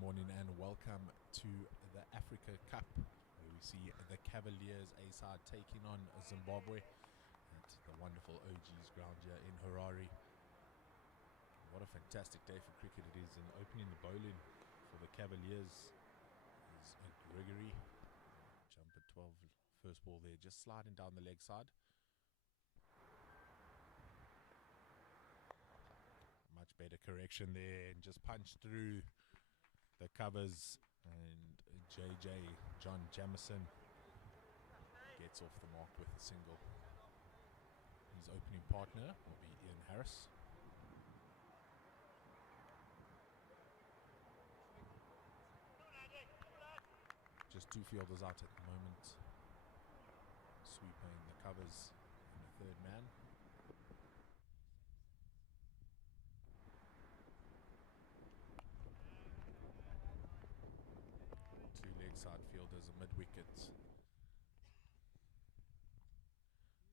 Morning and welcome to the Africa Cup, where we see the Cavaliers A side taking on Zimbabwe at the wonderful OG's ground here in Harare. What a fantastic day for cricket it is, and opening the bowling for the Cavaliers is Gregory. Jump at 12, first ball there, just sliding down the leg side. Much better correction there, and just punched through the covers, and JJ John Jamison gets off the mark with a single. His opening partner will be Ian Harris. Just two fielders out at the moment, sweeping the covers and the third man. Two leg side fielders, a mid-wicket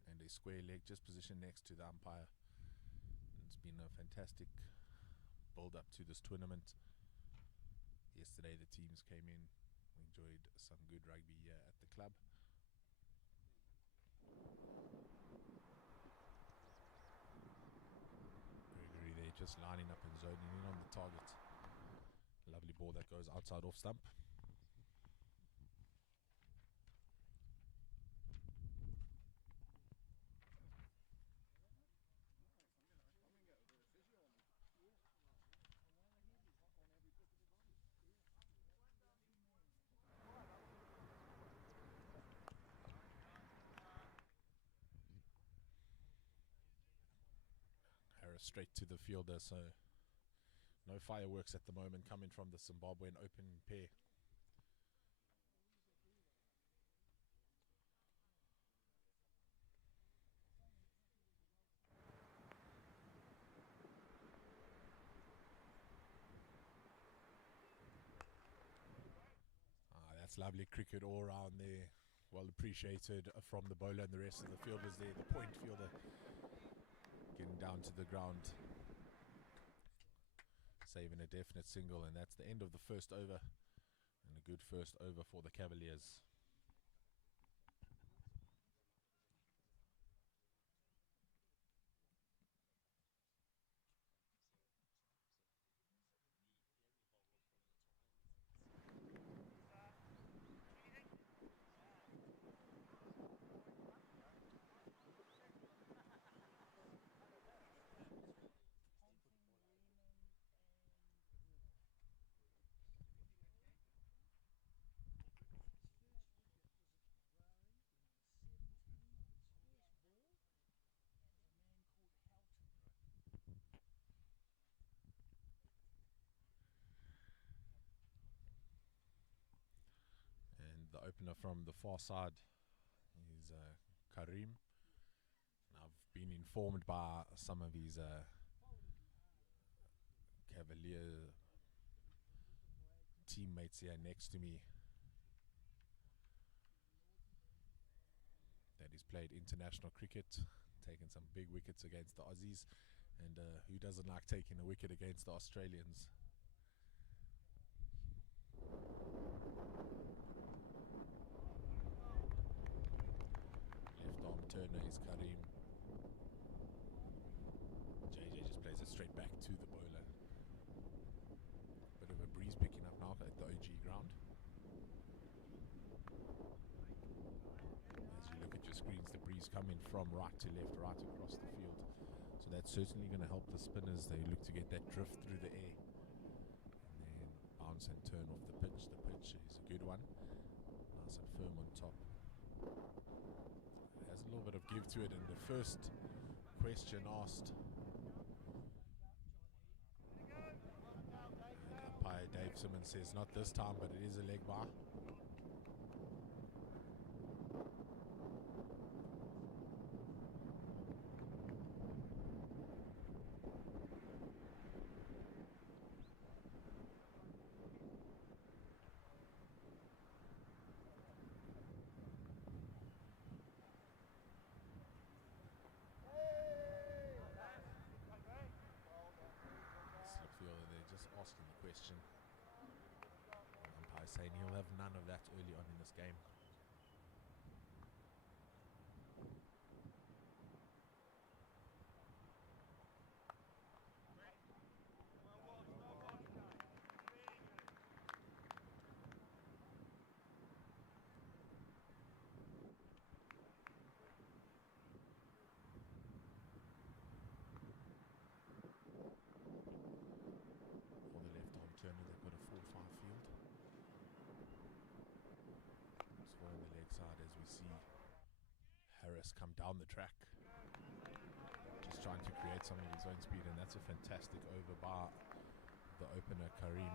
and a square leg just positioned next to the umpire. It's been a fantastic build-up to this tournament. Yesterday the teams came in. We enjoyed some good rugby here at the club. Gregory there just lining up and zoning in on the target. Lovely ball that goes outside off stump. Harris straight to the fielder, so no fireworks at the moment coming from the Zimbabwean open pair. That's lovely cricket all around there. Well appreciated from the bowler and the rest of the fielders there. The point fielder getting down to the ground, saving a definite single, and that's the end of the first over, and a good first over for the Cavaliers. And the opener from the far side is Karim. I've been informed by some of his Cavalier teammates here next to me that he's played international cricket, taken some big wickets against the Aussies, and who doesn't like taking a wicket against the Australians? Left arm turner is Karim. JJ just plays it straight back to the bowler. Bit of a breeze picking up now at the OG ground. As you look at your screens, the breeze coming from right to left, right across the field. So that's certainly going to help the spinners. They look to get that drift through the air and then bounce and turn off the pitch. The pitch is a good one. Nice and firm on top. It has a little bit of give to it, and the first question asked, umpire Dave Simmons says not this time, but it is a leg bar. Slip fielder there just asking the question. saying he'll have none of that early on in this game. For the left arm turner, they've got a 4-5 field. Score on the leg side as we see Harris come down the track, just trying to create some of his own speed, and that's a fantastic over by the opener Kareem.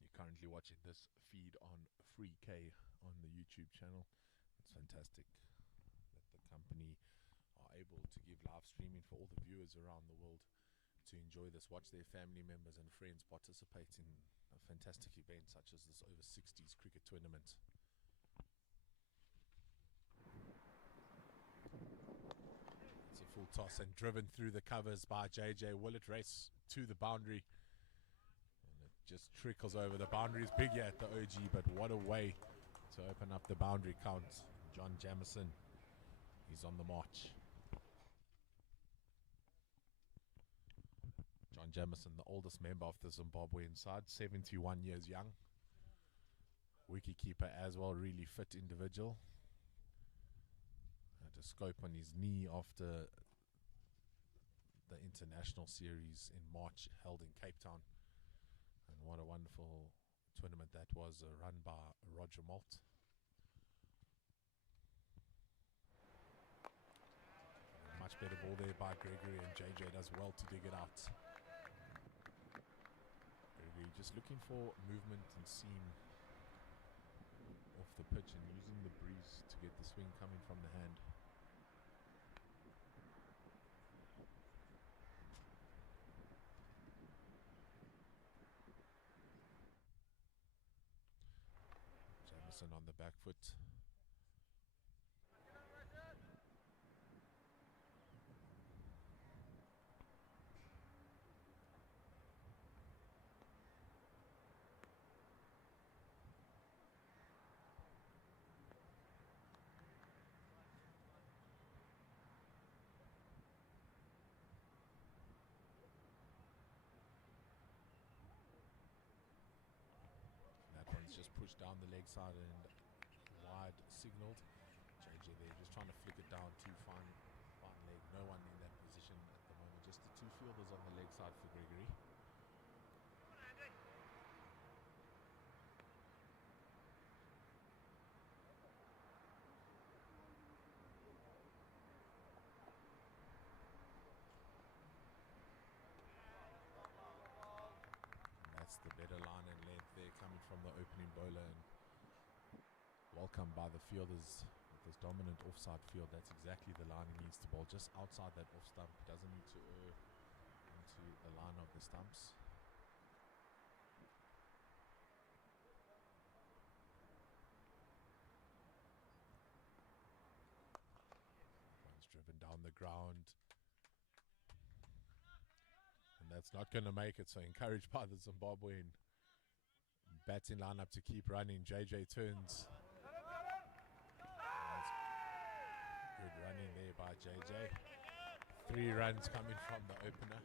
You're currently watching this feed on Free K on the YouTube channel. It's fantastic that the company are able to give live streaming for all the viewers around the world to enjoy this, watch their family members and friends participate in a fantastic event such as this over 60s cricket tournament. It's a full toss and driven through the covers by JJ. Will it race to the boundary? And it just trickles over. The boundary is big here at the OG, but what a way to open up the boundary count. John Jamison, he's on the march. John Jamison, the oldest member of the Zimbabwean side, 71 years young. Wicketkeeper as well, really fit individual. Had a scope on his knee after the international series in March held in Cape Town. And what a wonderful tournament that was, run by Roger Malt. Much better ball there by Gregory, and JJ does well to dig it out. Gregory just looking for movement and seam off the pitch and using the breeze to get the swing coming from the hand. Jamison on the back foot. Just pushed down the leg side and wide signaled. JJ there just trying to flick it down to fine leg. No one in that position at the moment. Just the two fielders on the leg side for Gregory. The better line and length there coming from the opening bowler, and welcome by the fielders with this dominant offside field. That's exactly the line he needs to bowl, just outside that off stump. He doesn't need to err into the line of the stumps. One's driven down the ground. That's not going to make it, so encouraged by the Zimbabwean batting lineup to keep running. JJ turns. That's good running there by JJ. 3 runs coming from the opener.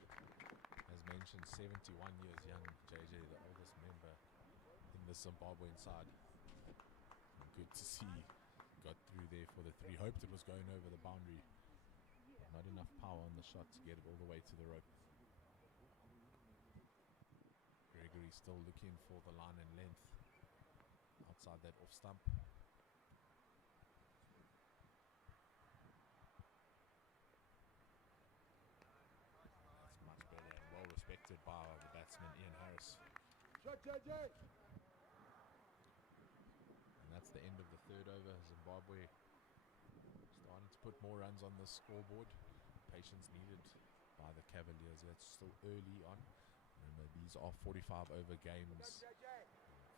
As mentioned, 71 years young, JJ, the oldest member in the Zimbabwean side. And good to see. Got through there for the 3. Hoped it was going over the boundary. Not enough power on the shot to get it all the way to the rope. Gregory still looking for the line and length outside that off stump. That's much better and well respected by the batsman Ian Harris. And that's the end of the 3rd over. Zimbabwe starting to put more runs on the scoreboard. Patience needed by the Cavaliers. That's still early on. Remember, these are 45 over games.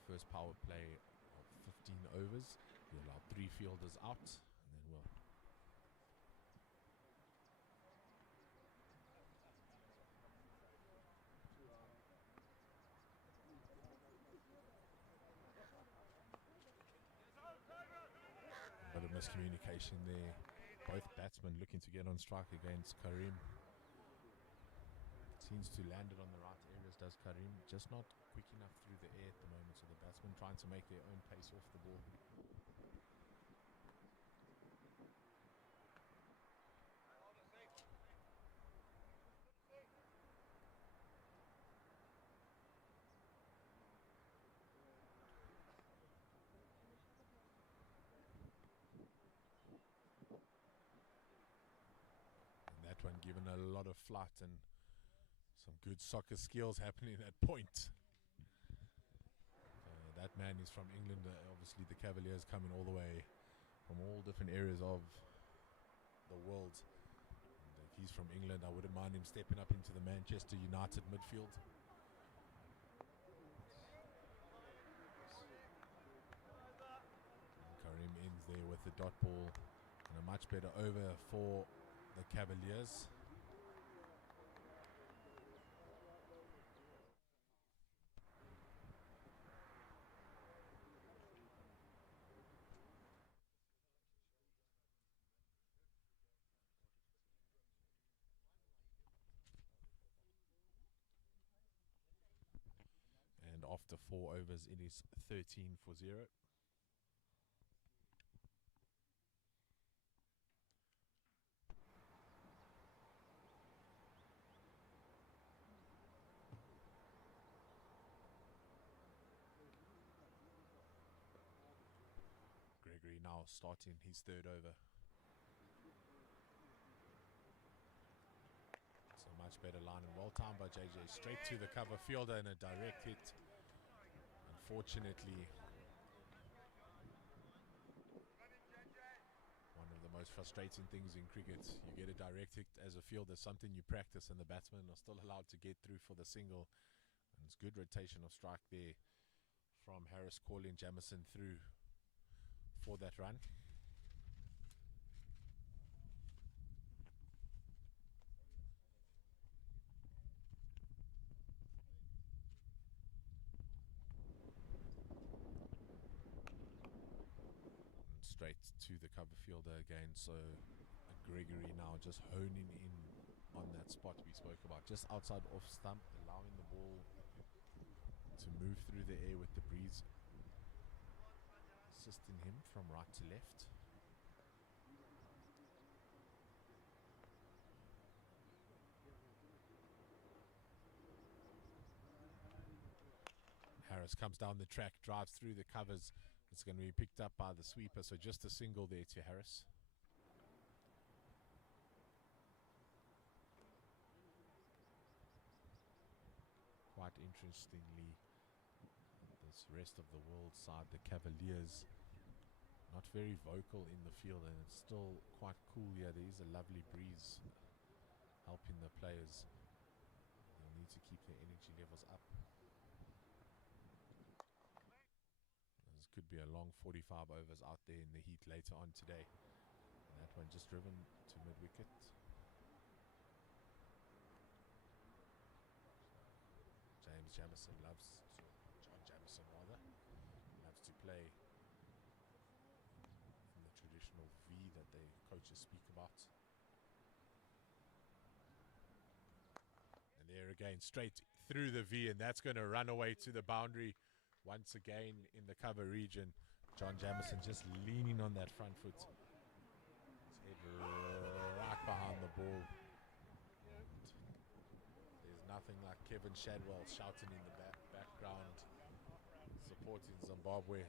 First power play of 15 overs. We allow 3 fielders out, and then we'll miscommunication there. Both batsmen looking to get on strike against Karim. Seems to land it on the right areas, does Karim. Just not quick enough through the air at the moment, so the batsmen trying to make their own pace off the ball. One given a lot of flight and some good soccer skills happening at point. That man is from England. Obviously the Cavaliers coming all the way from all different areas of the world. And if he's from England, I wouldn't mind him stepping up into the Manchester United midfield. And Karim ends there with the dot ball and a much better over for the Cavaliers. And after 4 overs, it is 13 for 0. Now starting his third over. So much better line and well timed by JJ. Straight to the cover fielder and a direct hit. Unfortunately, one of the most frustrating things in cricket. You get a direct hit as a fielder, something you practice, and the batsmen are still allowed to get through for the single. And it's good rotation of strike there from Harris calling Jamison through for that run. And straight to the cover fielder again, so Gregory now just honing in on that spot we spoke about, just outside off stump, allowing the ball to move through the air with the breeze, assisting him from right to left. Harris comes down the track, drives through the covers. It's going to be picked up by the sweeper, so just a single there to Harris. Quite interestingly, this rest of the world side, the Cavaliers, not very vocal in the field, and it's still quite cool here. There is a lovely breeze helping the players. They need to keep their energy levels up. This could be a long 45 overs out there in the heat later on today. And that one just driven to mid-wicket. John Jamison loves to play in the traditional V that the coaches speak about. And there again, straight through the V, and that's going to run away to the boundary once again in the cover region. John Jamison just leaning on that front foot. His head right behind the ball. There's nothing like Kevin Shadwell shouting in the background, supporting Zimbabwe.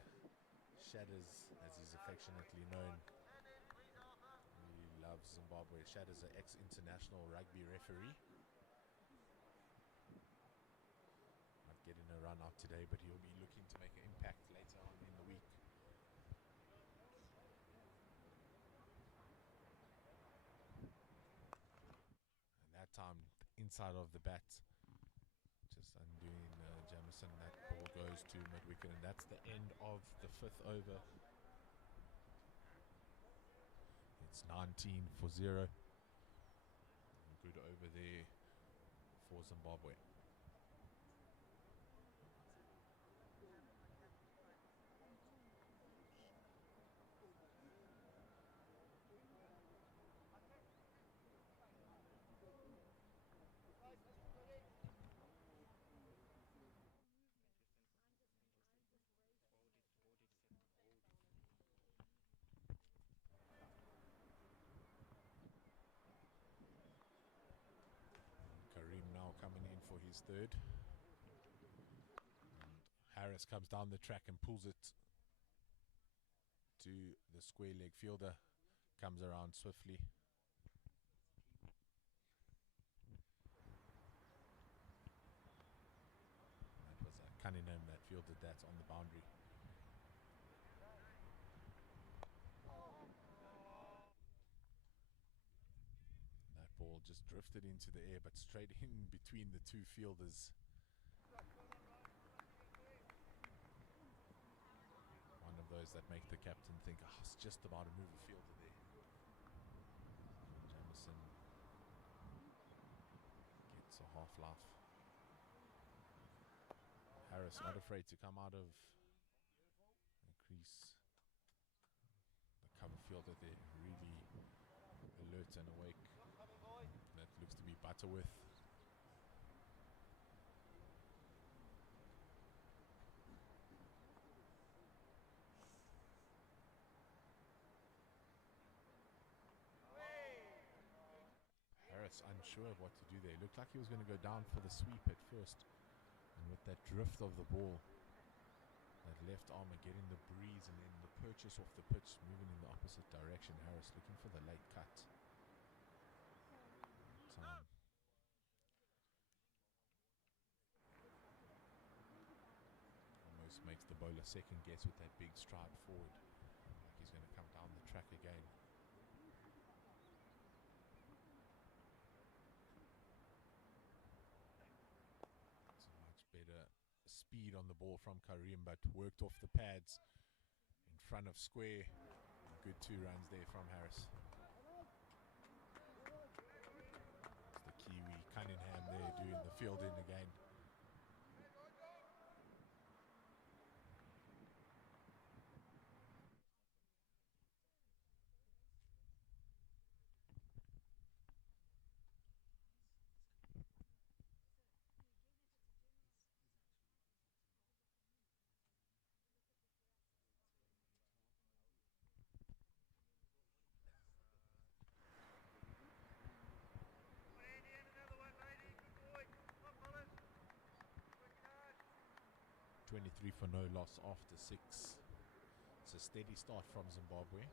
Shadders, as he's affectionately known. He loves Zimbabwe. Shadders, an ex-international rugby referee. Not getting a run out today, but he'll be looking to make an impact later on in the week. And that time, inside of the bat, just undoing Jamison. That ball goes to mid-wicket, and that's the end of the 5th over. It's 19 for 0. Good over there for Zimbabwe. for his third. And Harris comes down the track and pulls it to the square leg fielder. Comes around swiftly. That was Cunningham that fielded that on the boundary. That ball just drifted into the air, but straight in between the two fielders. One of those that make the captain think, oh, it's just about to move a fielder there. Jamison gets a half laugh. Harris not afraid to come out of the crease. The cover fielder there, really alert and awake. That looks to be Butterworth. Harris unsure of what to do there. Looked like he was going to go down for the sweep at first. And with that drift of the ball, that left arm getting the breeze and then the purchase off the pitch, moving in the opposite direction. Harris looking for the late cut. Time. Almost makes the bowler second guess with that big stride forward. Like he's going to come down the track again. Better speed on the ball from Karim, but worked off the pads in front of square. Good 2 runs there from Harris. It's the Kiwi Cunningham there doing the fielding again. .23 for no loss after 6. It's a steady start from Zimbabwe.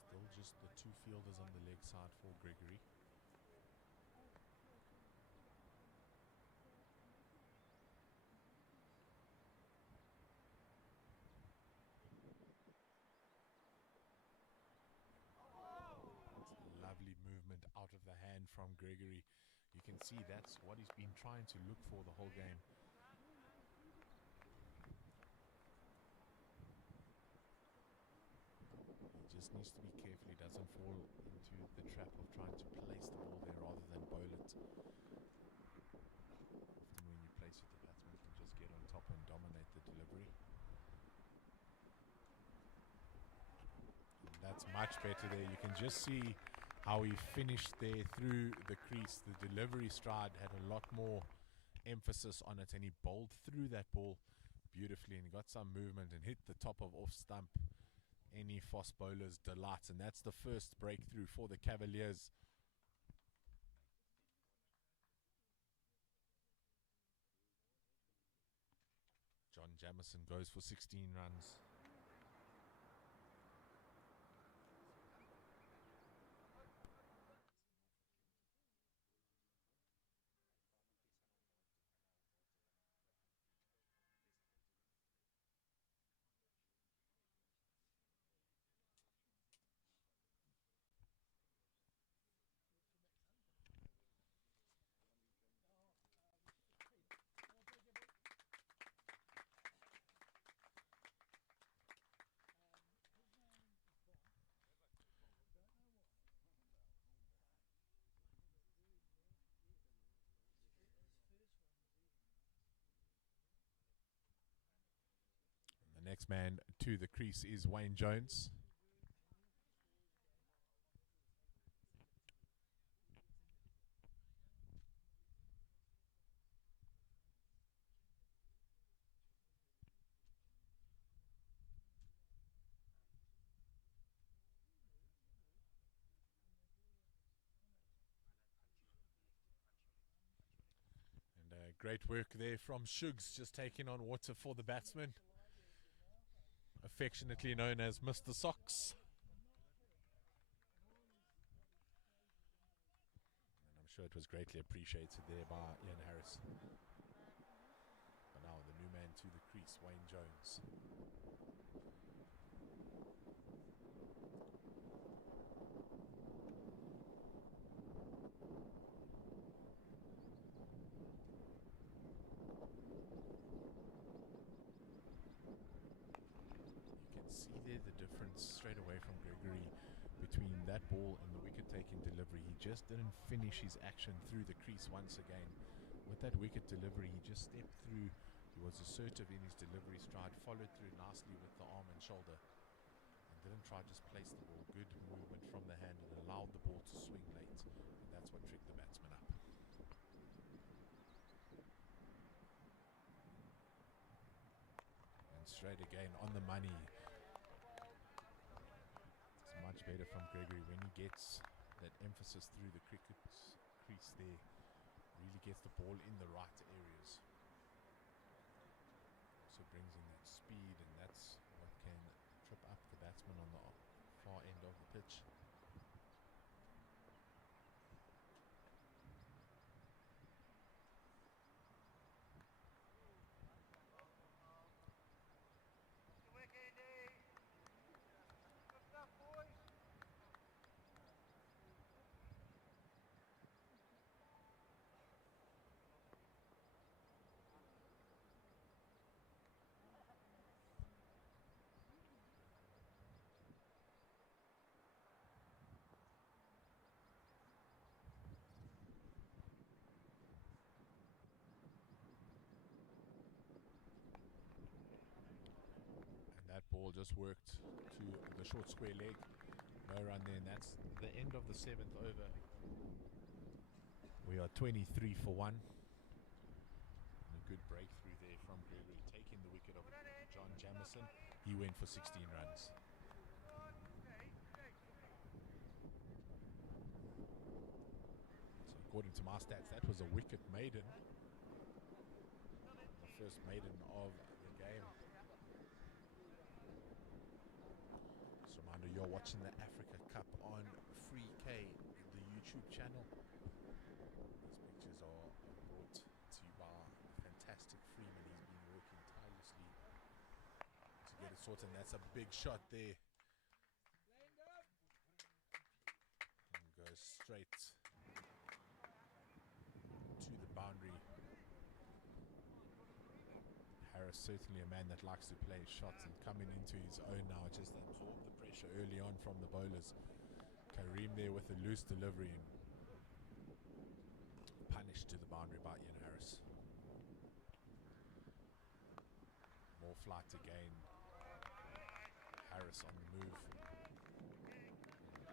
Still just the 2 fielders on the leg side for Gregory. Out of the hand from Gregory. You can see that's what he's been trying to look for the whole game. He just needs to be careful he doesn't fall into the trap of trying to place the ball there rather than bowl it. Often when you place it, the batsman can just get on top and dominate the delivery. And that's much better there. You can just see how he finished there through the crease. The delivery stride had a lot more emphasis on it, and he bowled through that ball beautifully and got some movement and hit the top of off stump. Any fast bowler's delight, and that's the first breakthrough for the Cavaliers. John Jamison goes for 16 runs. Next man to the crease is Wayne Jones. Great work there from Shugs, just taking on water for the batsman, affectionately known as Mr. Socks. And I'm sure it was greatly appreciated there by Ian Harris. But now the new man to the crease, Wayne Jones. See there the difference straight away from Gregory between that ball and the wicket-taking delivery. He just didn't finish his action through the crease once again. With that wicket delivery, he just stepped through. He was assertive in his delivery stride, followed through nicely with the arm and shoulder, and didn't try to just place the ball. Good movement from the hand and allowed the ball to swing late, and that's what tricked the batsman up. And straight again on the money. Much better from Gregory when he gets that emphasis through the cricket crease there. Really gets the ball in the right areas. Also brings in that speed, and that's what can trip up the batsman on the far end of the pitch. That ball just worked to the short square leg. No run there, and that's the end of the 7th over. We are 23 for 1. And a good breakthrough there from Gregory, taking the wicket of John Jamieson. He went for 16 runs. So according to my stats, that was a wicket maiden. The first maiden of the game. Reminder, you're watching the Africa Cup on Free K, the YouTube channel. These pictures are brought to you by the fantastic Freeman. He's been working tirelessly to get it sorted, and that's a big shot there. And goes straight to the boundary. Harris certainly a man that likes to play shots, and coming into his own now, just absorb the pressure early on from the bowlers. Kareem there with a loose delivery and punished to the boundary by Ian Harris. More flight again. Harris on the move.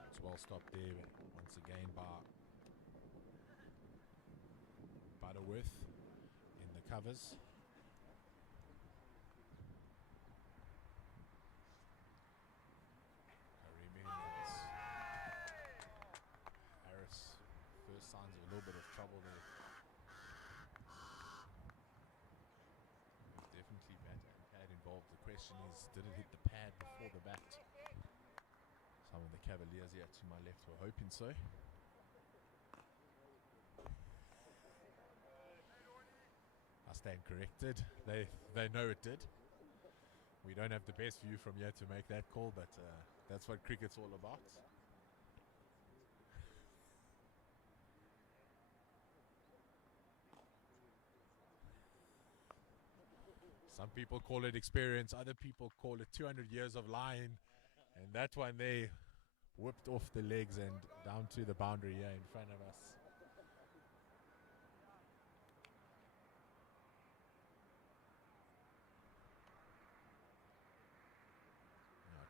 It's well stopped there once again by Butterworth in the covers. Signs of a little bit of trouble there. Definitely pad involved. The question is, did it hit the pad before the bat? Some of the Cavaliers here to my left were hoping so. I stand corrected. They know it did. We don't have the best view from here to make that call, but that's what cricket's all about. Some people call it experience, other people call it 200 years of lying. And that one they whipped off the legs and down to the boundary here in front of us.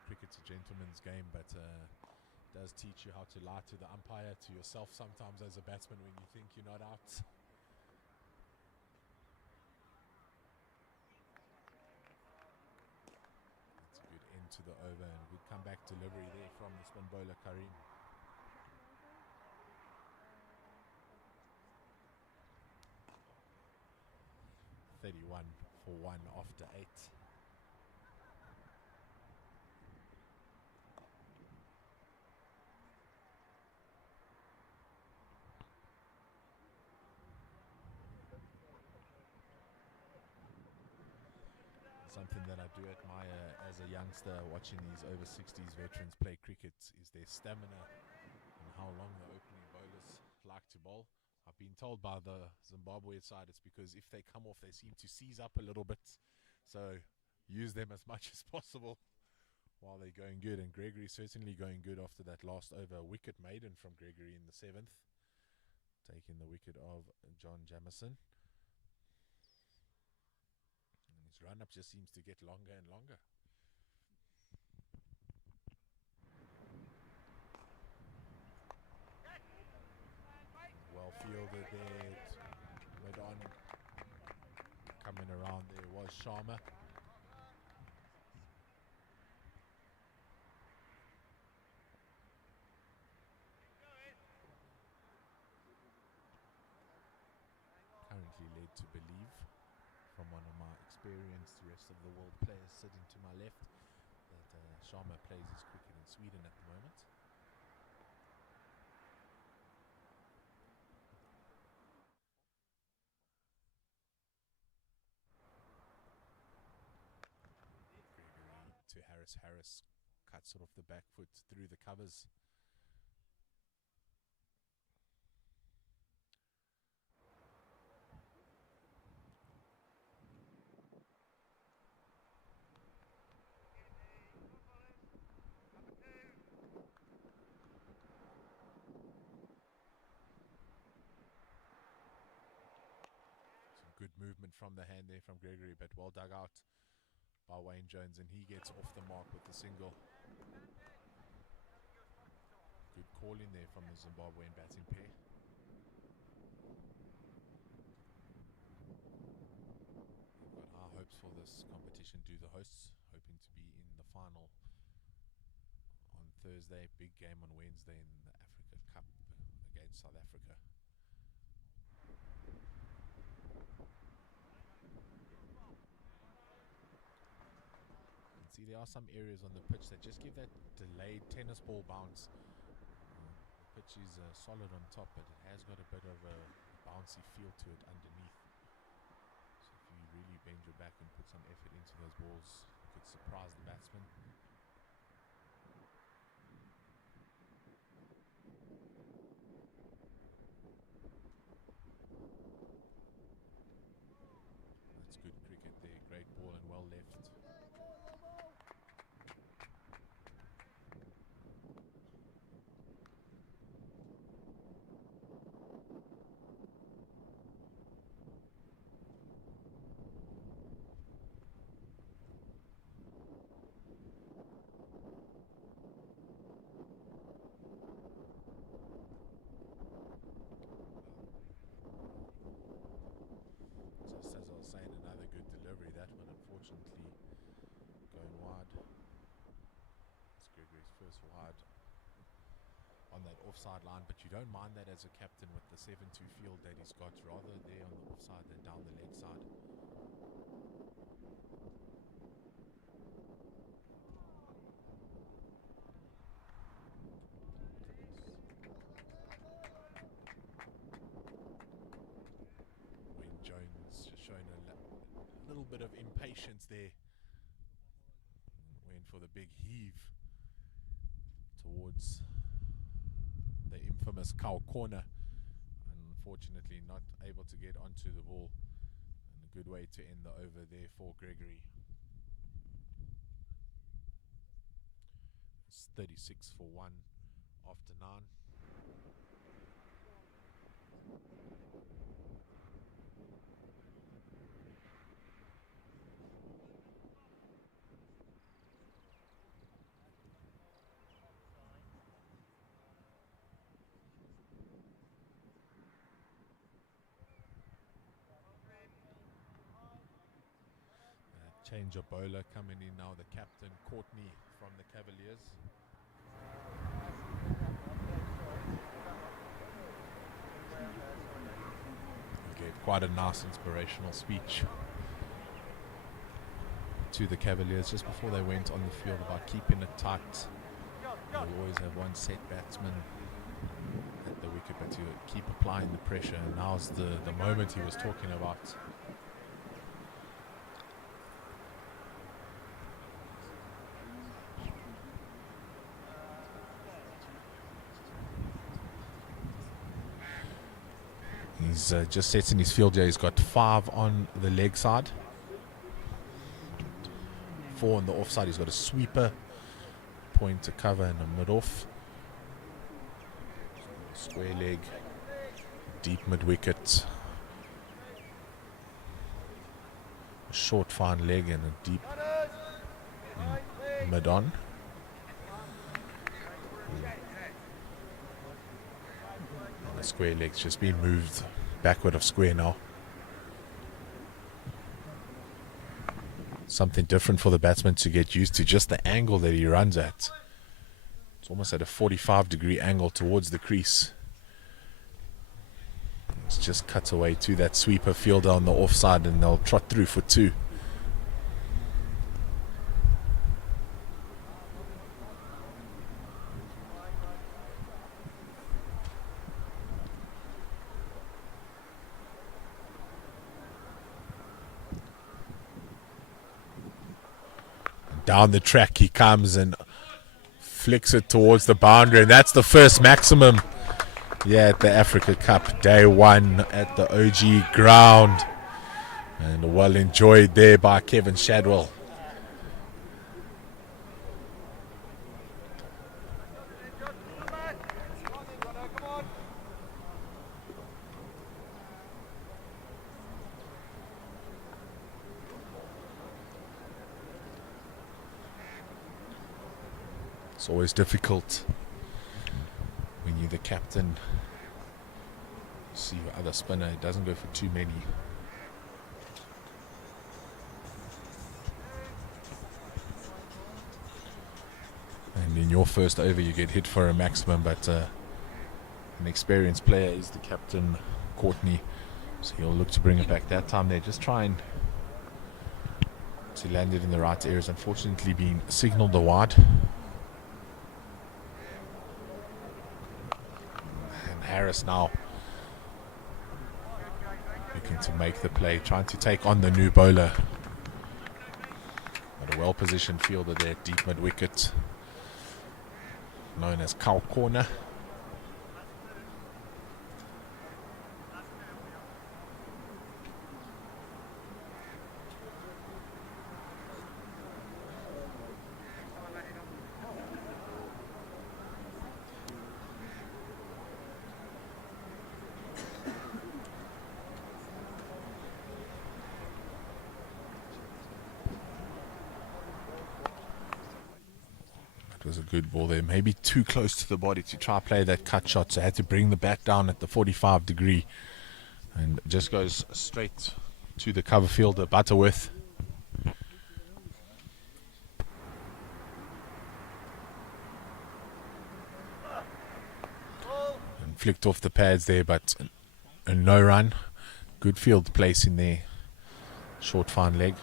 Cricket's a gentleman's game, but does teach you how to lie to the umpire, to yourself sometimes as a batsman when you think you're not out. To the over, and a good comeback delivery there from the spin bowler Kareem. 31 for 1 after 8. Something that I do admire as a youngster watching these over 60s veterans play cricket is their stamina and how long the opening bowlers like to bowl. I've been told by the Zimbabwe side it's because if they come off they seem to seize up a little bit, so use them as much as possible while they're going good. And Gregory certainly going good after that last over. Wicket maiden from Gregory in the 7th, taking the wicket of John Jamison. Run-up just seems to get longer and longer. Well fielded there, mid on. Coming around there was Sharma. Currently led to believe from one of my experienced rest of the world players sitting to my left that Sharma plays his cricket in Sweden at the moment. Gregory to Harris. Harris cuts it off the back foot through the covers. Good movement from the hand there from Gregory, but well dug out by Wayne Jones, and he gets off the mark with the single. Good call in there from the Zimbabwean batting pair. We've got high hopes for this competition, do the hosts, hoping to be in the final on Thursday. Big game on Wednesday in the Africa Cup against South Africa. See, there are some areas on the pitch that just give that delayed tennis ball bounce. The pitch is solid on top, but it has got a bit of a bouncy feel to it underneath. So if you really bend your back and put some effort into those balls, you could surprise the batsman. That's good cricket there, great ball and well left. Just as I was saying, another good delivery. That one unfortunately going wide. It's Gregory's first wide on that offside line, but you don't mind that as a captain with the 7-2 field that he's got, rather there on the offside than down the leg side. When Jones just showing a little bit of impatience there, went for the big heave towards the infamous cow corner. Unfortunately not able to get onto the ball, and a good way to end the over there for Gregory. It's 36 for 1 after 9. Change of bowler coming in now, the captain Courtney from the Cavaliers. He gave quite a nice inspirational speech to the Cavaliers just before they went on the field about keeping it tight. You always have one set batsman at the wicket, but you keep applying the pressure. And now's the moment he was talking about. He's just setting his field here. He's got 5 on the leg side, 4 on the offside. He's got a sweeper, pointer cover, and a mid-off. Square leg, deep mid-wicket, a short fine leg, and a deep mid-on. And the square leg's just been moved backward of square now. Something different for the batsman to get used to, just the angle that he runs at. It's almost at a 45-degree angle towards the crease. It's just cut away to that sweeper fielder on the offside, and they'll trot through for 2. Down the track he comes and flicks it towards the boundary, and that's the first maximum at the Africa Cup, day 1 at the OG ground, and well enjoyed there by Kevin Shadwell. It's always difficult when you're the captain. See your other spinner, it doesn't go for too many. And in your first over you get hit for a maximum, but an experienced player is the captain, Courtney, so he'll look to bring it back that time. They're just trying to land it in the right areas, unfortunately being signalled a wide. Harris now looking to make the play, trying to take on the new bowler. But a well-positioned fielder there, deep mid-wicket, known as cow corner. Was a good ball there, maybe too close to the body to try play that cut shot, so had to bring the bat down at the 45 degree, and just goes straight to the cover fielder Butterworth. And flicked off the pads there, but a no run. Good field placing there, short fine leg.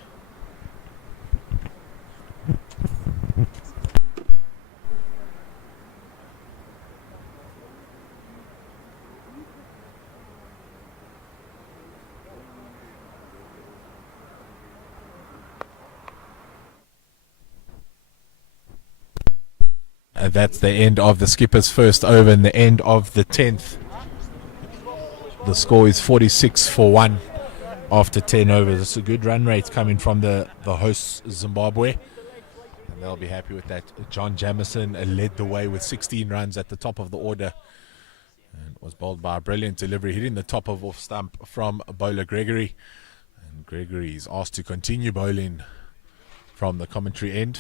That's the end of the skipper's first over and the end of the 10th. The score is 46 for 1 after 10 overs. It's a good run rate coming from the hosts, Zimbabwe. And they'll be happy with that. John Jamison led the way with 16 runs at the top of the order. And was bowled by a brilliant delivery, hitting the top of off stump from bowler Gregory. And Gregory is asked to continue bowling from the commentary end.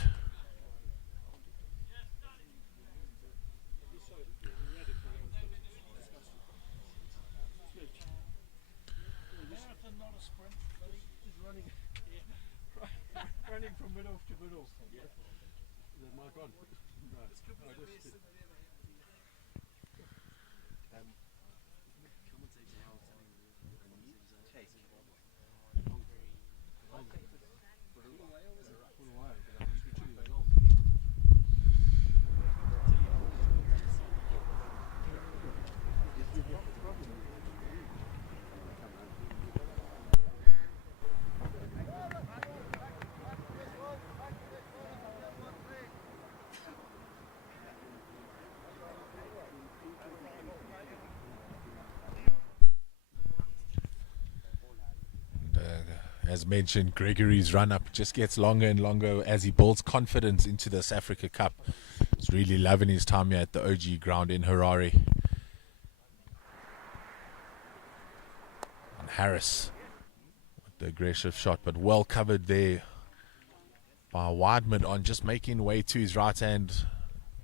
As mentioned, Gregory's run-up just gets longer and longer as he builds confidence into this Africa Cup. He's really loving his time here at the OG ground in Harare. And Harris with the aggressive shot, but well covered there by Wideman on just making way to his right hand.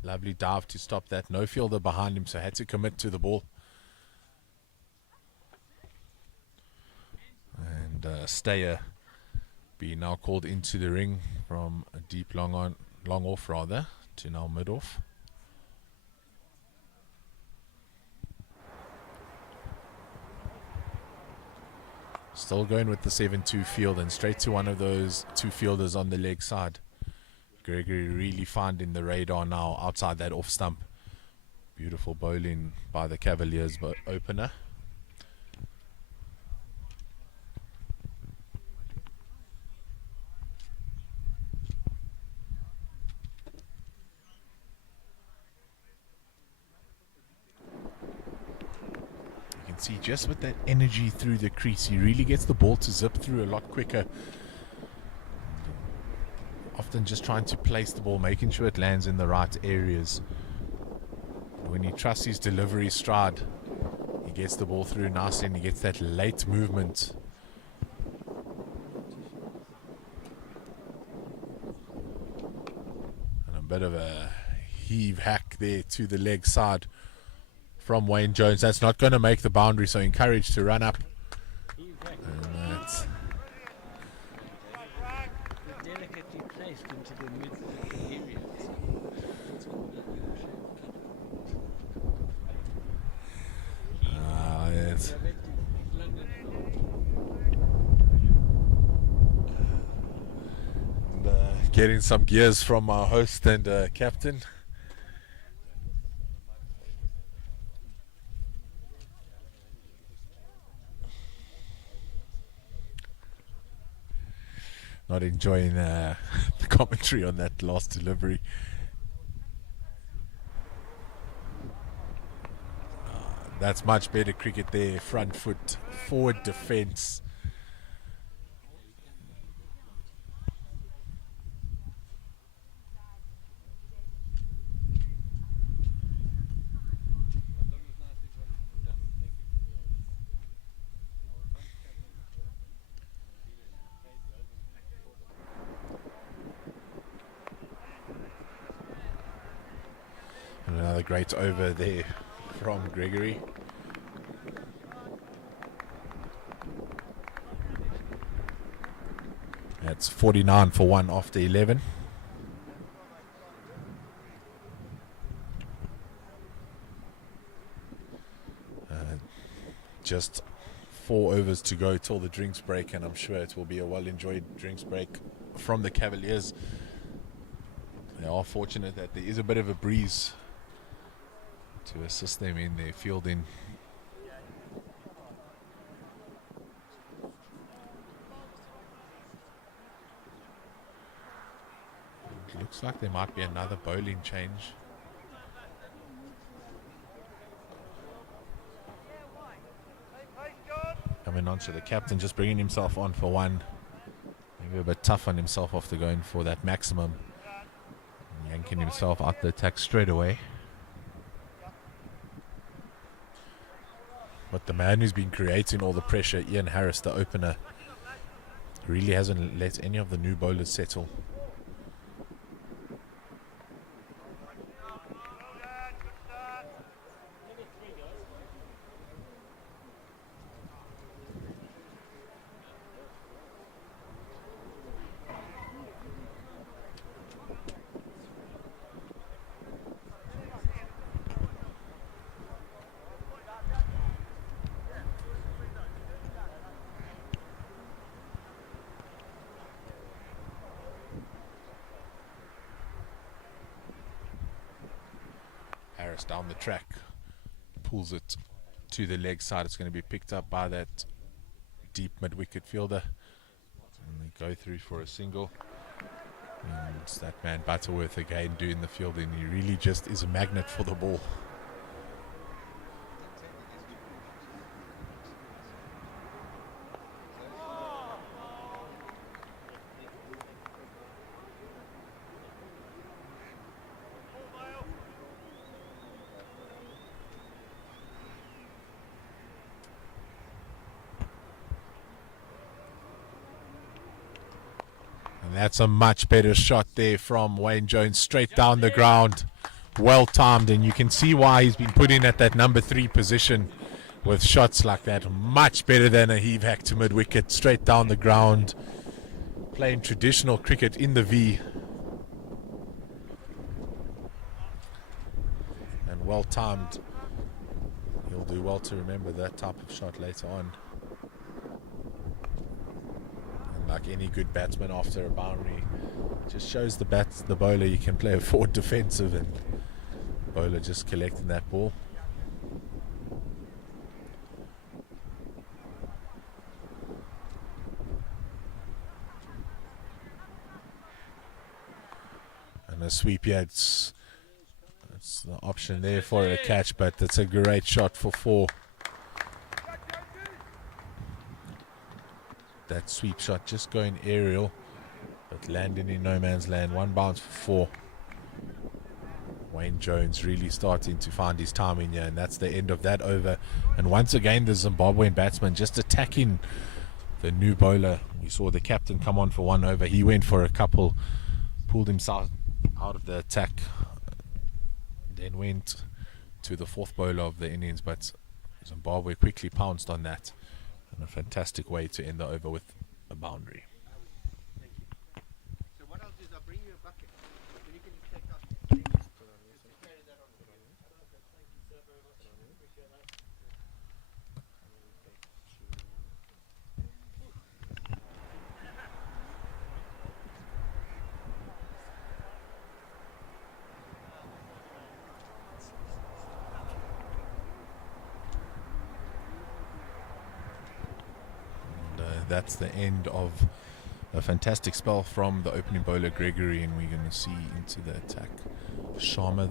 Lovely dive to stop that. No fielder behind him, so had to commit to the ball. And Stayer being now called into the ring from a deep long off rather to now mid off. Still going with the 7-2 field and straight to one of those two fielders on the leg side. Gregory really finding the radar now outside that off stump. Beautiful bowling by the Cavaliers opener. See, just with that energy through the crease, he really gets the ball to zip through a lot quicker. Often just trying to place the ball, making sure it lands in the right areas. When he trusts his delivery stride, he gets the ball through nicely and he gets that late movement. And a bit of a heave hack there to the leg side from Wayne Jones. That's not going to make the boundary, so encouraged to run up. And that's delicately placed into the mid area. yes. And, getting some gears from our host and captain. Not enjoying the commentary on that last delivery. That's much better cricket there. Front foot, forward defence. Another great over there from Gregory. That's 49 for 1 after 11. Just 4 overs to go till the drinks break, and I'm sure it will be a well-enjoyed drinks break from the Cavaliers. They are fortunate that there is a bit of a breeze to assist them in their fielding. It looks like there might be another bowling change. Coming on to the captain, just bringing himself on for one. Maybe a bit tough on himself after going for that maximum. Yanking himself out the attack straight away. But the man who's been creating all the pressure, Ian Harris, the opener, really hasn't let any of the new bowlers settle. Harris down the track, pulls it to the leg side. It's going to be picked up by that deep mid-wicket fielder, and they go through for a single. And it's that man Butterworth again doing the fielding. He really just is a magnet for the ball. That's a much better shot there from Wayne Jones, straight down the ground, well timed, and you can see why he's been put in at that number 3 position with shots like that. Much better than a heave hack to mid wicket, straight down the ground, playing traditional cricket in the V, and well timed. He'll do well to remember that type of shot later on. Like any good batsman after a boundary, just shows the bowler you can play a forward defensive, and the bowler just collecting that ball. And a sweep here, it's the option there for a catch, but it's a great shot for 4. That sweep shot just going aerial, but landing in no man's land. 1 bounce for 4. Wayne Jones really starting to find his timing here, and that's the end of that over. And once again, the Zimbabwean batsman just attacking the new bowler. We saw the captain come on for 1 over. He went for a couple, pulled himself out of the attack, then went to the 4th bowler of the innings, but Zimbabwe quickly pounced on that. And a fantastic way to end the over with a boundary. So what I'll do is I'll bring you a bucket. Then you can take out. Carry that on. Thank you so very much. Appreciate that. That's the end of a fantastic spell from the opening bowler Gregory, and we're going to see into the attack Sharma.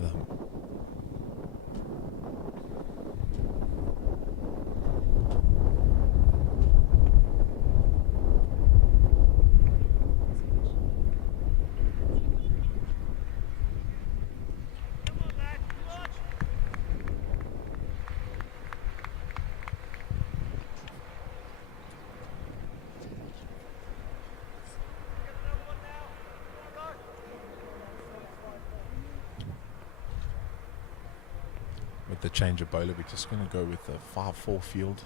With the change of bowler, we're just going to go with a 5-4 field.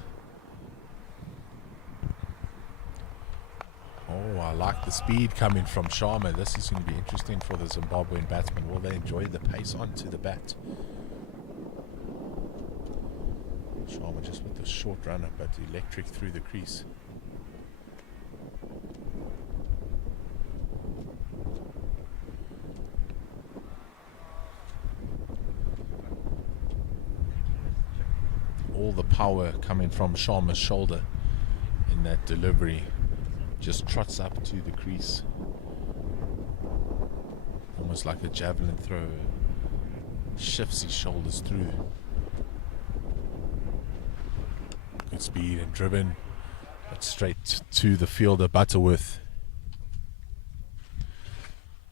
Oh, I like the speed coming from Sharma. This is going to be interesting for the Zimbabwean batsmen. Will they enjoy the pace onto the bat? Sharma just with the short runner, but electric through the crease. All the power coming from Sharma's shoulder in that delivery. Just trots up to the crease, almost like a javelin throw. Shifts his shoulders through. Good speed and driven, but straight to the fielder Butterworth.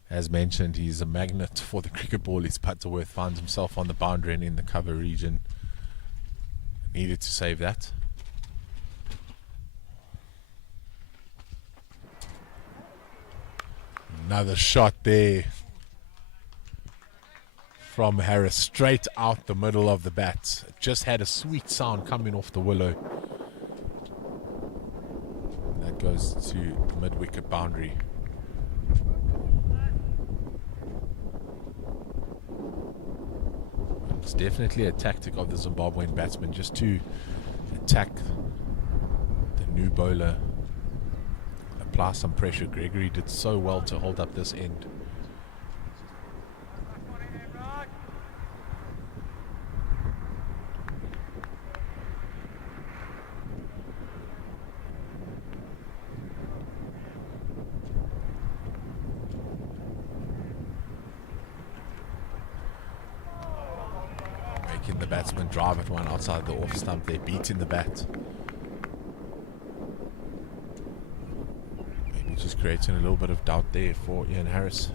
As mentioned, he's a magnet for the cricket ball. His Butterworth finds himself on the boundary and in the cover region. Needed to save that. Another shot there from Harris, straight out the middle of the bat. Just had a sweet sound coming off the willow. That goes to mid-wicket boundary. It's definitely a tactic of the Zimbabwean batsman just to attack the new bowler, apply some pressure. Gregory did so well to hold up this end. making the batsman drive at one outside the off stump. They're beating the bat. Maybe just creating a little bit of doubt there for Ian Harris.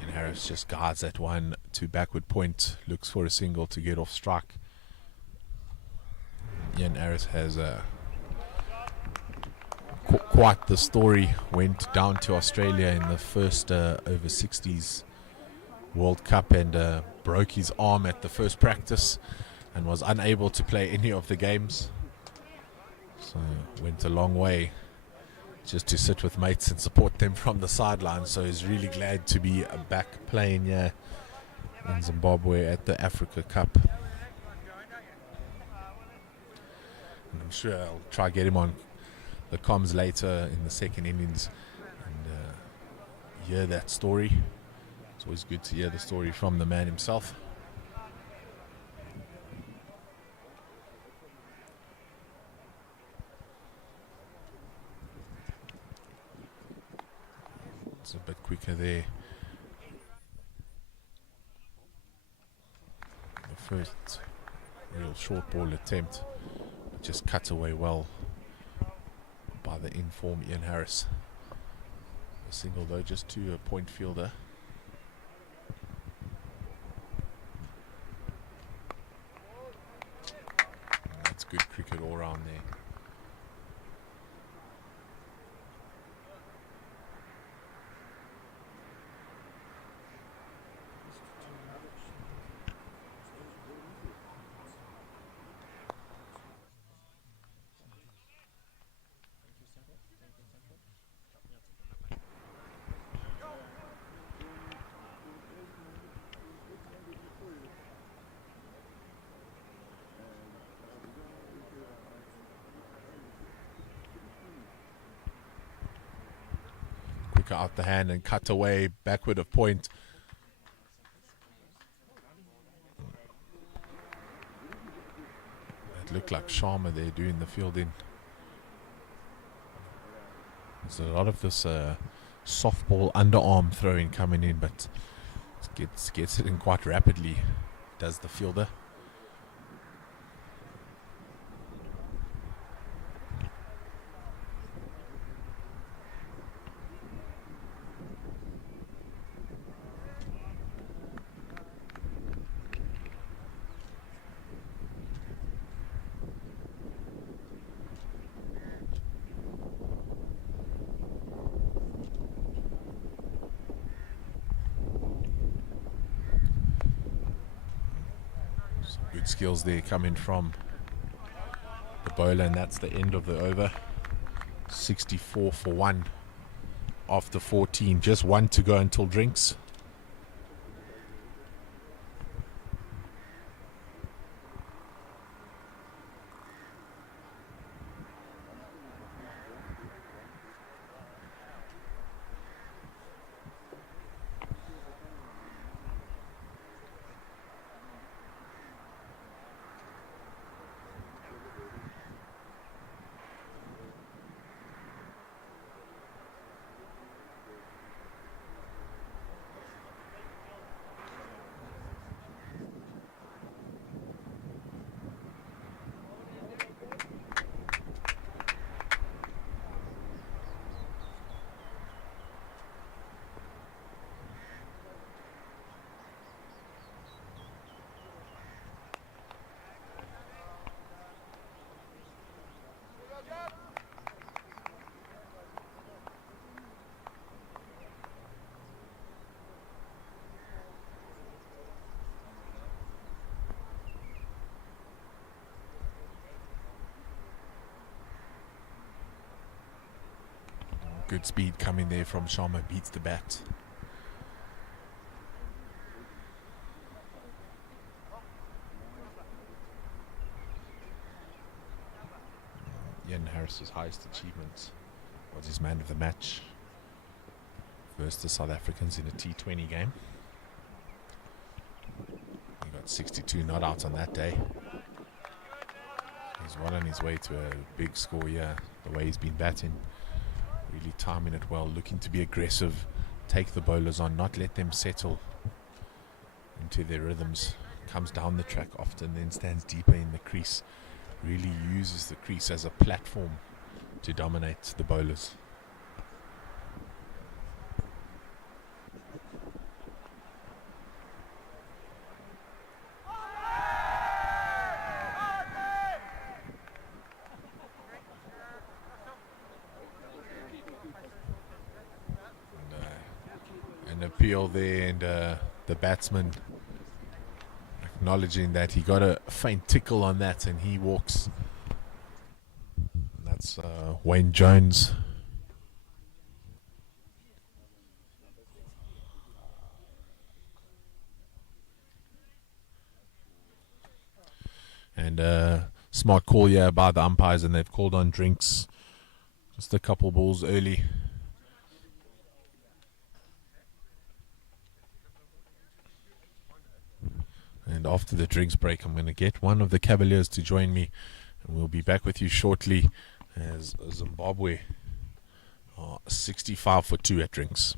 Ian Harris just guards that one to backward point, looks for a single to get off strike. Ian Harris has quite the story. Went down to Australia in the first over 60s World Cup and broke his arm at the first practice and was unable to play any of the games. So went a long way just to sit with mates and support them from the sidelines. So he's really glad to be back playing here in Zimbabwe at the Africa Cup. And I'm sure I'll try to get him on the comms later in the second innings and hear that story. It's always good to hear the story from the man himself. It's a bit quicker there. The first real short ball attempt just cut away well by the in-form Ian Harris. A single though, just to a point fielder. That's good cricket all round there. Out the hand and cut away backward of point. It looked like Sharma there doing the fielding. There's a lot of this softball underarm throwing coming in, but gets it in quite rapidly, does the fielder. Skills there coming from the bowler, and that's the end of the over. 64 for 1 after 14, just 1 to go until drinks. Good speed coming there from Sharma, beats the bat. Ian Harris's highest achievement was his man of the match versus the South Africans in a T20 game. He got 62 not out on that day. He's well on his way to a big score here. The way he's been batting, really timing it well, looking to be aggressive, take the bowlers on, not let them settle into their rhythms. Comes down the track often, then stands deeper in the crease. Really uses the crease as a platform to dominate the bowlers. An appeal there, and the batsman acknowledging that he got a faint tickle on that, and he walks. That's Wayne Jones. And smart call here by the umpires, and they've called on drinks just a couple balls early. And after the drinks break, I'm going to get one of the Cavaliers to join me, and we'll be back with you shortly as Zimbabwe are 65 for 2 at drinks.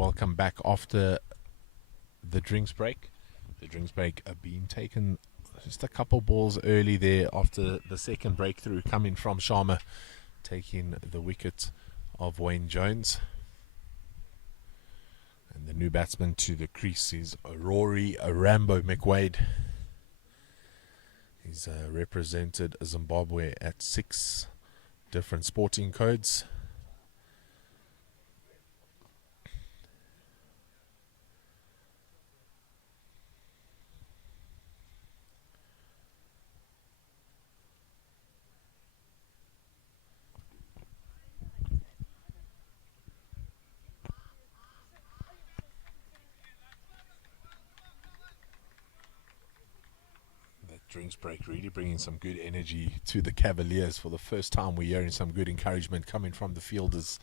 welcome back after the drinks break. The drinks break are being taken just a couple balls early there after the second breakthrough coming from Sharma, taking the wicket of Wayne Jones. And the new batsman to the crease is Rory Rambo McWade. He's represented Zimbabwe at 6 different sporting codes. Drinks break really bringing some good energy to the Cavaliers. For the first time we're hearing some good encouragement coming from the fielders.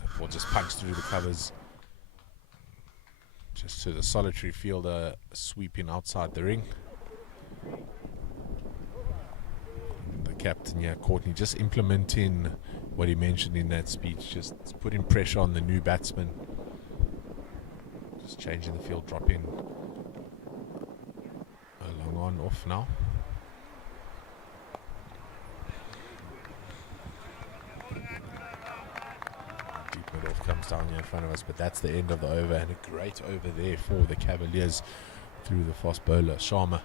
That ball just punched through the covers, just to the solitary fielder sweeping outside the ring. The captain here, Courtney, just implementing what he mentioned in that speech, just putting pressure on the new batsman. Just changing the field, dropping a long on, off now. Deep mid off comes down here in front of us, but that's the end of the over, and a great over there for the Cavaliers through the fast bowler, Sharma.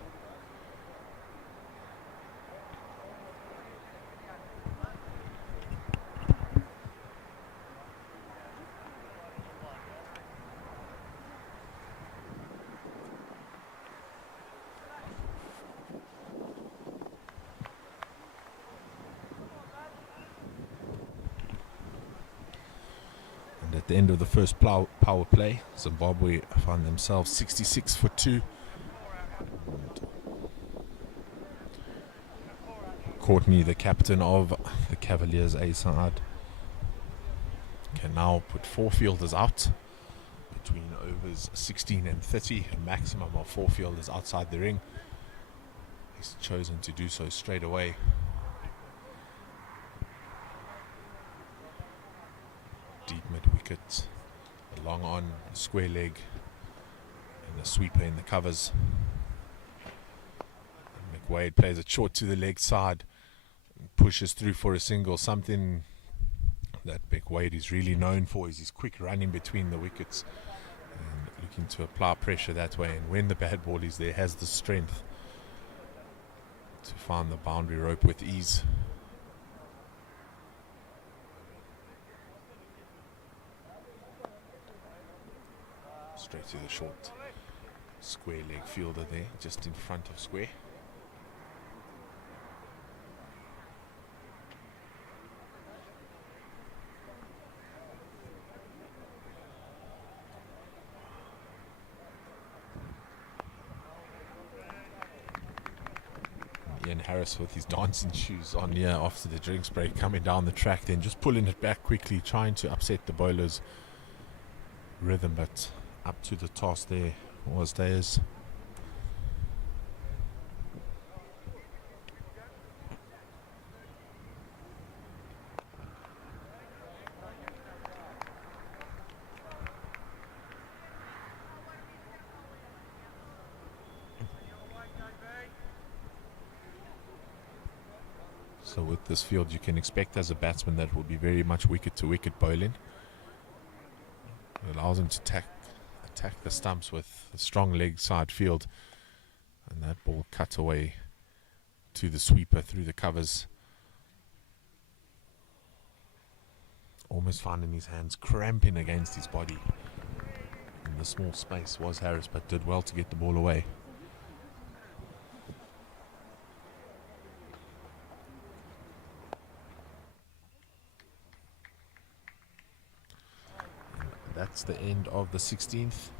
At the end of the first power play, Zimbabwe found themselves 66 for 2. Courtney, the captain of the Cavaliers A side, can now put 4 fielders out between overs 16 and 30, a maximum of 4 fielders outside the ring. He's chosen to do so straight away. Deep mid wicket, a long on, a square leg, and a sweeper in the covers. And McWade plays it short to the leg side and pushes through for a single. Something that McWade is really known for is his quick running between the wickets and looking to apply pressure that way, and when the bad ball is there, has the strength to find the boundary rope with ease. Straight to the short square leg fielder there, just in front of square. Ian Harris with his dancing shoes on here after the drinks break, coming down the track, then just pulling it back quickly, trying to upset the bowler's rhythm, but up to the toss there was theirs. So with this field, you can expect as a batsman that will be very much wicket to wicket bowling. It allows him to attack the stumps with a strong leg side field, and that ball cut away to the sweeper through the covers. Almost finding his hands cramping against his body in the small space was Harris, but did well to get the ball away. That's the end of the 16th.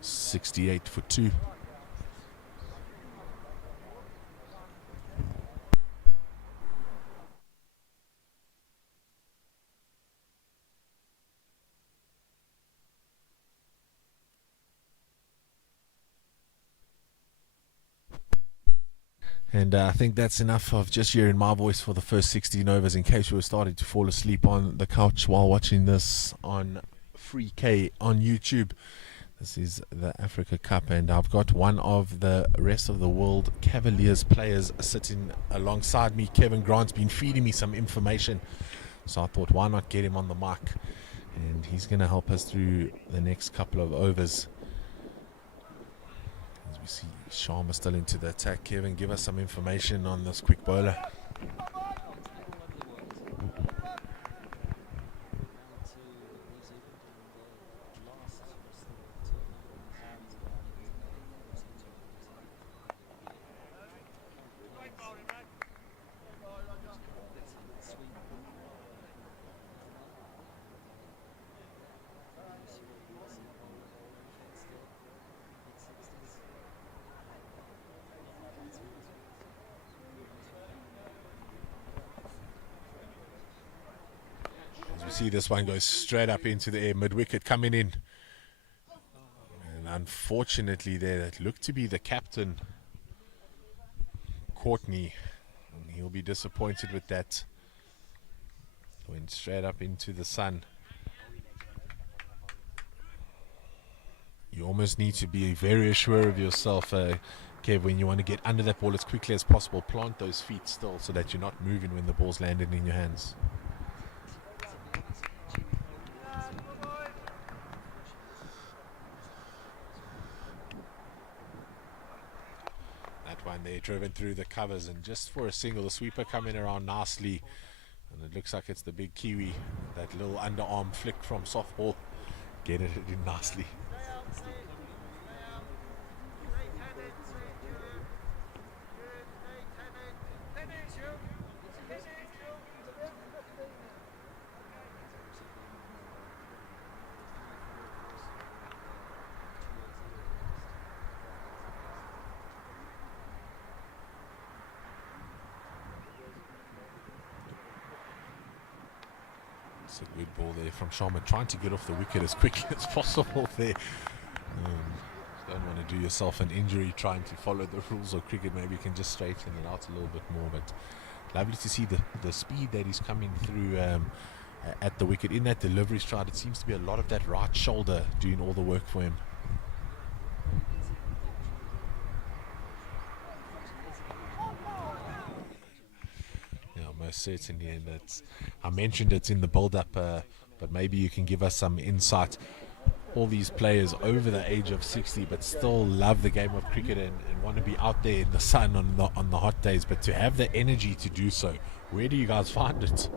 68 for 2. And I think that's enough of just hearing my voice for the first 16 overs in case you were starting to fall asleep on the couch while watching this on Free K on YouTube. This is the Africa Cup, and I've got one of the rest of the world Cavaliers players sitting alongside me. Kevin Grant's been feeding me some information, so I thought, why not get him on the mic? And he's going to help us through the next couple of overs. As we see Sharma still into the attack. Kevin, give us some information on this quick bowler. You see this one goes straight up into the air, mid-wicket coming in. And unfortunately there, that looked to be the captain, Courtney. And he'll be disappointed with that. Went straight up into the sun. You almost need to be very sure of yourself, Kev, when you want to get under that ball as quickly as possible. Plant those feet still so that you're not moving when the ball's landing in your hands. One there driven through the covers, and just for a single, the sweeper coming around nicely, and it looks like it's the big Kiwi. That little underarm flick from softball, get it in nicely. It's a good ball there from Sharma, trying to get off the wicket as quickly as possible there. Don't want to do yourself an injury trying to follow the rules of cricket. Maybe you can just straighten it out a little bit more, but lovely to see the speed that he's coming through at the wicket. In that delivery stride, it seems to be a lot of that right shoulder doing all the work for him. Most certainly, and I mentioned it in the build-up, but maybe you can give us some insight. All these players over the age of 60 but still love the game of cricket and want to be out there in the sun on the hot days, but to have the energy to do so, where do you guys find it?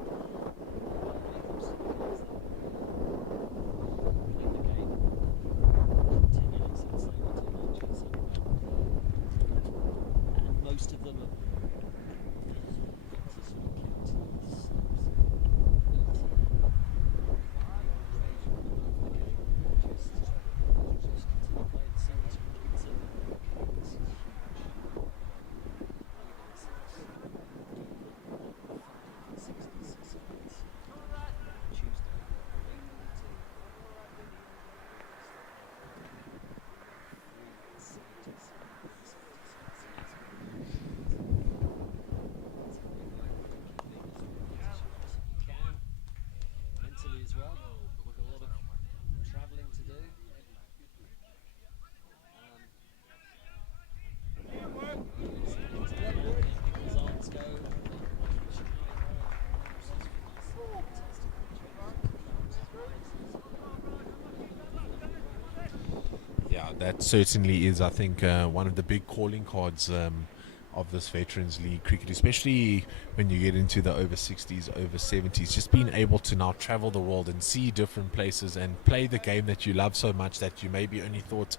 That certainly is, I think, one of the big calling cards of this Veterans League cricket, especially when you get into the over 60s, over 70s, just being able to now travel the world and see different places and play the game that you love so much that you maybe only thought,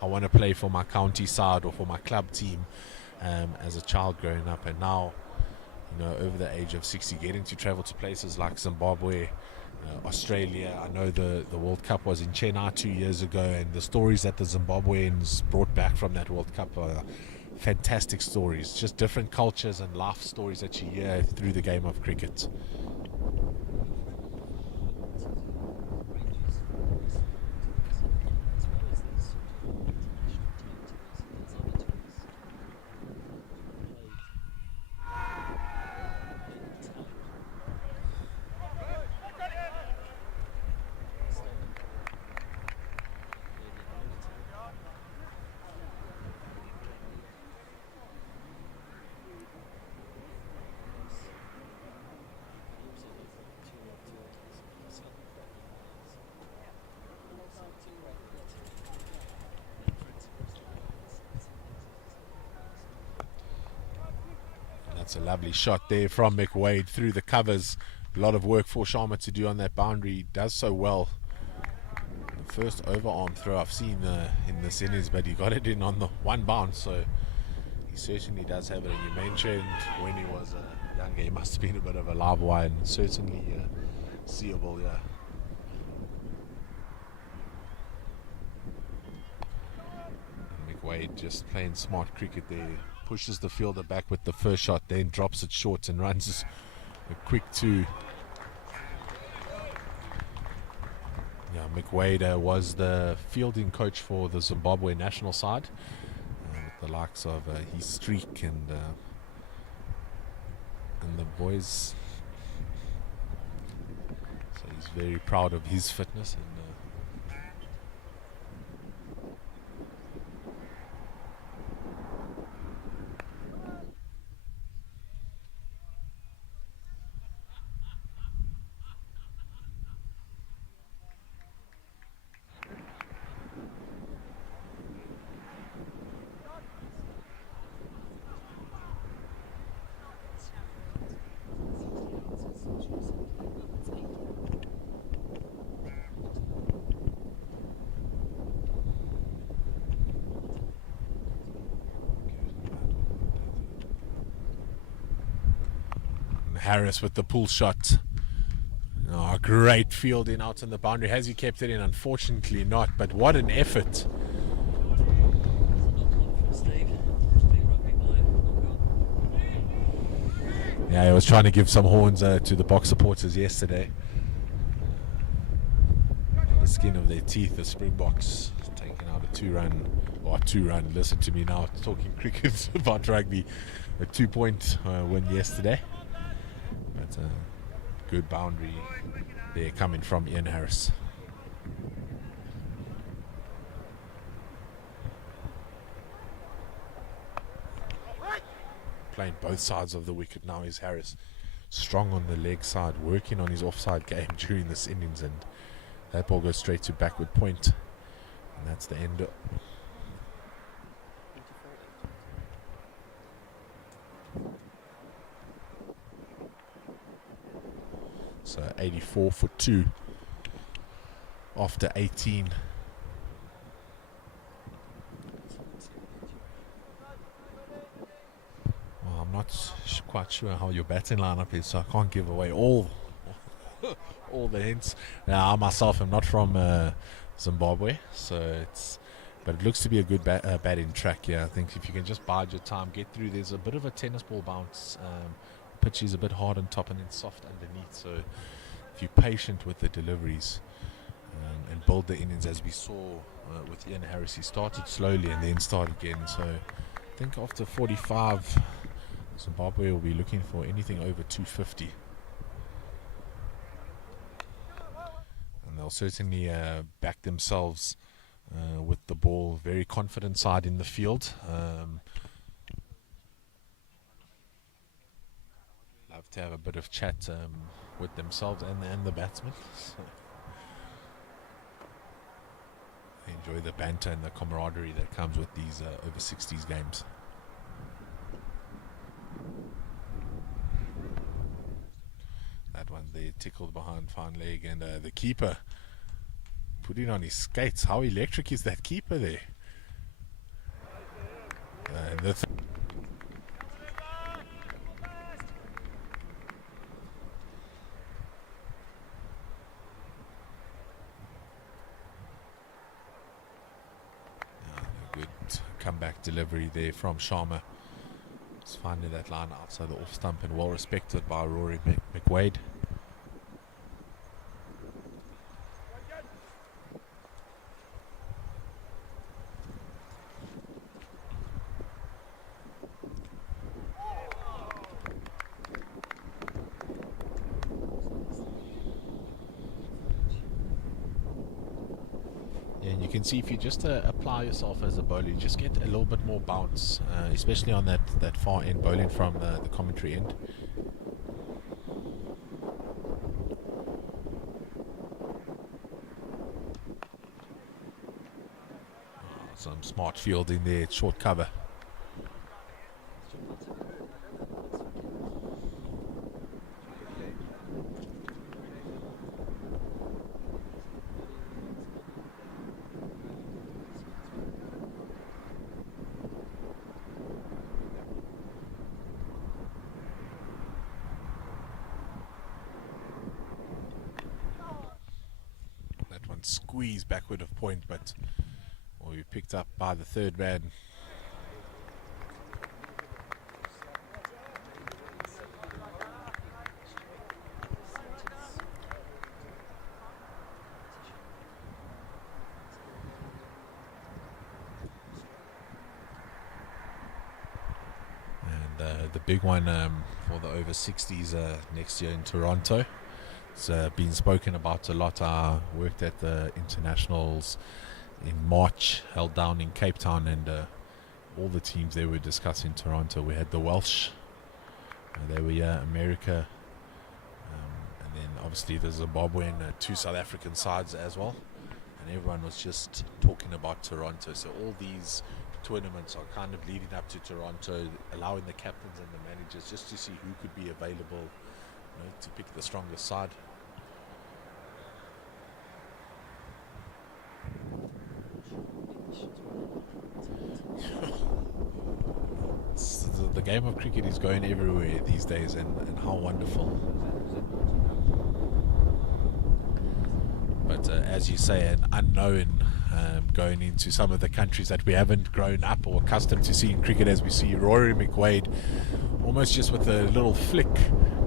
I want to play for my county side or for my club team as a child growing up, and now, you know, over the age of 60, getting to travel to places like Zimbabwe, Australia. I know the World Cup was in Chennai 2 years ago, and the stories that the Zimbabweans brought back from that World Cup are fantastic stories. Just different cultures and life stories that you hear through the game of cricket. It's a lovely shot there from McWade through the covers. A lot of work for Sharma to do on that boundary. He does so well. The first overarm throw I've seen in the semis, but he got it in on the one bounce, so he certainly does have it. And you mentioned when he was younger, he must have been a bit of a live wire, and certainly seeable, yeah. And McWade just playing smart cricket there. Pushes the fielder back with the first shot, then drops it short and runs a quick two. Yeah, McWade was the fielding coach for the Zimbabwe national side, with the likes of his streak and the boys. So he's very proud of his fitness. And Harris with the pull shot. Oh, great fielding out on the boundary. Has he kept it in? Unfortunately not, but what an effort. Yeah, he was trying to give some horns to the Box supporters yesterday. On the skin of their teeth, the Springboks taking out a two-run, listen to me now, talking cricket about rugby, a 2-point win yesterday. But good boundary there coming from Ian Harris. Playing both sides of the wicket now is Harris. Strong on the leg side, working on his offside game during this innings, and that ball goes straight to backward point. And that's the end. So 84 for 2 after 18. Well, I'm not quite sure how your batting lineup is, so I can't give away all the hints. Now, I myself am not from Zimbabwe, but it looks to be a good batting track here. I think if you can just bide your time, get through. There's a bit of a tennis ball bounce. Pitch is a bit hard on top and then soft underneath, so if you're patient with the deliveries and build the innings, as we saw with Ian Harris, he started slowly and then started again. So I think after 45, Zimbabwe will be looking for anything over 250, and they'll certainly back themselves with the ball. Very confident side in the field. Love to have a bit of chat with themselves and the batsmen. So I enjoy the banter and the camaraderie that comes with these over 60s games. That one there tickled behind fine leg, and the keeper putting on his skates. How electric is that keeper there? Good comeback delivery there from Sharma. Just finding that line outside the off stump, and well respected by Rory McWade. And you can see if you just apply yourself as a bowler, you just get a little bit more bounce, especially on that far end, bowling from the commentary end. Some smart fielding there, short cover. and squeeze backward of point, but we picked up by the third man. And the big one for the over 60s next year in Toronto. It's been spoken about a lot. I worked at the internationals in March, held down in Cape Town, and all the teams they were discussing Toronto. We had the Welsh, they were here, America, and then obviously the Zimbabwean, two South African sides as well. And everyone was just talking about Toronto. So all these tournaments are kind of leading up to Toronto, allowing the captains and the managers just to see who could be available, to pick the strongest side. The game of cricket is going everywhere these days, and how wonderful. But as you say, an unknown going into some of the countries that we haven't grown up or accustomed to seeing cricket as we see Rory McWade, almost just with a little flick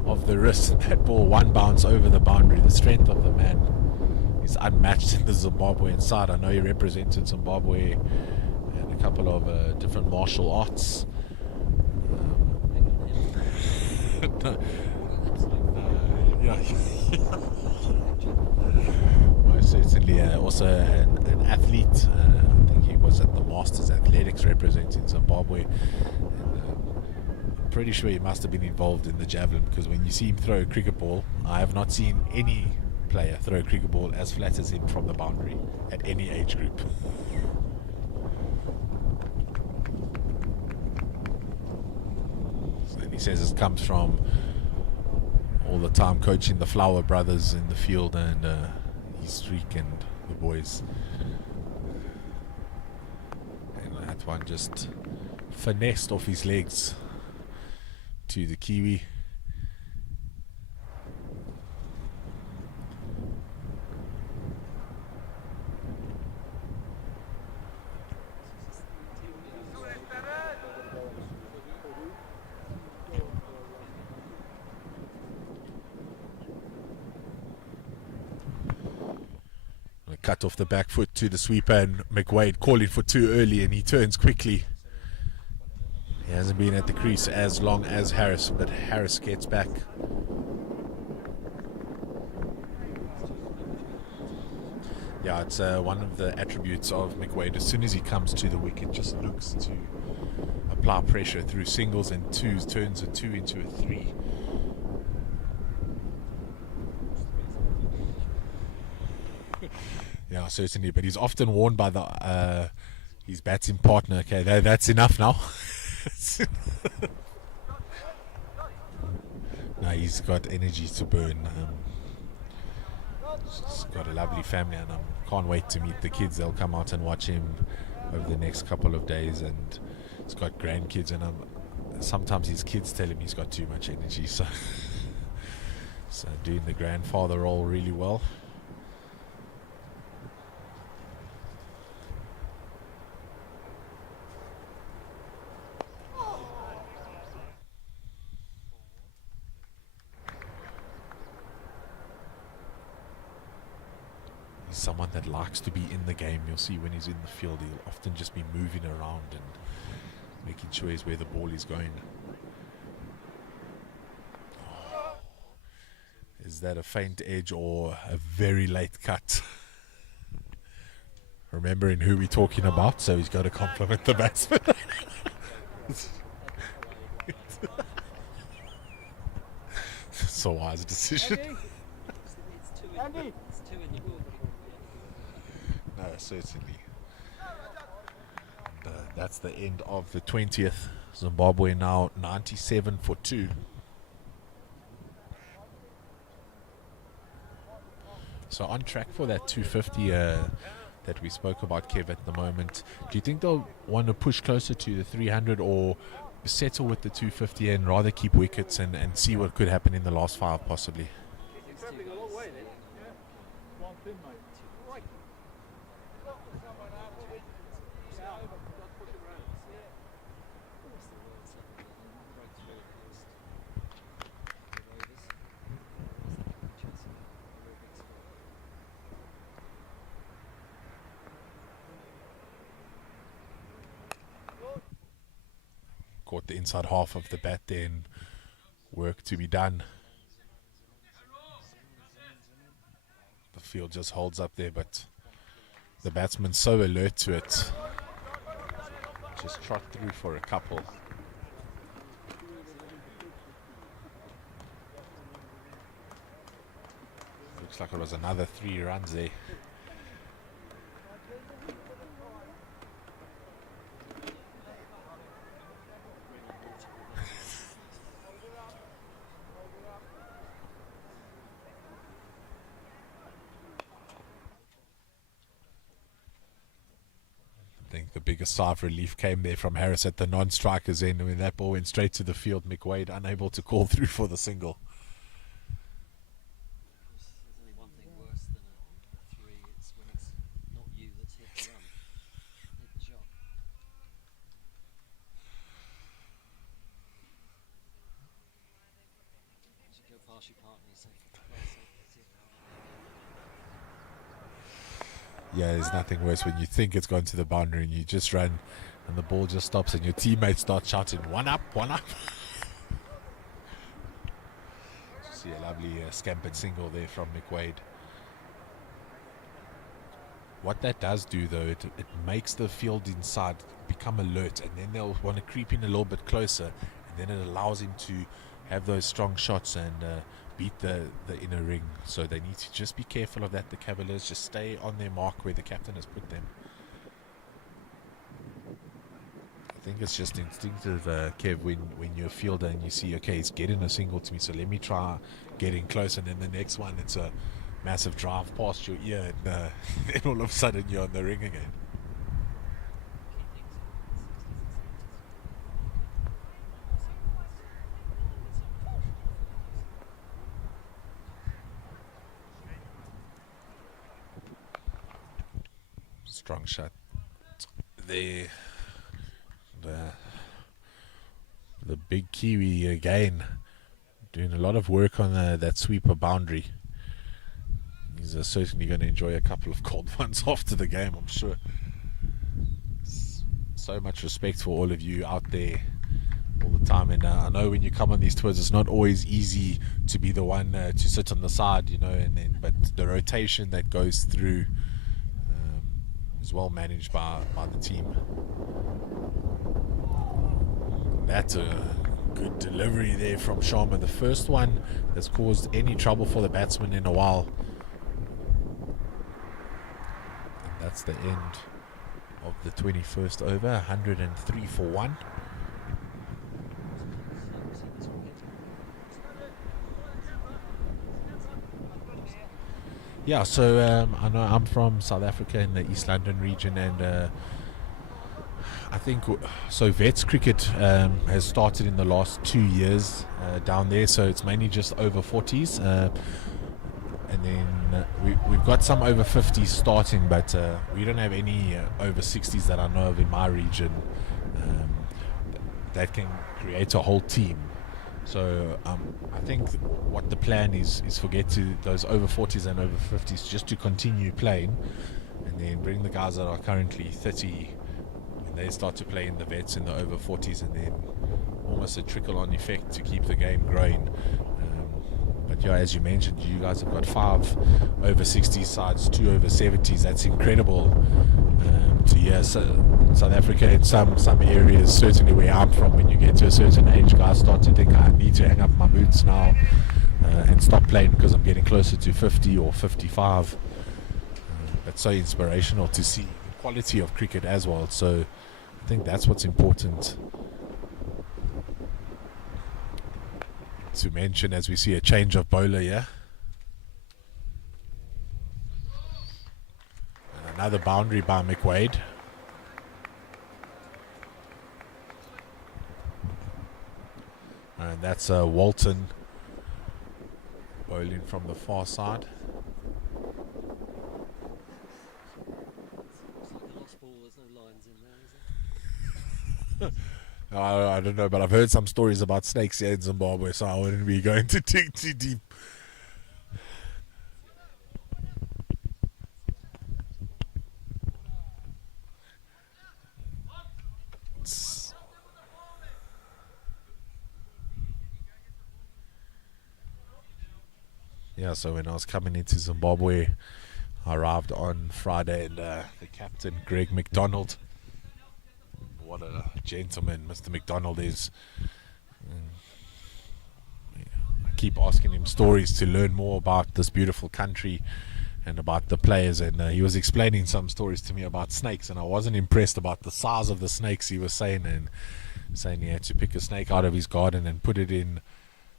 of the wrist, that ball one bounce over the boundary. The strength of the man is unmatched in the Zimbabwean side. I know he represented Zimbabwe in a couple of different martial arts. Yeah. Most certainly also an athlete. I think he was at the Masters Athletics representing Zimbabwe. And, I'm pretty sure he must have been involved in the javelin, because when you see him throw a cricket ball, I have not seen any player throw a cricket ball as flat as him from the boundary at any age group. So, and he says it comes from all the time coaching the Flower brothers in the field, and his streak and the boys. And that one just finessed off his legs to the Kiwi. Cut off the back foot to the sweeper, and McWade calling for two early, and he turns quickly. He hasn't been at the crease as long as Harris, but Harris gets back. Yeah, it's one of the attributes of McWade. As soon as he comes to the wicket, just looks to apply pressure through singles and twos, turns a two into a three. Yeah, certainly, but he's often warned by the his batting partner. Okay, that's enough now. No, he's got energy to burn. He's got a lovely family, and I can't wait to meet the kids. They'll come out and watch him over the next couple of days, and he's got grandkids, and sometimes his kids tell him he's got too much energy. So doing the grandfather role really well. Someone that likes to be in the game. You'll see when he's in the field, he'll often just be moving around and making sure he's where the ball is going. Oh. Is that a faint edge or a very late cut? Remembering who we're talking about, so he's got to compliment the batsman. It's a wise decision. Andy. No, certainly. And, that's the end of the 20th. Zimbabwe now 97 for 2. So on track for that 250 that we spoke about, Kev, at the moment. Do you think they'll want to push closer to the 300 or settle with the 250 and rather keep wickets and see what could happen in the last 5 possibly? He's travelling a long way then. Yeah. One pin, mate. Right. caught the inside half of the bat there, and work to be done. The field just holds up there, but the batsman's so alert to it. Just trot through for a couple. Looks like it was another 3 runs there. I think the biggest sigh of relief came there from Harris at the non-strikers end. When that ball went straight to the field, McWade unable to call through for the single. There's only one thing worse than a 3. It's when it's not you that's hit the run, hit the shot. You should go past your partner and say, for Christ's sake, hit it. Yeah, there's nothing worse when you think it's going to the boundary and you just run and the ball just stops and your teammates start shouting, one up, one up. See a lovely scampered single there from McWade. What that does do, though, it makes the field inside become alert, and then they'll want to creep in a little bit closer, and then it allows him to have those strong shots and beat the inner ring. So they need to just be careful of that. The Cavaliers just stay on their mark where the captain has put them. I think it's just instinctive, Kev, when you're a fielder and you see, okay, he's getting a single to me, so let me try getting close, and then the next one, it's a massive drive past your ear, and then all of a sudden you're on the ring again. Strong shot. The big Kiwi again doing a lot of work on that sweeper boundary. He's certainly going to enjoy a couple of cold ones after the game, I'm sure. So much respect for all of you out there all the time, and I know when you come on these tours it's not always easy to be the one to sit on the side, you know, and then but the rotation that goes through is well managed by the team. That's a good delivery there from Sharma, the first one that's caused any trouble for the batsman in a while. And that's the end of the 21st over, 103 for 1. Yeah, so I know I'm from South Africa in the East London region, and I think so Vets cricket has started in the last 2 years down there, so it's mainly just over 40s, and then we've got some over 50s starting, but we don't have any over 60s that I know of in my region that can create a whole team. So I think what the plan is forget to those over 40s and over 50s just to continue playing, and then bring the guys that are currently 30 and they start to play in the Vets in the over 40s, and then almost a trickle-on effect to keep the game growing. But yeah, as you mentioned, you guys have got 5 over 60 sides, 2 over 70s. That's incredible to hear. South Africa in some areas, certainly where I'm from, when you get to a certain age, guys start to think, I need to hang up my boots now and stop playing because I'm getting closer to 50 or 55. That's so inspirational to see the quality of cricket as well. So I think that's what's important to mention as we see a change of bowler here. And another boundary by McWade. And that's Walton bowling from the far side. It's like a lost ball, there's no lines in there, is there? I don't know, but I've heard some stories about snakes here in Zimbabwe, so I wouldn't be going to dig too deep. Yeah, so when I was coming into Zimbabwe, I arrived on Friday, and the captain, Greg McDonald, what a gentleman Mr. McDonald is. I keep asking him stories to learn more about this beautiful country and about the players, and he was explaining some stories to me about snakes, and I wasn't impressed about the size of the snakes he was saying, and saying he had to pick a snake out of his garden and put it in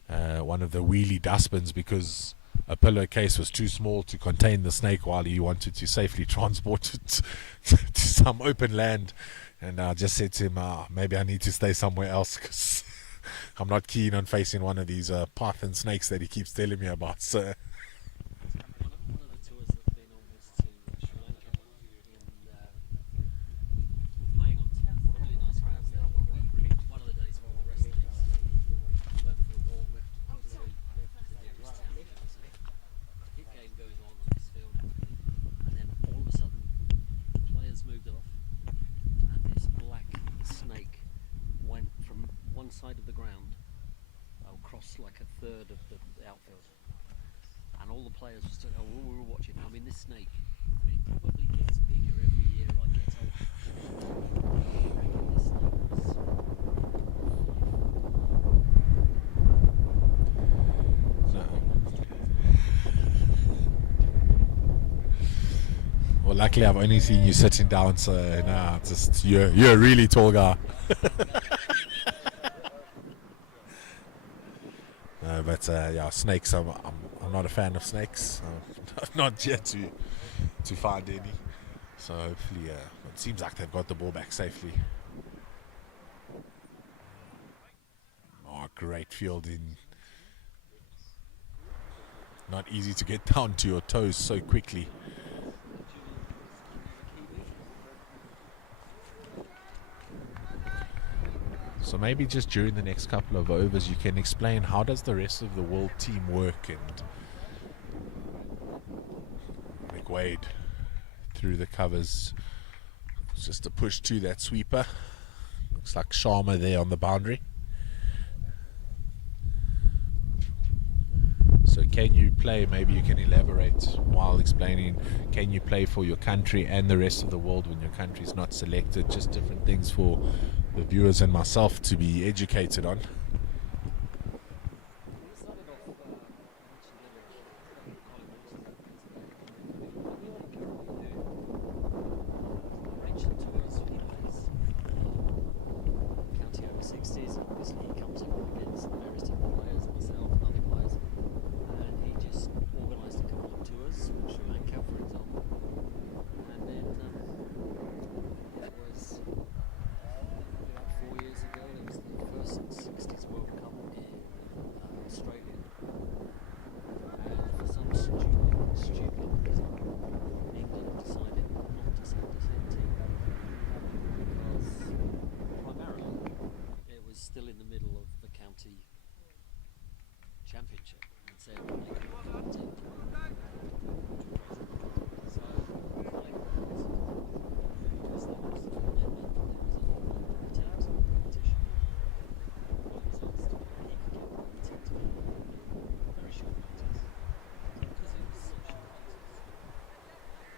one of the wheelie dustbins because a pillowcase was too small to contain the snake while he wanted to safely transport it to some open land. And I just said to him, maybe I need to stay somewhere else because I'm not keen on facing one of these python snakes that he keeps telling me about. So One of the tours that I've been on was to Sri Lanka. We're playing on really nice grounds there. One of the days, one of the rest days, we went for a walk to the nearest town. There was a hit game going on this field, and then all of a sudden, players moved off, and this black snake went from one side of the ground across like a third of the outfield. And all the players were we were watching. I mean, this snake, it probably gets bigger every year I get older. This snake was... well, luckily I've only seen you sitting down, so nah, just you're a really tall guy. No, but yeah, snakes. I'm not a fan of snakes. I've not yet to find any. So hopefully, it seems like they've got the ball back safely. Oh, great fielding. Not easy to get down to your toes so quickly. So maybe just during the next couple of overs you can explain how does the rest of the world team work, and McWade through the covers. It's just a push to that sweeper. Looks like Sharma there on the boundary. So can you play, maybe you can elaborate while explaining, can you play for your country and the rest of the world when your country is not selected? Just different things for the viewers and myself to be educated on. County over 60s, obviously he comes along against the various different players, myself and other players, and he just organised a couple of tours, Sri Lanka for example, and then it was about 4 years ago, there was the first 60s World Cup in Australia, and for some stupid reason, England decided not to send us in team because primarily it was still in the middle of the county championship and said they couldn't come to it. So like, because there was an amendment, there was a attempt at competition. What was asked, he could get the team to very short notice because it was such short notice. He got the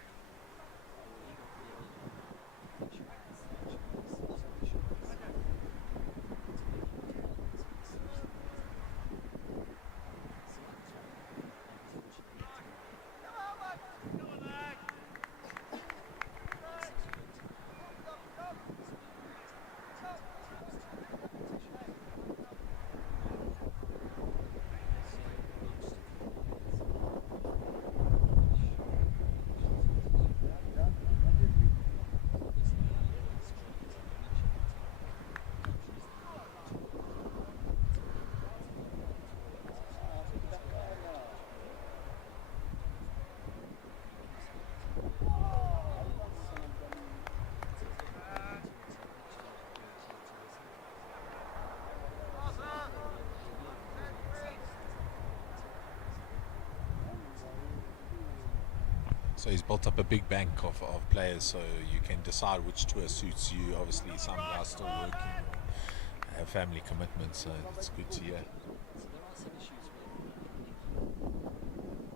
So he's built up a big bank of players, so you can decide which tour suits you. Obviously some guys still working or have family commitments, so it's good to hear. So there are some issues with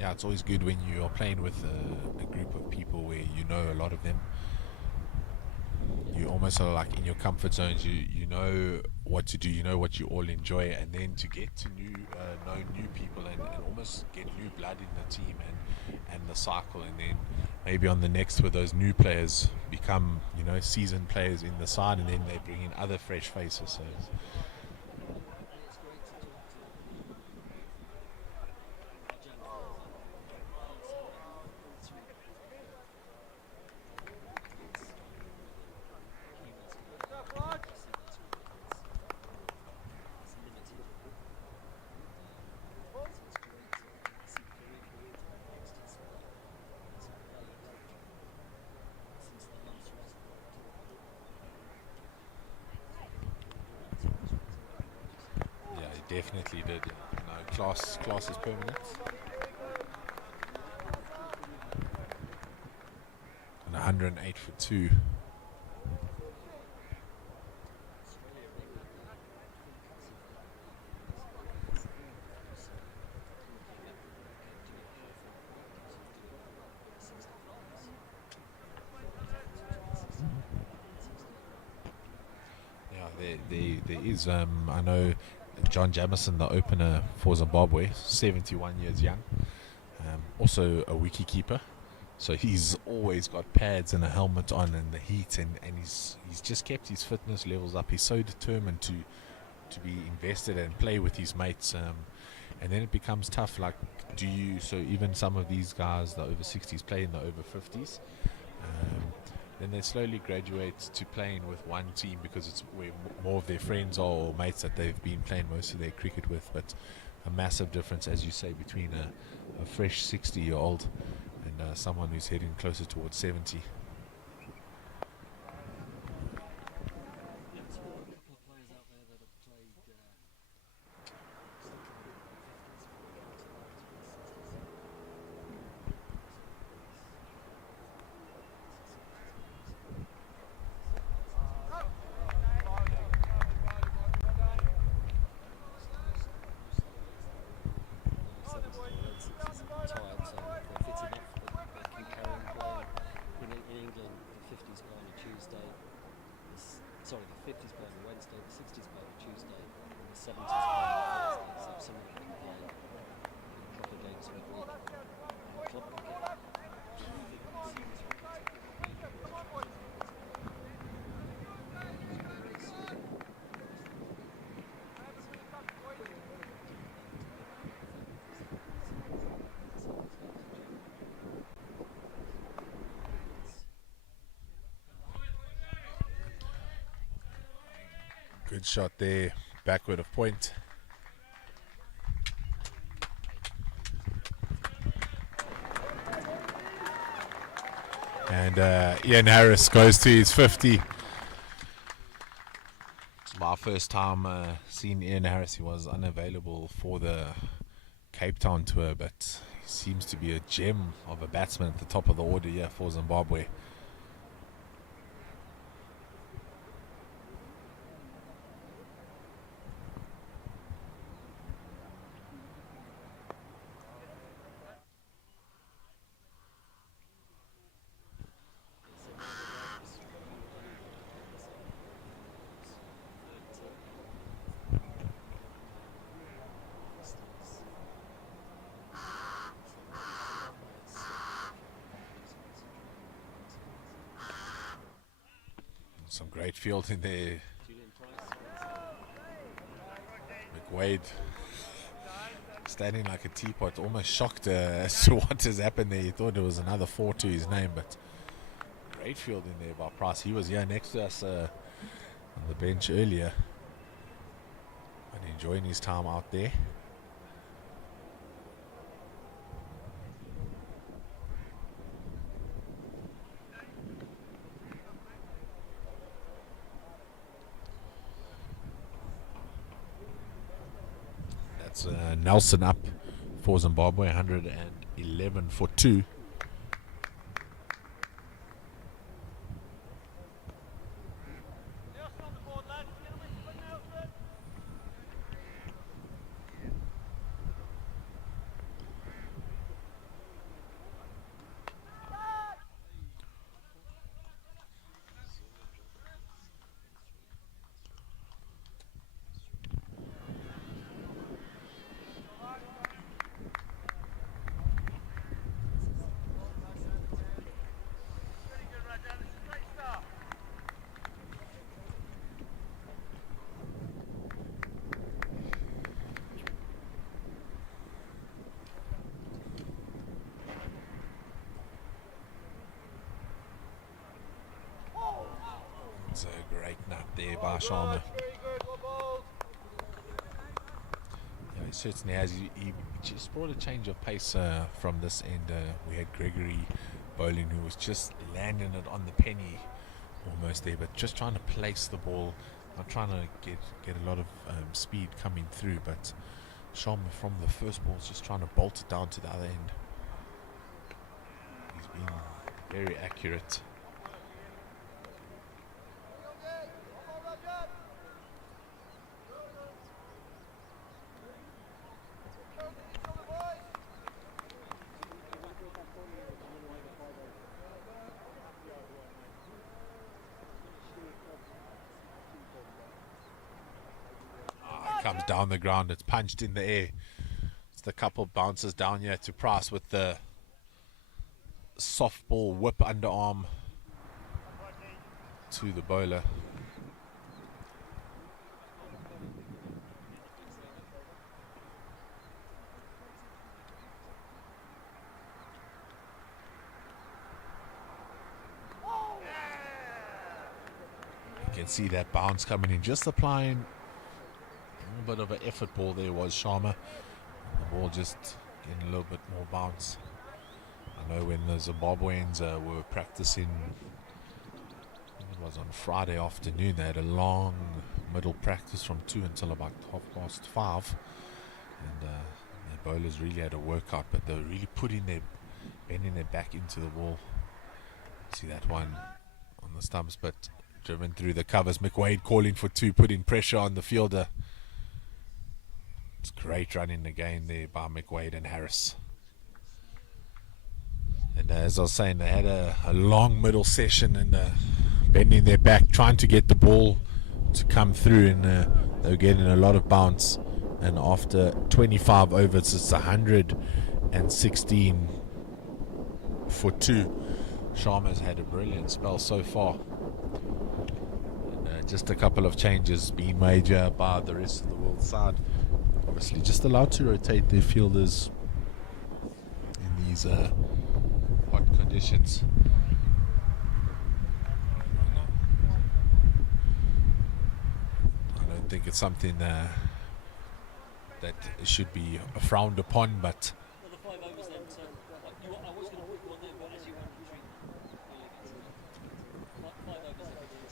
yeah, it's always good when you are playing with a group of people where you know a lot of them. You almost are like in your comfort zones. You know what to do. You know what you all enjoy, and then to get to know new people and almost get new blood in the team and the cycle, and then maybe on the next where those new players become seasoned players in the side, and then they bring in other fresh faces. So And it's great to talk to our young players like he's three guys like that. He wants to go. You see that's really it's limited. So it's great to see Kerry coming into the youngsters who played since the last rest. yeah, he definitely did. No, class is permanent. And 108 for 2. Yeah, there is. I know John Jamison, the opener for Zimbabwe, 71 years young. Also a wicket-keeper. So he's always got pads and a helmet on in the heat, and he's just kept his fitness levels up. He's so determined to be invested and play with his mates. And then it becomes tough. Like, so even some of these guys, the over 60s, play in the over 50s. Then they slowly graduate to playing with one team because it's where more of their friends are or mates that they've been playing most of their cricket with. But a massive difference, as you say, between a fresh 60-year-old and someone who's heading closer towards 70. There's a couple of players out there that have played tired, so they're fit enough that they can carry on playing. In England, the 50s play on a Tuesday. The 50s play on a Wednesday, the 60s play on a Tuesday, and the 70s play on a Thursday. So some of them can play a couple of games a week. Club cricket. Good shot there, backward of point. And Ian Harris goes to his 50. It's my first time seeing Ian Harris. He was unavailable for the Cape Town tour, but he seems to be a gem of a batsman at the top of the order here for Zimbabwe. Some great fielding there. McWade standing like a teapot, almost shocked as to what has happened there. He thought it was another 4 to his name, but great fielding there by Price. He was here next to us on the bench earlier and enjoying his time out there. That's Nelson up for Zimbabwe, 111 for 2. It's a great nut there by Sharma. Yeah, he certainly has. He just brought a change of pace from this end. We had Gregory bowling, who was just landing it on the penny almost there, but just trying to place the ball, not trying to get a lot of speed coming through. But Sharma from the first ball is just trying to bolt it down to the other end. He's been very accurate. Comes down the ground, it's punched in the air. It's the couple bounces down here to Price with the softball whip underarm to the bowler. You can see that bounce coming in, just applying a little bit of an effort ball there was Sharma. The ball just getting a little bit more bounce. I know when the Zimbabweans were practicing, I think it was on Friday afternoon, they had a long middle practice from 2 until about 5:30. And their bowlers really had a workout, but they were really bending their back into the ball. See that one on the stumps, but driven through the covers. McWade calling for 2, putting pressure on the fielder. It's great running again there by McWade and Harris. And as I was saying, they had a long middle session and bending their back, trying to get the ball to come through, and they were getting a lot of bounce. And after 25 overs, it's 116 for 2. Sharma's had a brilliant spell so far. And, just a couple of changes being made here by the rest of the world side. Obviously just allowed to rotate their fielders in these hot conditions. I don't think it's something that should be frowned upon, but Well, the 5 overs then, so I was going to put you on there, but as you went between five overs everything.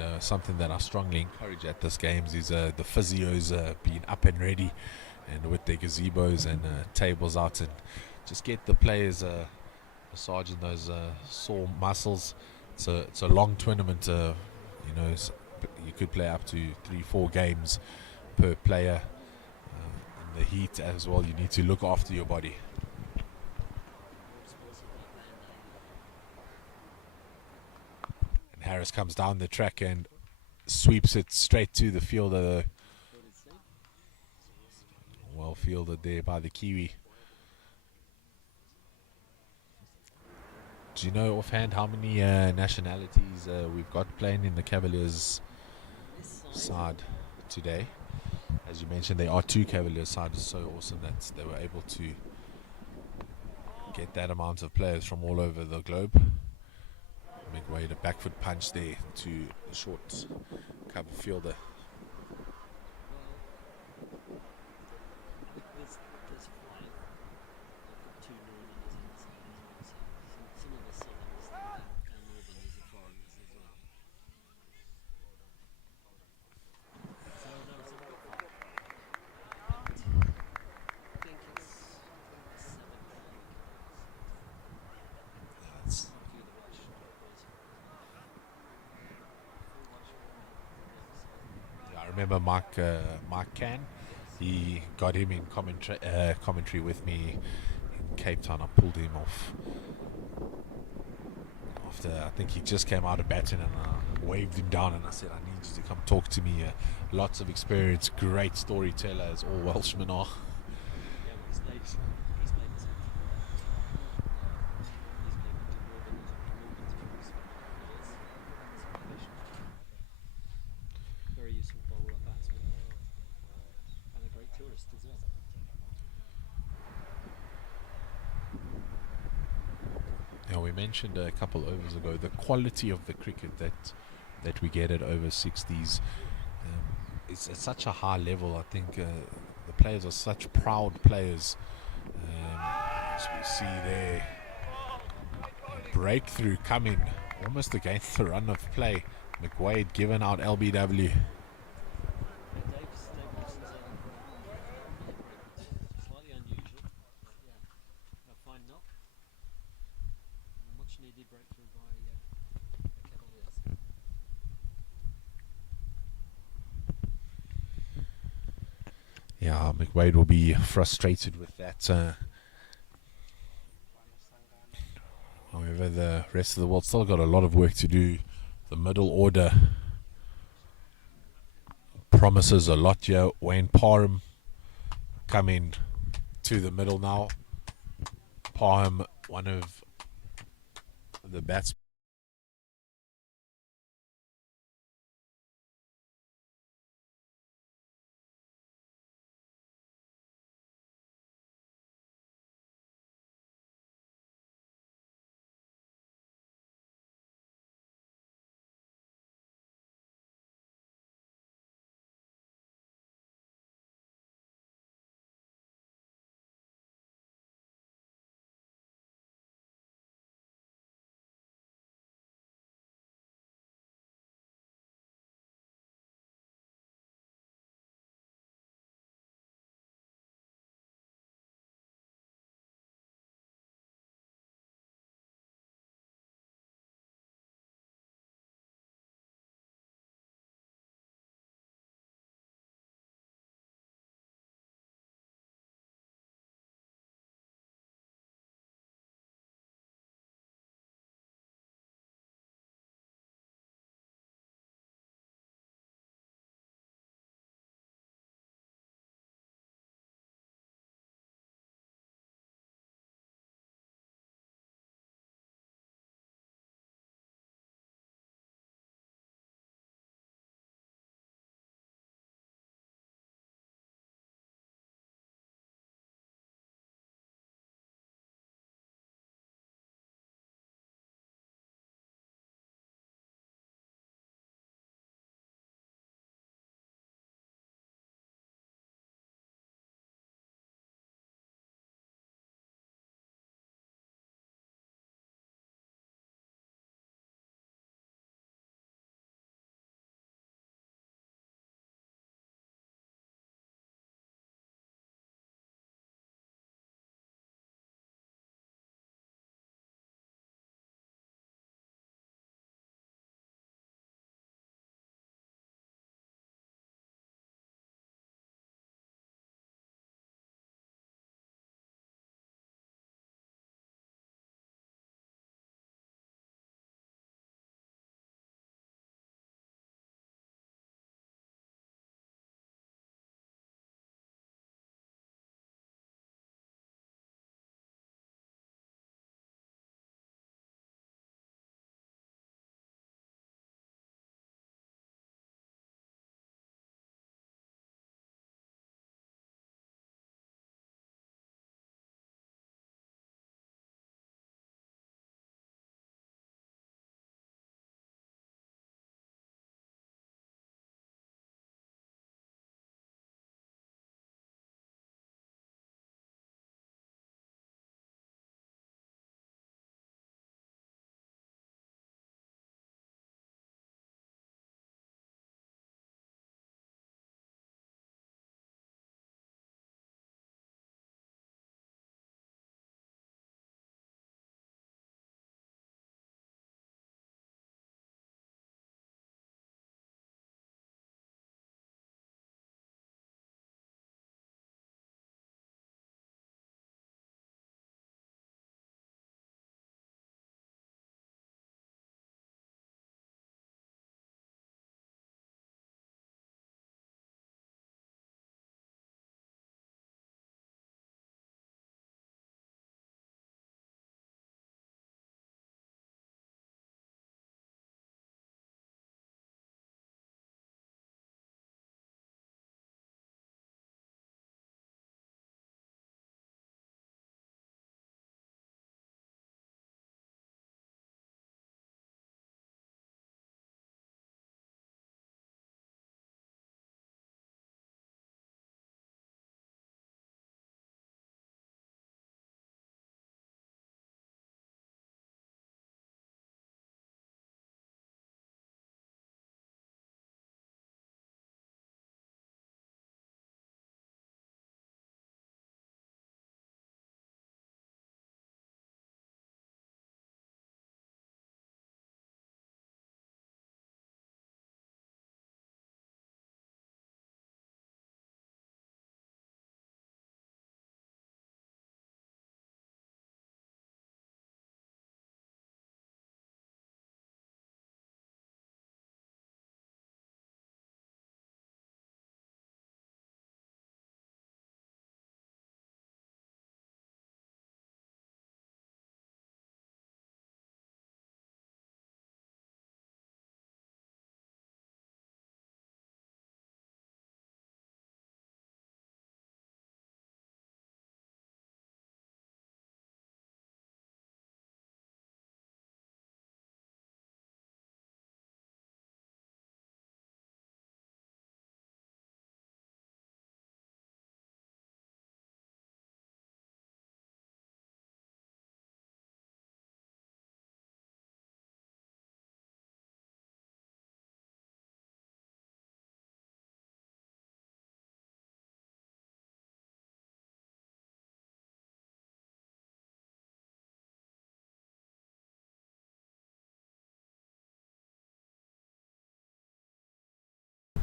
and something that I strongly encourage at this games is the physios being up and ready, and with their gazebos and tables out, and just get the players massaging those sore muscles. It's a long tournament. You could play up to 3-4 games per player. In the heat as well, you need to look after your body. And Harris comes down the track and sweeps it straight to the fielder. Well fielded there by the Kiwi. Do you know offhand how many nationalities we've got playing in the Cavaliers side today? As you mentioned, there are 2 Cavaliers sides. It's so awesome that they were able to get that amount of players from all over the globe. McWade, a back foot punch there to the short cover fielder. There's 5. I've got 2 Northerners in the side as well, so some of the Southerners and Northerners are foreigners as well. So no, so we've got 5. I think it's 7 That's a few of the Welsh boys. Yeah, I remember Mark Can. He got him in commentary with me in Cape Town. I pulled him off after, I think he just came out of batting, and I waved him down and I said, I need you to come talk to me. Lots of experience, great storyteller, as all Welshmen are. Yeah, well, he's played the same. He's played with the Northerners and Northerners for years. Very useful bowler, batsman, and a great tourist as well. Now, we mentioned a couple overs ago the quality of the cricket that that we get at over 60s. It's at such a high level. I think the players are such proud players. As we see there, a breakthrough coming almost against the run of play. McWade giving out LBW. Slightly unusual, but yeah, a fine knock. And a much needed breakthrough by the Cavaliers. Yeah, McWade will be frustrated with that. However, the rest of the world still got a lot of work to do. The middle order promises a lot here. Wayne Parham coming to the middle now. Parham, one of the batsmen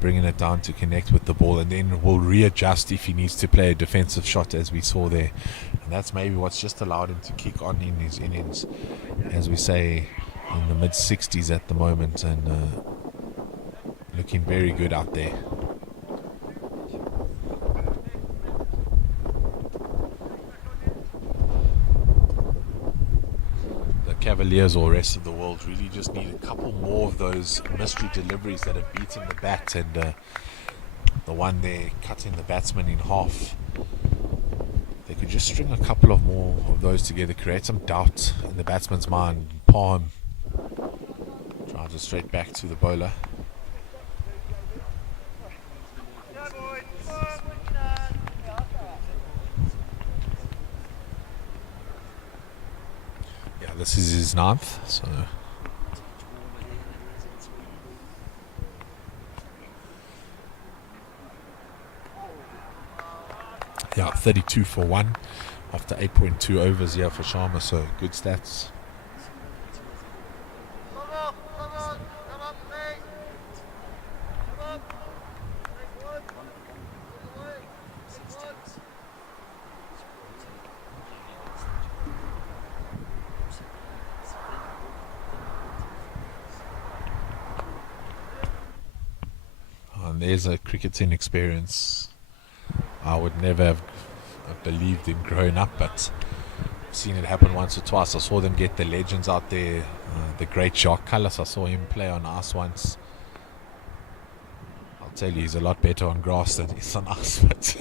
bringing it down to connect with the ball, and then will readjust if he needs to play a defensive shot, as we saw there. And that's maybe what's just allowed him to kick on in his innings, as we say, in the mid-60s at the moment, and looking very good out there. Cavaliers or rest of the world really just need a couple more of those mystery deliveries that have beaten the bat, and the one there cutting the batsman in half. They could just string a couple of more of those together, create some doubt in the batsman's mind. Palm drives it straight back to the bowler. This is his 9th, so yeah, 32 for 1 after 8.2 overs here for Sharma, so good stats. There's a cricketing experience I would never have believed in growing up, but I've seen it happen once or twice. I saw them get the legends out there, the great Jacques Callis. I saw him play on ice once. I'll tell you, he's a lot better on grass than he's on ice, but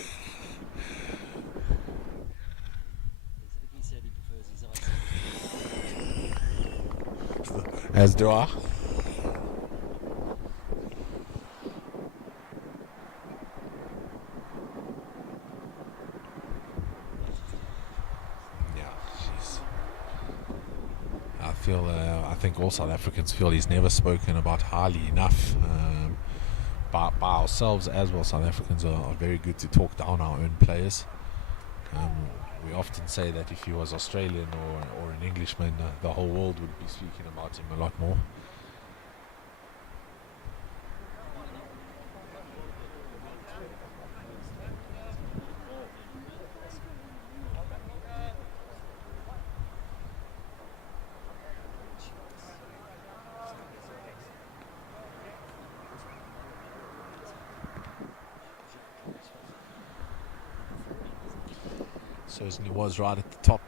as do I. I think all South Africans feel he's never spoken about highly enough. By ourselves as well, South Africans are very good to talk down our own players. We often say that if he was Australian or an Englishman, the whole world would be speaking about him a lot more. Certainly was right at the top.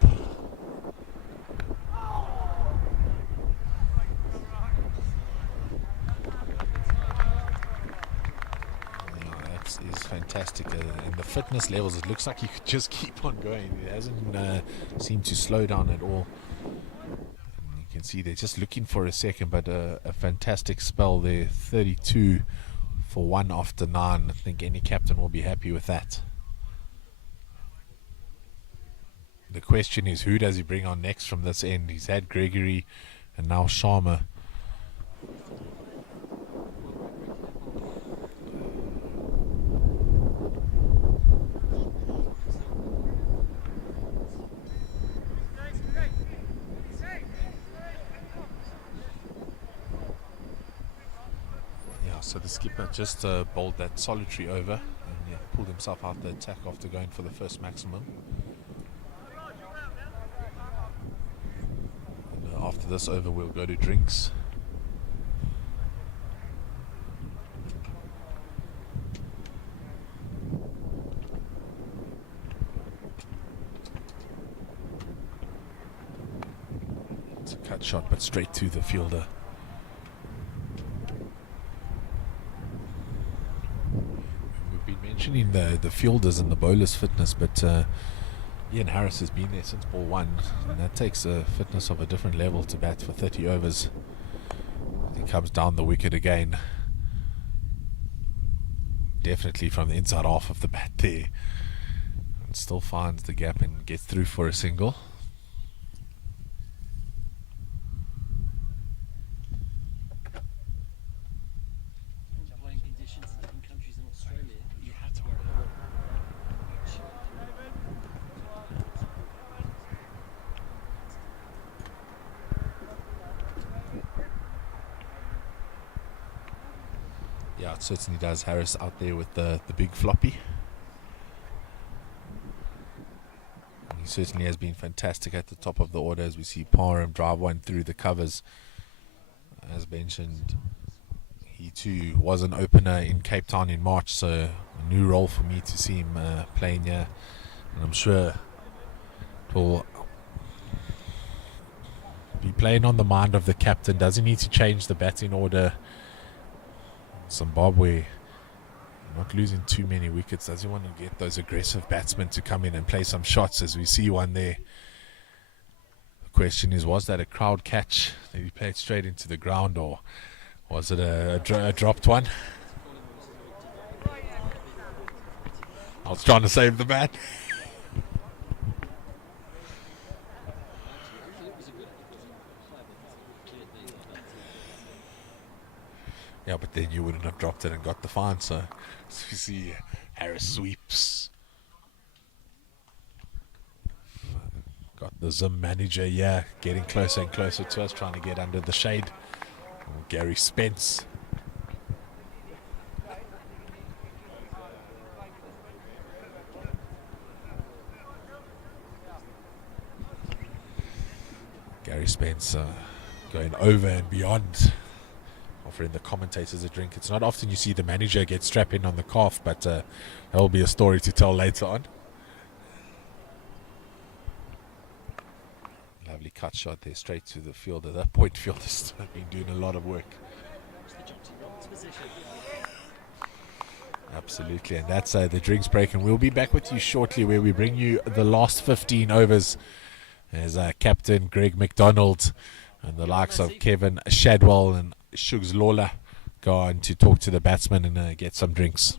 That is fantastic. And the fitness levels, it looks like he could just keep on going. It hasn't seemed to slow down at all. You can see they're just looking for a second, but a fantastic spell there. 32 for 1 after 9. I think any captain will be happy with that. The question is, who does he bring on next from this end? He's had Gregory and now Sharma. Yeah, so the skipper just bowled that solitary over and pulled himself out the attack after going for the first maximum. After this over, we'll go to drinks. It's a cut shot, but straight to the fielder. We've been mentioning the fielders and the bowlers' fitness, but Ian Harris has been there since ball 1, and that takes a fitness of a different level to bat for 30 overs. He comes down the wicket again. Definitely from the inside half of the bat there. And still finds the gap and gets through for a single. Yeah, it certainly does. Harris out there with the big floppy. He certainly has been fantastic at the top of the order as we see Parham drive one through the covers. As mentioned, he too was an opener in Cape Town in March, so a new role for me to see him playing here. And I'm sure it will be playing on the mind of the captain. Does he need to change the batting order? Zimbabwe not losing too many wickets. Does he want to get those aggressive batsmen to come in and play some shots, as we see one there? The question is, was that a crowd catch? Did he play it straight into the ground, or was it a dropped one? I was trying to save the bat. Yeah, but then you wouldn't have dropped it and got the fine. So you see Harris sweeps. Got the Zim manager, yeah, getting closer and closer to us, trying to get under the shade. Gary Spence. Gary Spence going over and beyond, offering the commentators a drink. It's not often you see the manager get strapped in on the calf, but that will be a story to tell later on. Lovely cut shot there, straight to the fielder. That point fielder's been doing a lot of work. Absolutely, and that's the drinks break, and we'll be back with you shortly, where we bring you the last 15 overs as Captain Greg McDonald and the likes of Kevin Shadwell and Shugs Lawler go on to talk to the batsmen and get some drinks.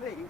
Please.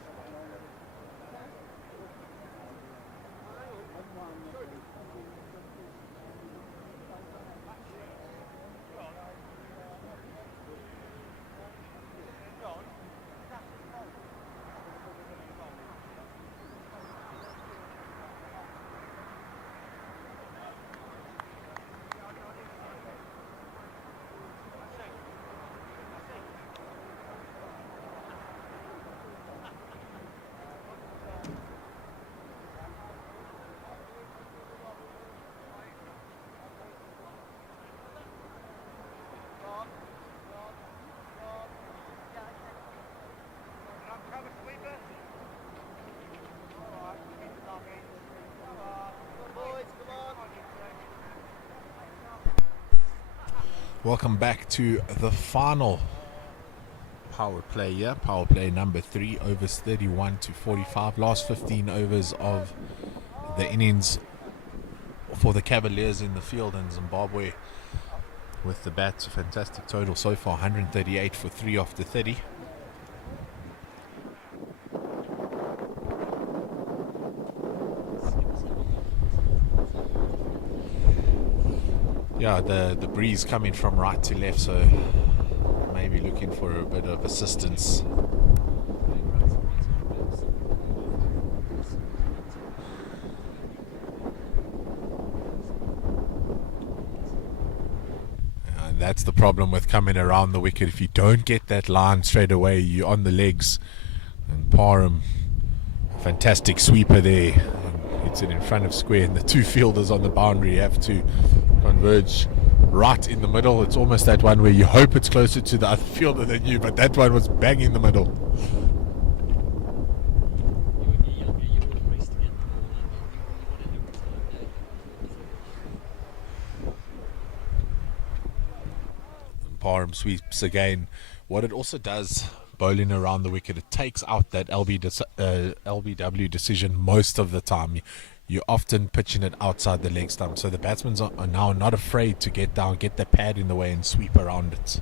Welcome back to the final power play here. Power play number 3, overs 31 to 45. Last 15 overs of the innings for the Cavaliers in the field in Zimbabwe with the bats. A fantastic total so far, 138 for 3 off the 30. Yeah, the breeze coming from right to left, so maybe looking for a bit of assistance. And that's the problem with coming around the wicket. If you don't get that line straight away, you're on the legs. And Parham, fantastic sweeper there, and hits it in front of square, and the two fielders on the boundary have to converge right in the middle. It's almost that one where you hope it's closer to the other fielder than you, but that one was bang in the middle. And Parham sweeps again. What it also does, bowling around the wicket, it takes out that LBW decision most of the time. You're often pitching it outside the leg stump, so the batsmen are now not afraid to get down, get the pad in the way and sweep around it.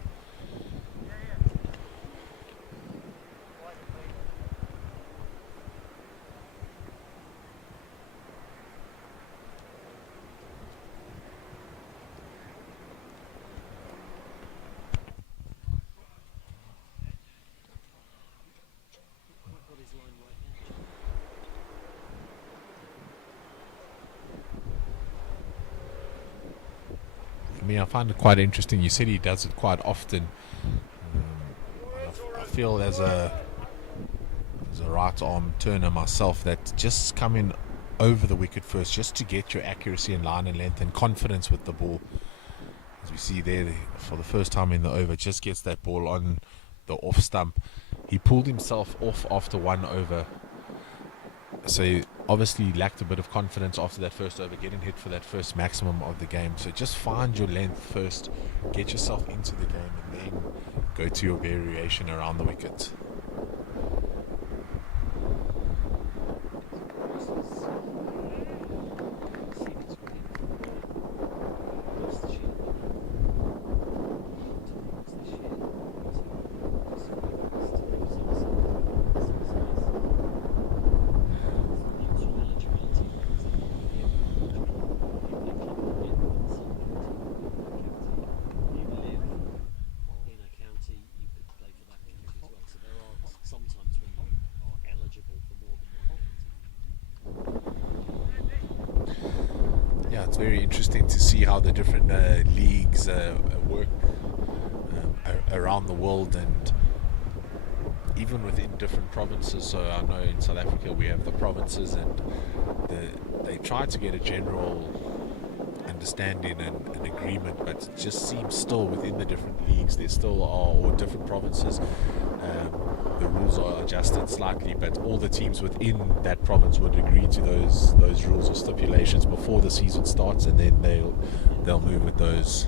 For me, I find it quite interesting. You said he does it quite often. I feel as a right arm turner myself that just coming over the wicket first, just to get your accuracy and line and length and confidence with the ball. As we see there, for the first time in the over, just gets that ball on the off stump. He pulled himself off after one over, so he obviously lacked a bit of confidence after that first over, getting hit for that first maximum of the game. So just find your length first, get yourself into the game, and then go to your variation around the wicket. It's very interesting to see how the different leagues work around the world, and even within different provinces. So I know in South Africa we have the provinces, and they try to get a general understanding and an agreement, but it just seems still within the different leagues there still are, or different provinces, the rules are adjusted slightly, but all the teams within that province would agree to those rules or stipulations before the season starts, and then they'll move with those.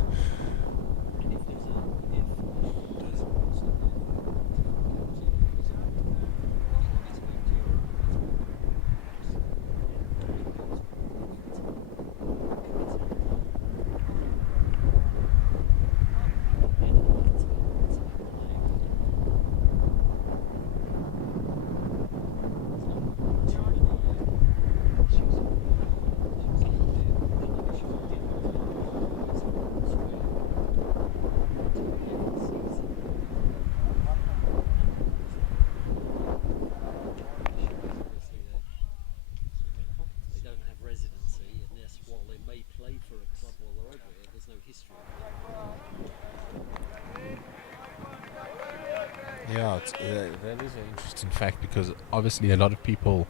Yeah, that is an interesting fact because obviously a lot of people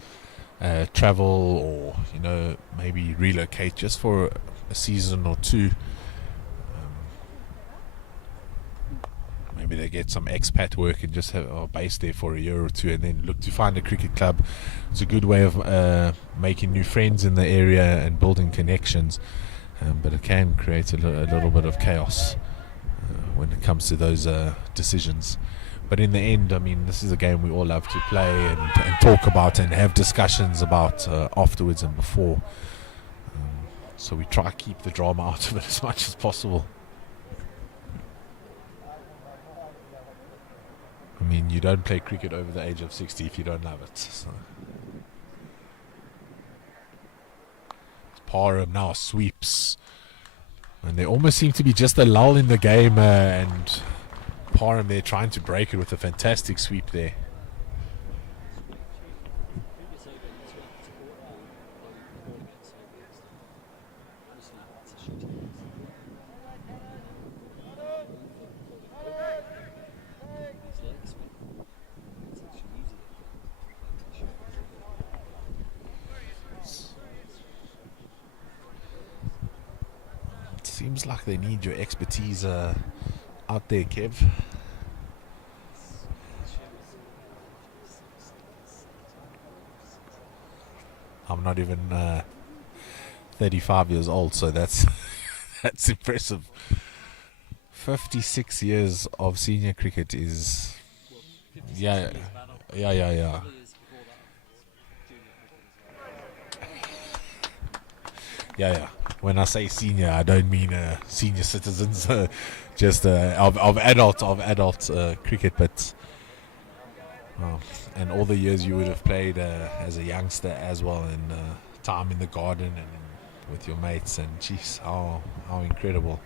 travel or maybe relocate just for a season or two. Maybe they get some expat work and just are based there for a year or two and then look to find a cricket club. It's a good way of making new friends in the area and building connections, but it can create a little bit of chaos when it comes to those decisions. But in the end, I mean, this is a game we all love to play and talk about and have discussions about afterwards and before. So we try to keep the drama out of it as much as possible. I mean, you don't play cricket over the age of 60 if you don't love it. So. Parham now sweeps. And there almost seemed to be just a lull in the game, and Parham there trying to break it with a fantastic sweep there. Seems like they need your expertise out there, Kev. I'm not even 35 years old, so that's that's impressive. 56 years of senior cricket is yeah. Yeah. When I say senior, I don't mean senior citizens, just of adult cricket, but and all the years you would have played as a youngster as well, and time in the garden and with your mates, and geez, how incredible.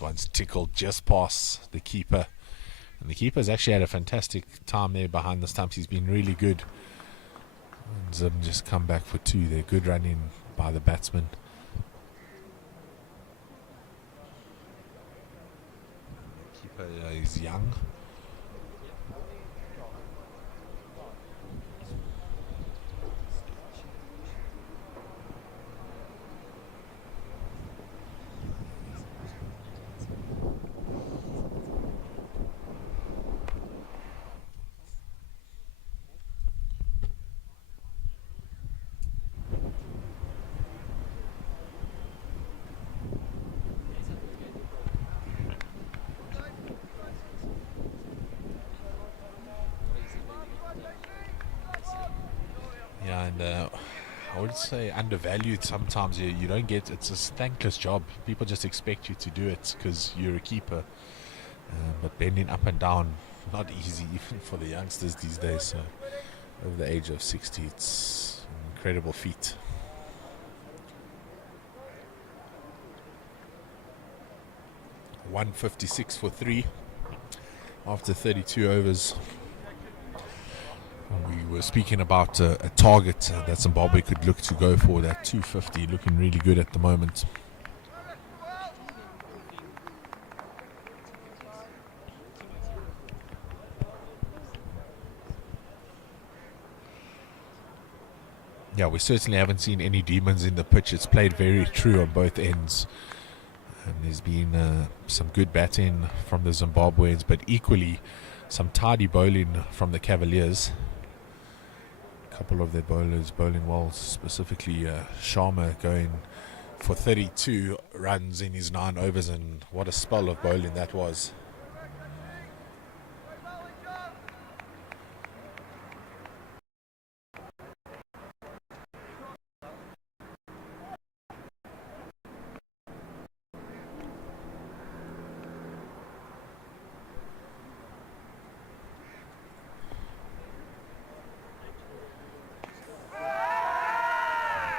One's tickled just past the keeper, and the keeper's actually had a fantastic time there behind the stumps. He's been really good, and Zim just come back for two. They're good running by the batsman. Keeper is young. And I would say undervalued sometimes. You don't get, it's a thankless job. People just expect you to do it because you're a keeper, but bending up and down, not easy even for the youngsters these days. So over the age of 60, it's an incredible feat. .156 for 3 after 32 overs. We were speaking about a target that Zimbabwe could look to go for, that 250, looking really good at the moment. Yeah, we certainly haven't seen any demons in the pitch. It's played very true on both ends. And there's been some good batting from the Zimbabweans, but equally some tidy bowling from the Cavaliers. Couple of their bowlers bowling well, specifically Sharma going for 32 runs in his 9 overs, and what a spell of bowling that was.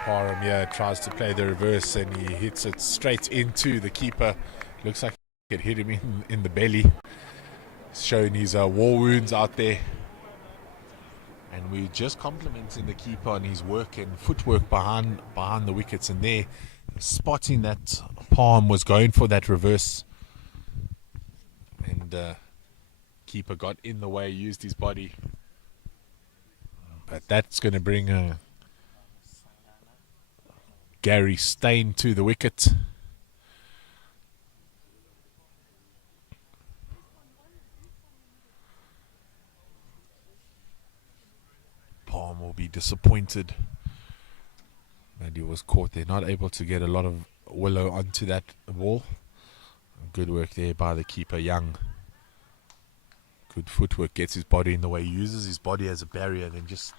Parham here tries to play the reverse and he hits it straight into the keeper. Looks like it hit him in the belly. Showing his war wounds out there. And we're just complimenting the keeper on his work and footwork behind the wickets, and there, spotting that Palm was going for that reverse, and keeper got in the way, used his body, but that's going to bring Gary Stain to the wicket. Palm will be disappointed that he was caught there, not able to get a lot of willow onto that ball. Good work there by the keeper, Young. Good footwork, gets his body in the way, uses his body as a barrier, then just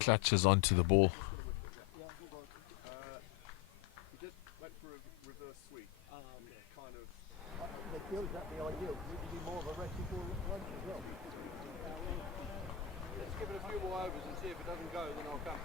clutches onto the ball. He just went for a reverse sweep. Kind of. They feel exactly ideal. We can do more of a rest before lunch as well. Let's give it a few more overs and see if it doesn't go, then I'll come.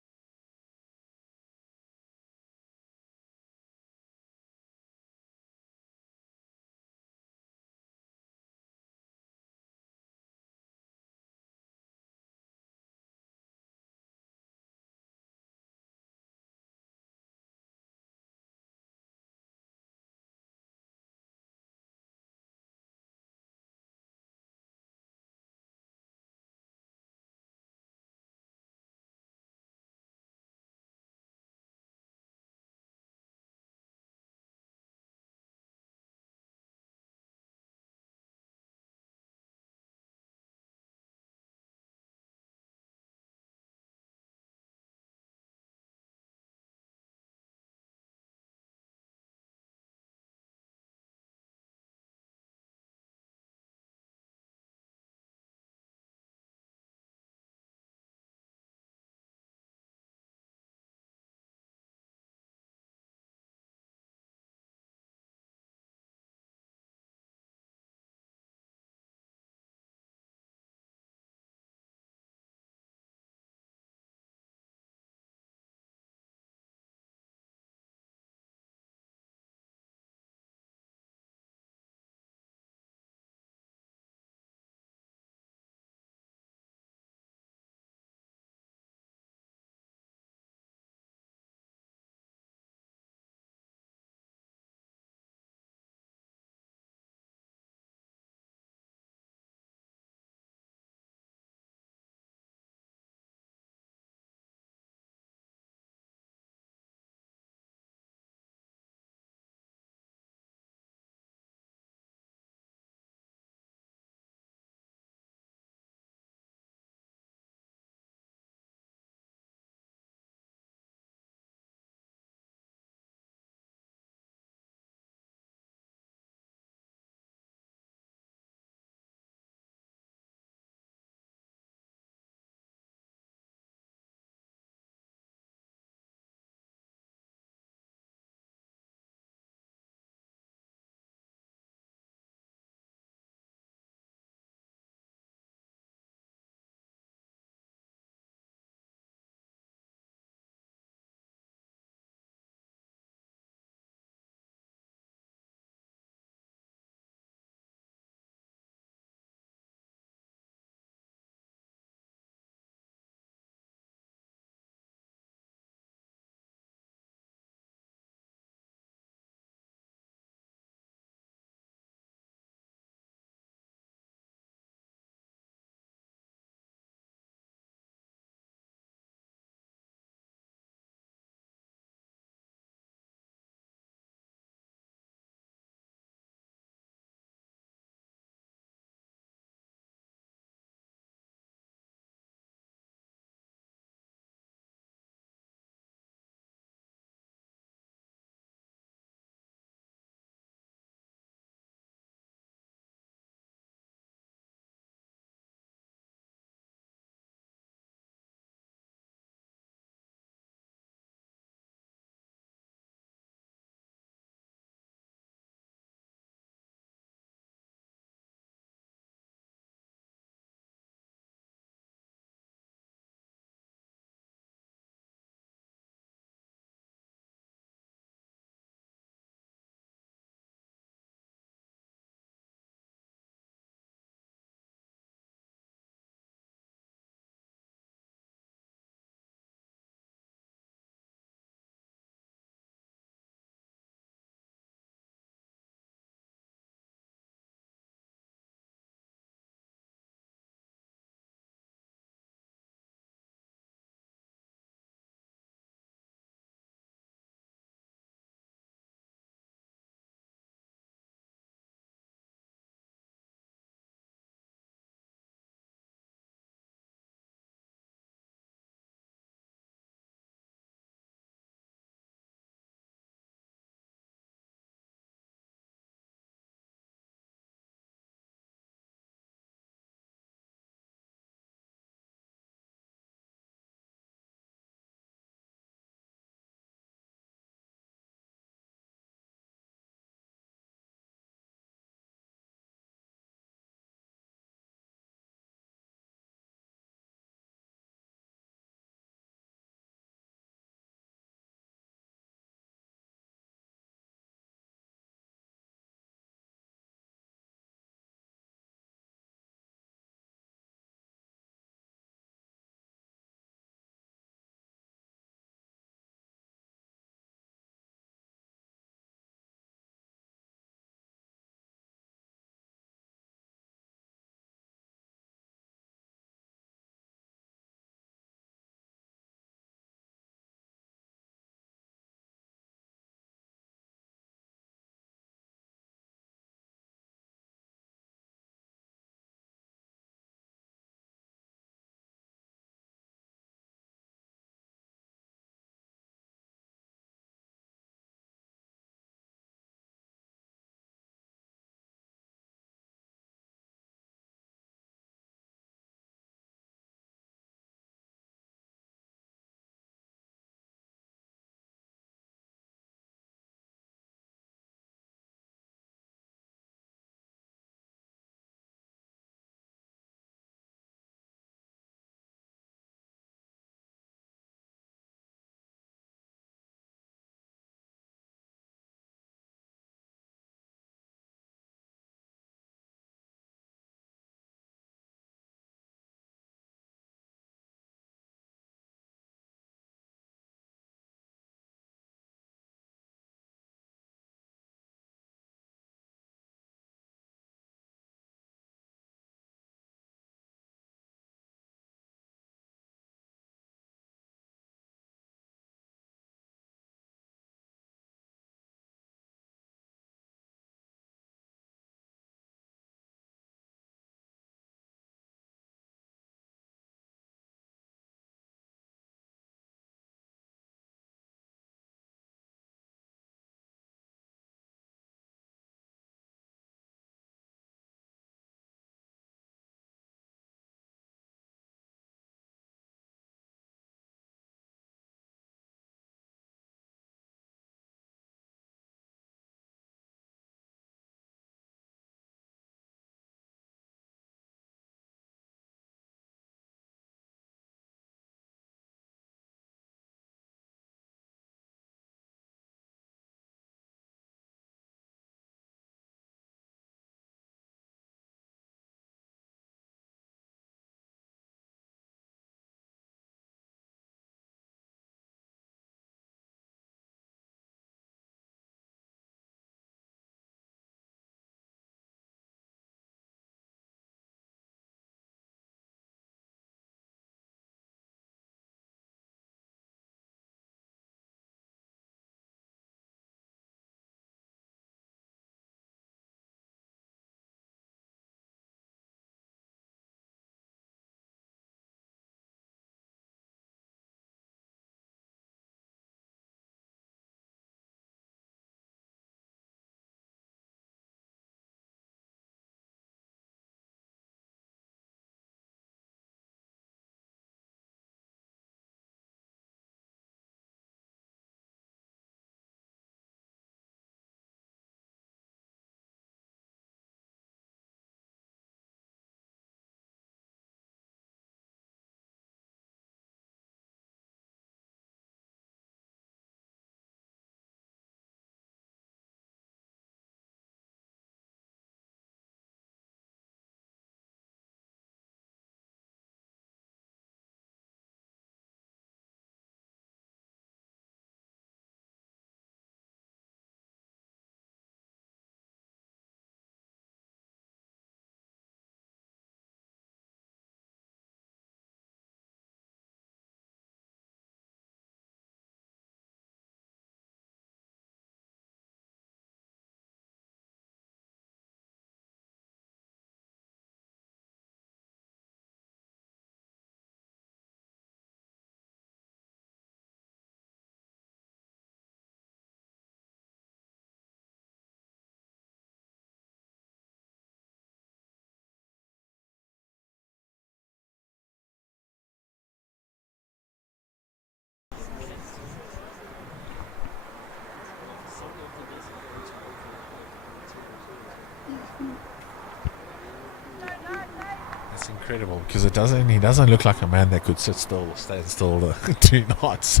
incredible because he doesn't look like a man that could sit still or stand still doing knots.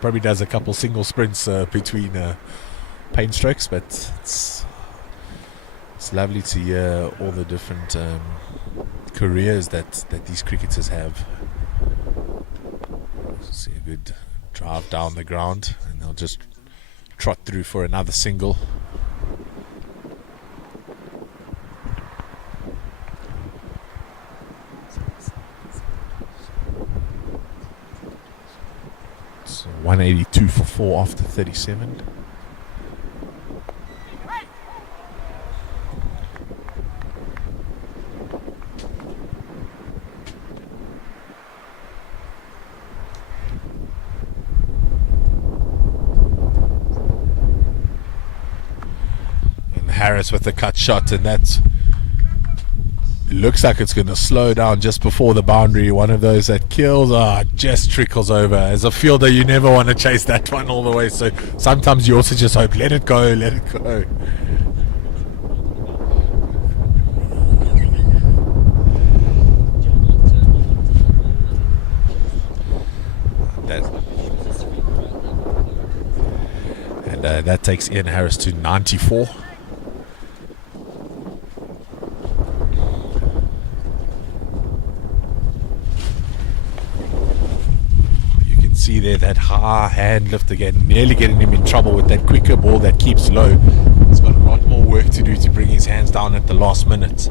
Probably does a couple single sprints between paint strokes, but it's lovely to hear all the different careers that these cricketers have. See a good drive down the ground, and they'll just trot through for another single. It's 182 for 4 after 37. Harris with the cut shot, and that looks like it's going to slow down just before the boundary. One of those that kills, just trickles over. As a fielder, you never want to chase that one all the way, so sometimes you also just hope, let it go. That takes Ian Harris to 94. See there that high hand lift again, nearly getting him in trouble with that quicker ball that keeps low. He's got a lot more work to do to bring his hands down at the last minute.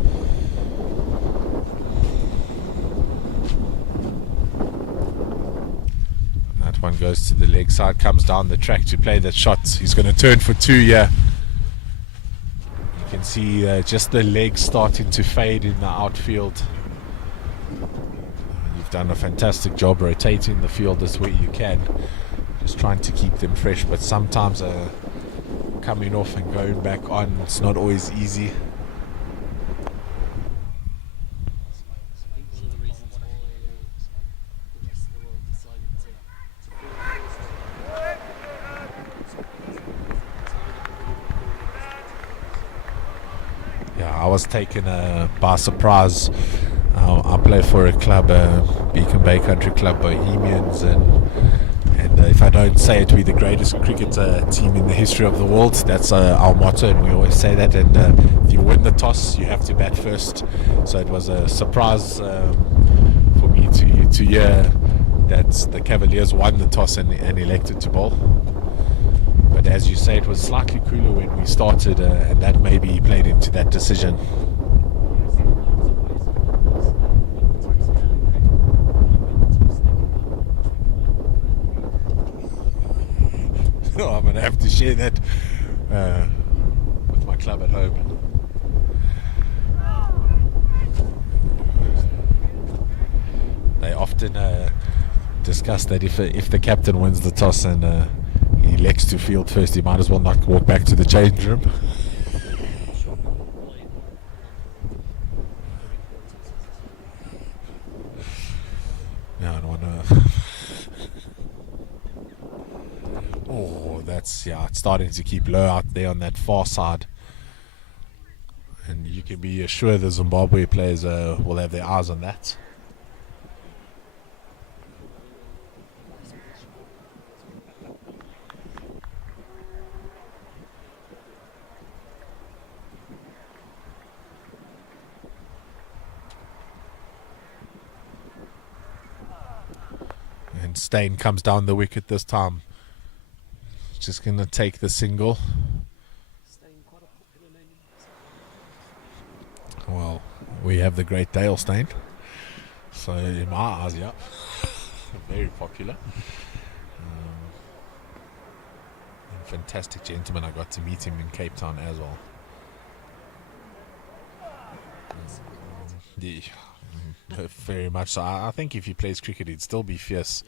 That one goes to the leg side, comes down the track to play that shot. He's going to turn for 2 here. You can see just the legs starting to fade in the outfield. Done a fantastic job rotating the fielders where you can, just trying to keep them fresh, but sometimes coming off and going back on, it's not always easy. Yeah, I was taken by surprise. I play for a club, Beacon Bay Country Club, Bohemians, and if I don't say it, we're the greatest cricket team in the history of the world. That's our motto, and we always say that. And if you win the toss, you have to bat first. So it was a surprise for me to hear that the Cavaliers won the toss and elected to bowl. But as you say, it was slightly cooler when we started, and that maybe played into that decision. I'm going to have to share that with my club at home. They often discuss that if the captain wins the toss and he elects to field first, he might as well not walk back to the change room. No, I don't want to. It's starting to keep low out there on that far side, and you can be sure the Zimbabwe players will have their eyes on that. And Steyn comes down the wicket this time. Just going to take the single. Well, we have the great Dale Steyn. So in my eyes, yeah, very popular. Fantastic gentleman. I got to meet him in Cape Town as well. Yeah, very much so. I think if he plays cricket, he'd still be fierce.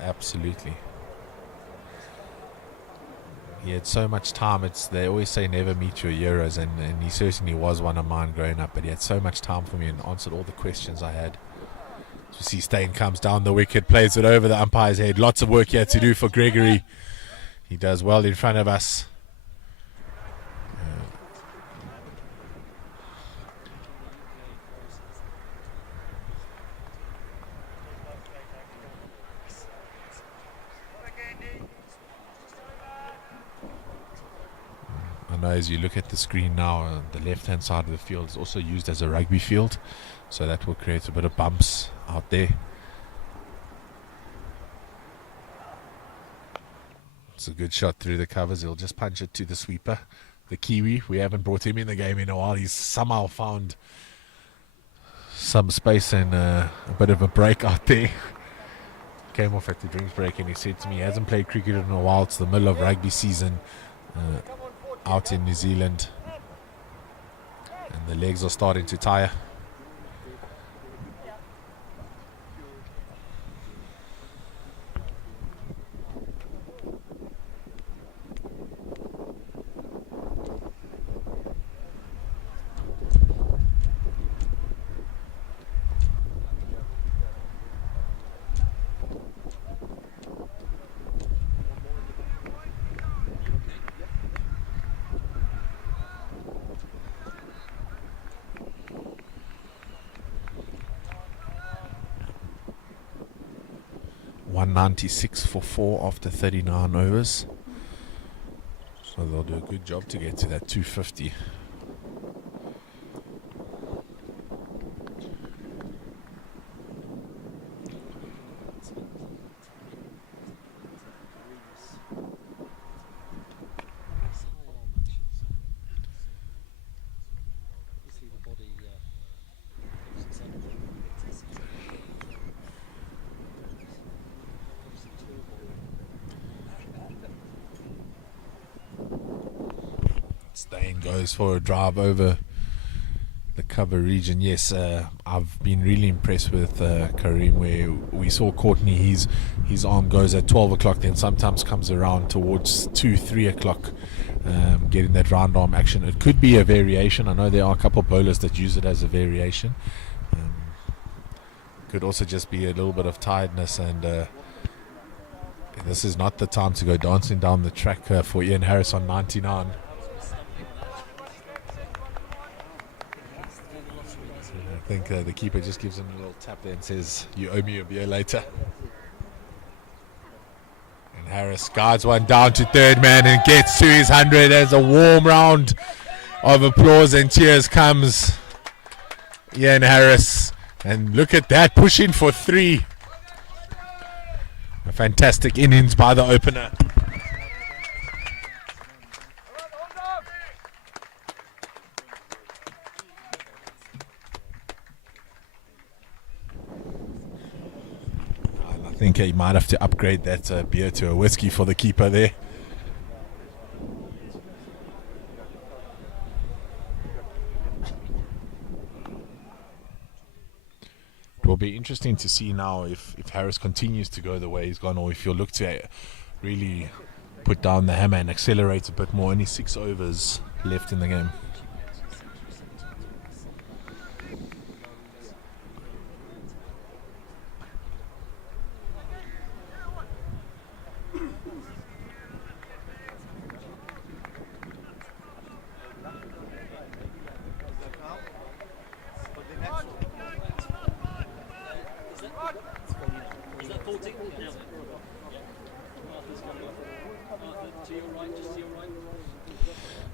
Absolutely. He had so much time. They always say never meet your heroes, and he certainly was one of mine growing up, but he had so much time for me and answered all the questions I had. So you see Steyn comes down the wicket, plays it over the umpire's head. Lots of work here to do for Gregory. He does well in front of us. I know as you look at the screen now, the left-hand side of the field is also used as a rugby field, so that will create a bit of bumps out there. It's a good shot through the covers. He'll just punch it to the sweeper, the Kiwi. We haven't brought him in the game in a while. He's somehow found some space and a bit of a break out there. Came off at the drinks break and he said to me he hasn't played cricket in a while. It's the middle of rugby season out in New Zealand, and the legs are starting to tire. .196 for 4 after 39 overs. So they'll do a good job to get to that 250. Stain goes for a drive over the cover region. Yes, I've been really impressed with Kareem, where we saw Courtney, his arm goes at 12 o'clock, then sometimes comes around towards 2-3 o'clock, getting that round arm action. It could be a variation. I know there are a couple of bowlers that use it as a variation. Could also just be a little bit of tiredness, and this is not the time to go dancing down the track for Ian Harris on 99. I think the keeper just gives him a little tap there and says, "You owe me a beer later." And Harris guides one down to third man and gets to his 100 as a warm round of applause and cheers comes Ian Harris. And look at that, pushing for 3. A fantastic innings by the opener. I think he might have to upgrade that beer to a whiskey for the keeper there. It will be interesting to see now if Harris continues to go the way he's gone, or if he'll look to really put down the hammer and accelerate a bit more. Only 6 overs left in the game.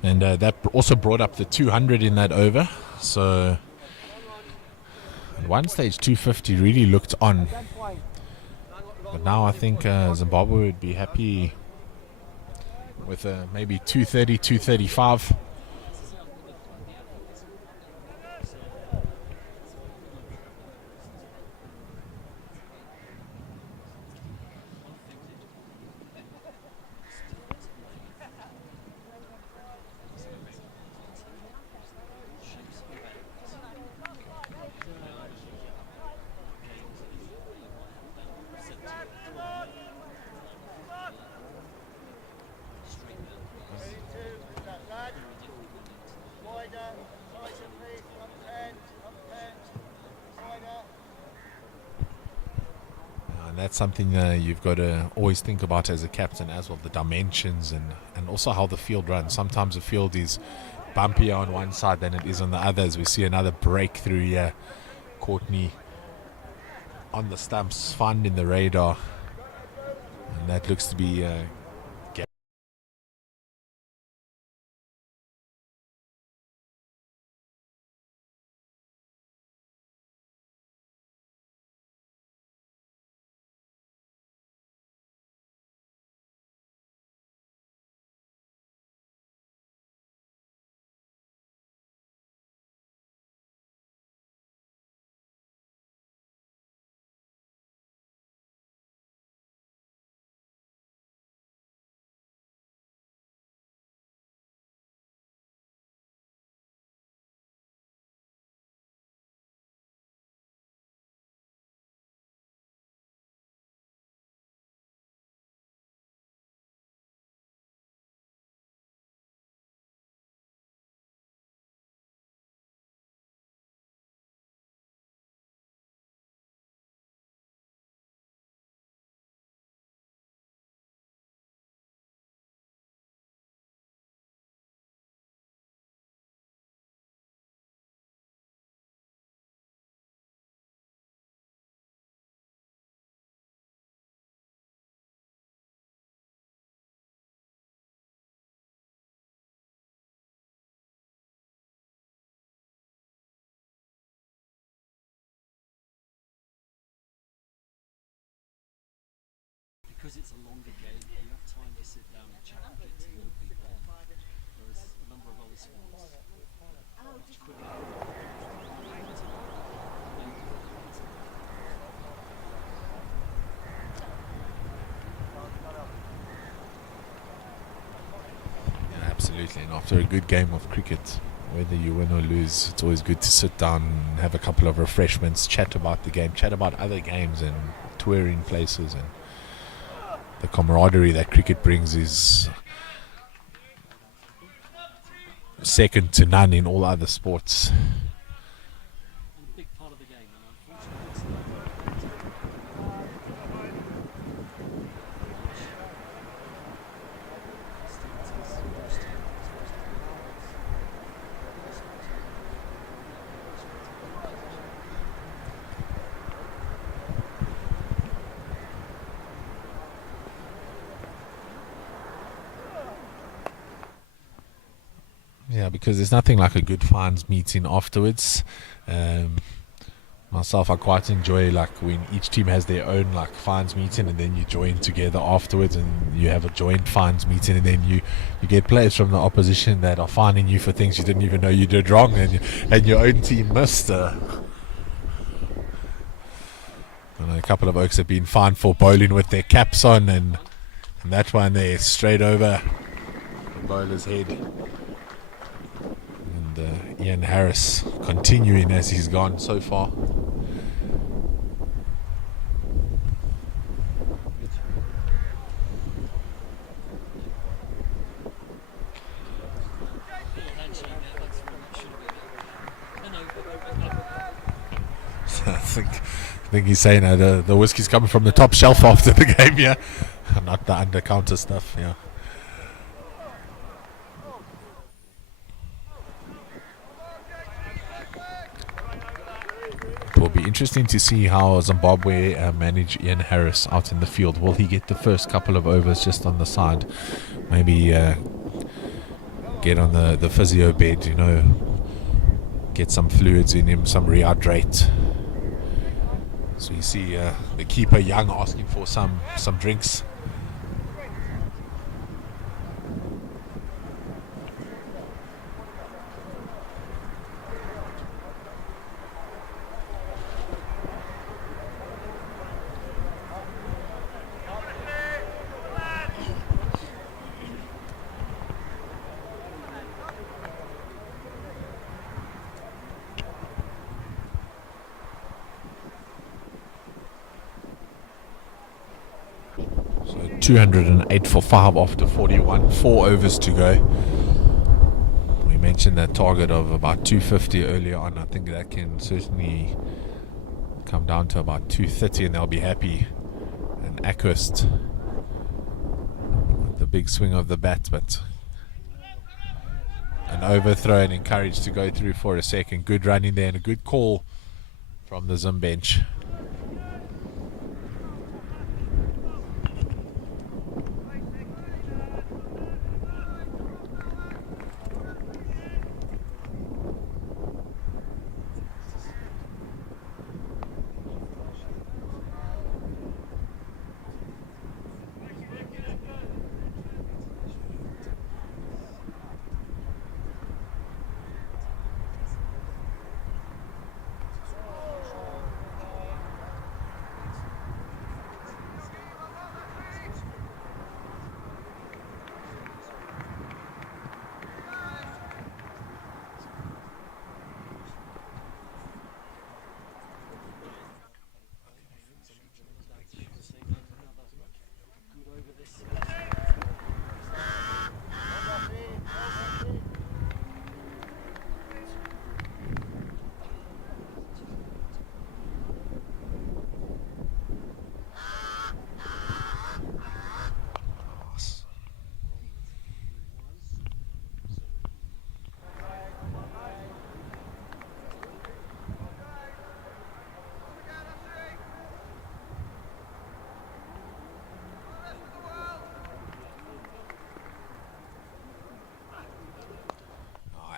And that also brought up the 200 in that over. So at one stage 250 really looked on. But now I think Zimbabwe would be happy with maybe 230, 235. And that's something you've got to always think about as a captain as well, the dimensions and also how the field runs. Sometimes the field is bumpier on one side than it is on the other. As we see another breakthrough here. Courtney on the stumps, finding the radar. And that looks to be because it's a longer game, you have time to sit down and chat and get to know people. Whereas a number of other sports, much quicker. Yeah, absolutely. And after a good game of cricket, whether you win or lose, it's always good to sit down and have a couple of refreshments, chat about the game, chat about other games and touring places. And the camaraderie that cricket brings is second to none in all other sports. And a big part of the game, and unfortunately Yeah, because there's nothing like a good fans meeting afterwards. Myself, I quite enjoy like when each team has their own like fans meeting, and then you join together afterwards, and you have a joint fans meeting, and then you get players from the opposition that are fining you for things you didn't even know you did wrong, and your own team missed. I know a couple of oaks have been fined for bowling with their caps on, and that one there straight over the bowler's head. Ian Harris continuing as he's gone so far. I think he's saying the whiskey's coming from the top shelf after the game, yeah, not the under counter stuff, yeah. It will be interesting to see how Zimbabwe manage Ian Harris out in the field. Will he get the first couple of overs just on the side? Maybe get on the physio bed, you know, get some fluids in him, some rehydrate. So you see the keeper Young asking for some drinks. So 208 for 5 after 41, 4 overs to go. We mentioned that target of about 250 earlier on. I think that can certainly come down to about 230 and they'll be happy Ackhurst. The big swing of the bat, but an overthrow and encouraged to go through for a second. Good running there and a good call from the Zim bench.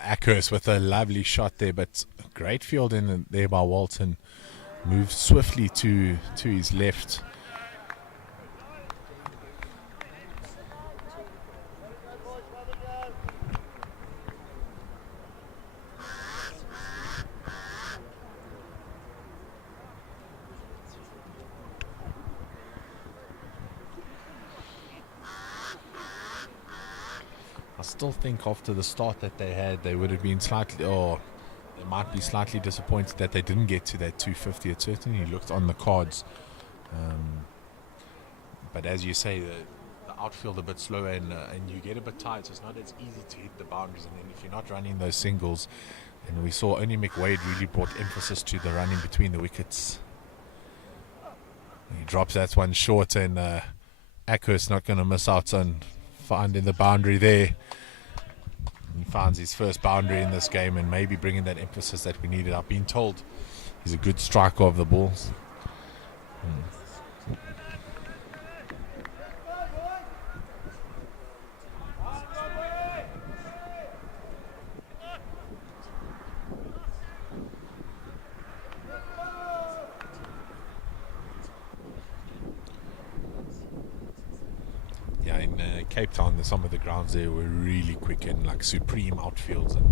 Ackhurst with a lovely shot there, but great field in there by Walton. Moved swiftly to his left. I still think after the start that they had, they would have been slightly, or they might be slightly disappointed that they didn't get to that 250. It certainly looked on the cards. But as you say, the outfield a bit slower and you get a bit tired, so it's not as easy to hit the boundaries. And then if you're not running those singles, and we saw only McWade really brought emphasis to the running between the wickets. He drops that one short, and Ackhurst not going to miss out on finding the boundary there. He finds his first boundary in this game and maybe bringing that emphasis that we needed. I've been told he's a good striker of the balls. Yeah, in Cape Town, some of the grounds there were really quick and like supreme outfields, and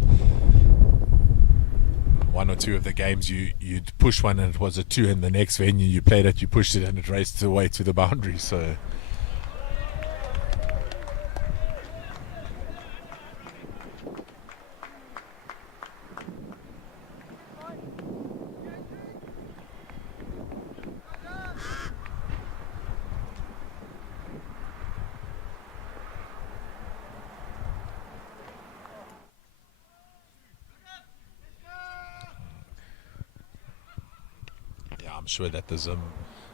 one or two of the games you'd push one and it was a 2, and the next venue you played it, you pushed it and it raced away to the boundary. So I'm sure that there's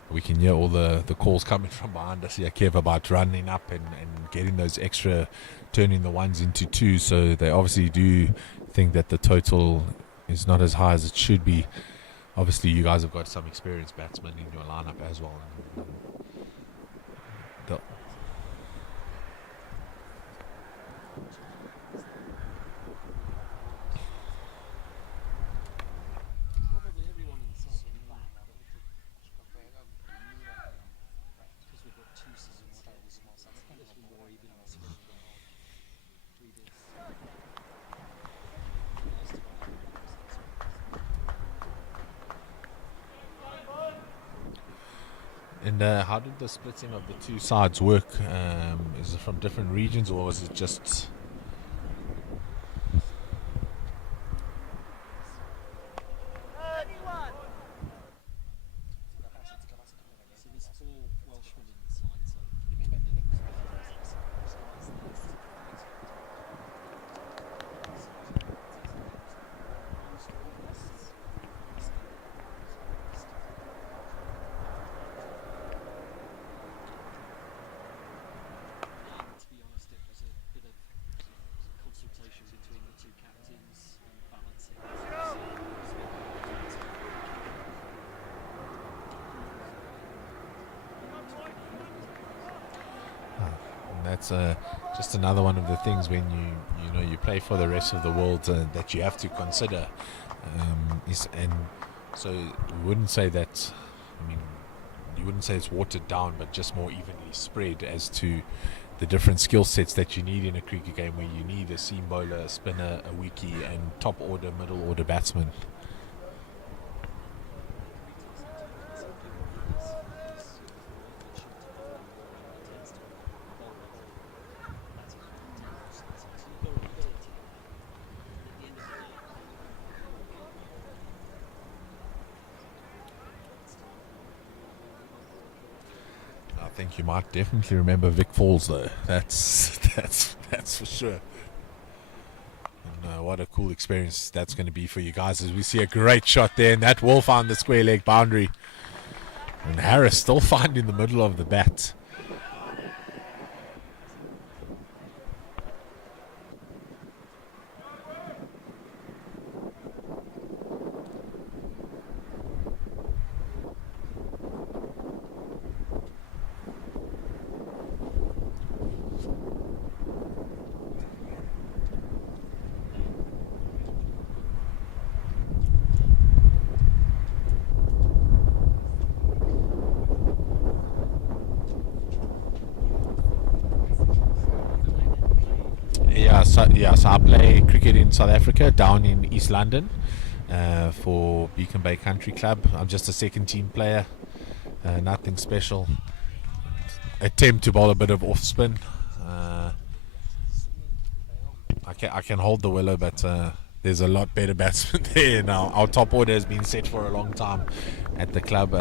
we can hear all the calls coming from behind us here, Kev, about running up and getting those extra, turning the ones into 2. So they obviously do think that the total is not as high as it should be. Obviously you guys have got some experienced batsmen in your lineup as well. And how did the splitting of the 2 sides work? Is it from different regions, or was it just... that's just another one of the things when you play for the rest of the world that you have to consider. And so we wouldn't say that. I mean, you wouldn't say it's watered down, but just more evenly spread as to the different skill sets that you need in a cricket game, where you need a seam bowler, a spinner, a wicky, and top order, middle order batsman. I think you might definitely remember Vic Falls, though. That's for sure. And what a cool experience that's going to be for you guys, as we see a great shot there, and that will find the square leg boundary. And Harris still finding the middle of the bat. So I play cricket in South Africa, down in East London, for Beacon Bay Country Club. I'm just a second team player, nothing special. Attempt to bowl a bit of off spin. I can hold the willow, but there's a lot better batsmen there now. Our top order has been set for a long time at the club.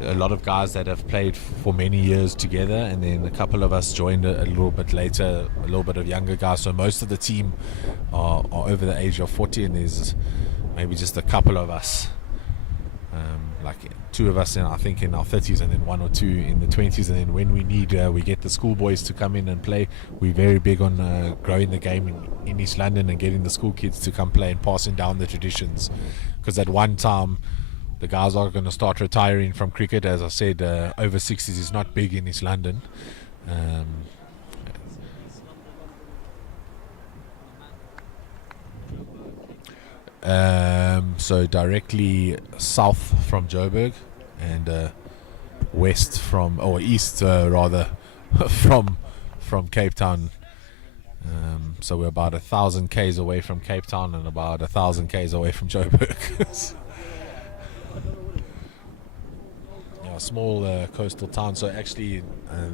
A lot of guys that have played for many years together, and then a couple of us joined a little bit later, a little bit of younger guys. So most of the team are over the age of 40, and there's maybe just a couple of us, like two of us I think in our 30s, and then one or two in the 20s. And then when we need, we get the schoolboys to come in and play. We're very big on growing the game in East London and getting the school kids to come play and passing down the traditions, because at one time the guys are going to start retiring from cricket. As I said, over 60s is not big in East London. So directly south from Joburg, and west from, or east rather, from Cape Town. So we're about 1,000 k's away from Cape Town and about 1,000 k's away from Joburg. Small coastal town. So actually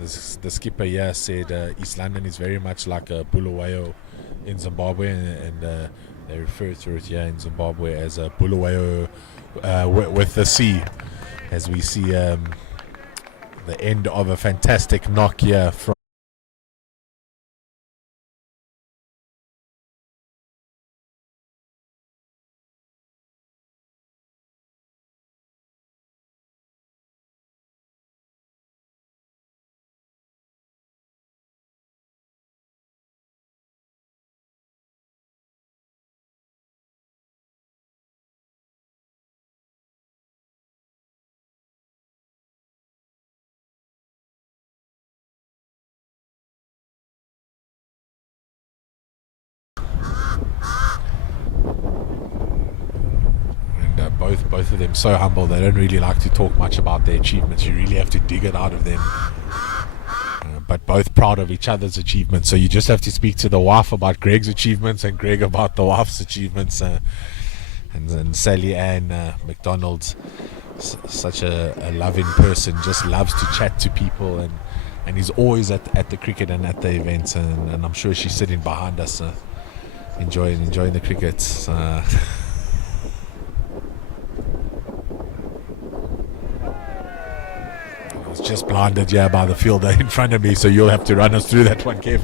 the skipper here said East London is very much like a Bulawayo in Zimbabwe, and they refer to it here in Zimbabwe as a Bulawayo with the sea, as we see the end of a fantastic knock here from both of them so humble. They don't really like to talk much about their achievements. You really have to dig it out of them. But both proud of each other's achievements. So you just have to speak to the wife about Greg's achievements and Greg about the wife's achievements. And Sally Ann McDonald's, such a loving person, just loves to chat to people, and he's always at the cricket and at the events. And I'm sure she's sitting behind us, enjoying the cricket. I was just blinded by the fielder in front of me, so you'll have to run us through that one, Kev.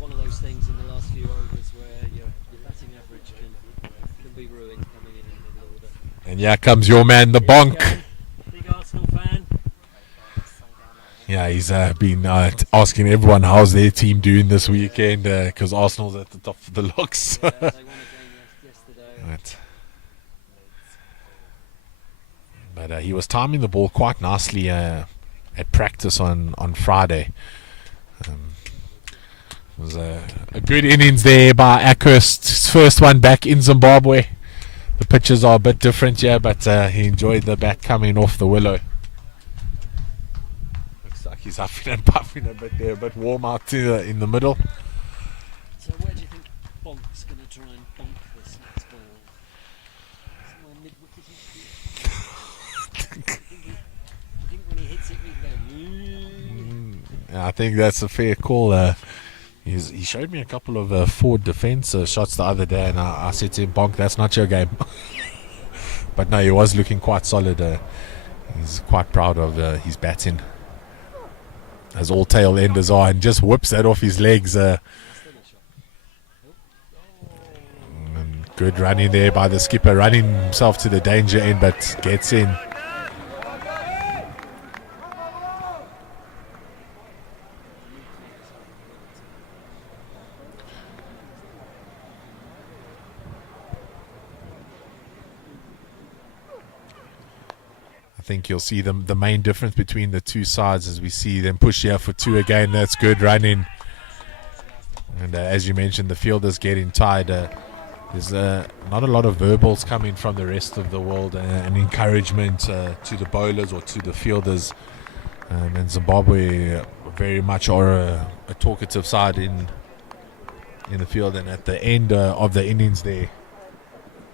One of those things in the last few overs where your batting average can be ruined coming in the middle order. And here comes your man, the bonk. Big Arsenal fan. Yeah, he's been asking everyone how's their team doing this weekend, because Arsenal's at the top of the locks. They won a game yesterday. Right. But he was timing the ball quite nicely at practice on Friday. It was a good innings there by Ackhurst. His first one back in Zimbabwe. The pitches are a bit different here, but he enjoyed the bat coming off the willow. Looks like he's huffing and puffing a bit there, a bit warm out in the middle. So where do you think Bonk's going to try and bonk this next ball? Somewhere mid-wicket? I think when he hits it, we go... I think that's a fair call. He showed me a couple of forward defence shots the other day, and I said to him, Bonk, that's not your game. But no, he was looking quite solid. He's quite proud of his batting, as all tail enders are, and just whips that off his legs. And good running there by the skipper, running himself to the danger end, but gets in. I think you'll see the main difference between the two sides as we see them push here for two again. That's good running. And as you mentioned, the fielders getting tired. There's not a lot of verbals coming from the rest of the world and encouragement to the bowlers or to the fielders. And Zimbabwe very much are a talkative side in the field. And at the end of the innings there,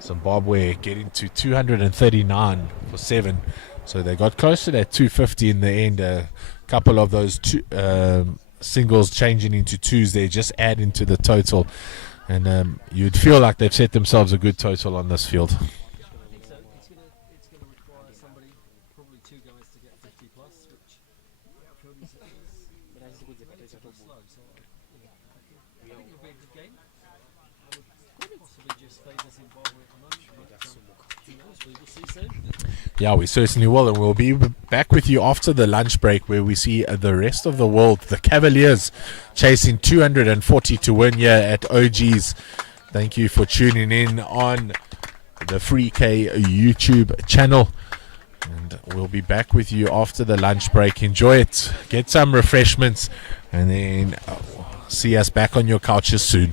Zimbabwe getting to 239 for 7. So they got close to that 250 in the end. A couple of those singles changing into twos there, just adding to the total. And you'd feel like they've set themselves a good total on this field. I think so. It's going to require somebody, probably two guys, to get 50 plus, which outfield is relatively slow. So I think it'll be a good game. I would possibly just favour Zimbabwe at the moment. Who knows? We will see soon. Yeah, we certainly will, and we'll be back with you after the lunch break, where we see the rest of the world, the Cavaliers, chasing 240 to win here at OG's. Thank you for tuning in on the Free K YouTube channel, and we'll be back with you after the lunch break. Enjoy it, get some refreshments, and then see us back on your couches soon.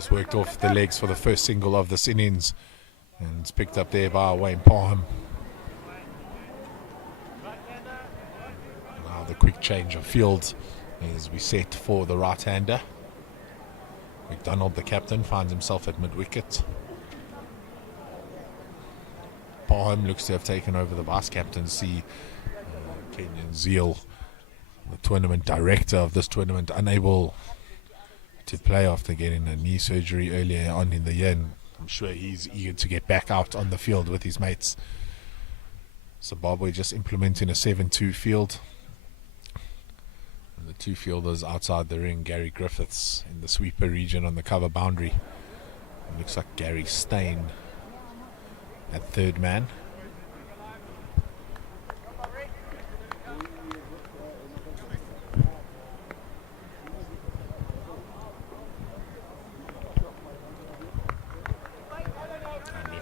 just worked off the legs for the first single of this innings, and it's picked up there by Wayne Parham. Now the quick change of field as we set for the right-hander. McDonald, the captain, finds himself at mid-wicket. Parham looks to have taken over the vice-captaincy. Kenyan Zeal, the tournament director of this tournament, unable to play after getting a knee surgery earlier on in the year, and I'm sure he's eager to get back out on the field with his mates. Zimbabwe just implementing a 7-2 field. And the two fielders outside the ring, Gary Griffiths in the sweeper region on the cover boundary. It looks like Gary Steyn at third man.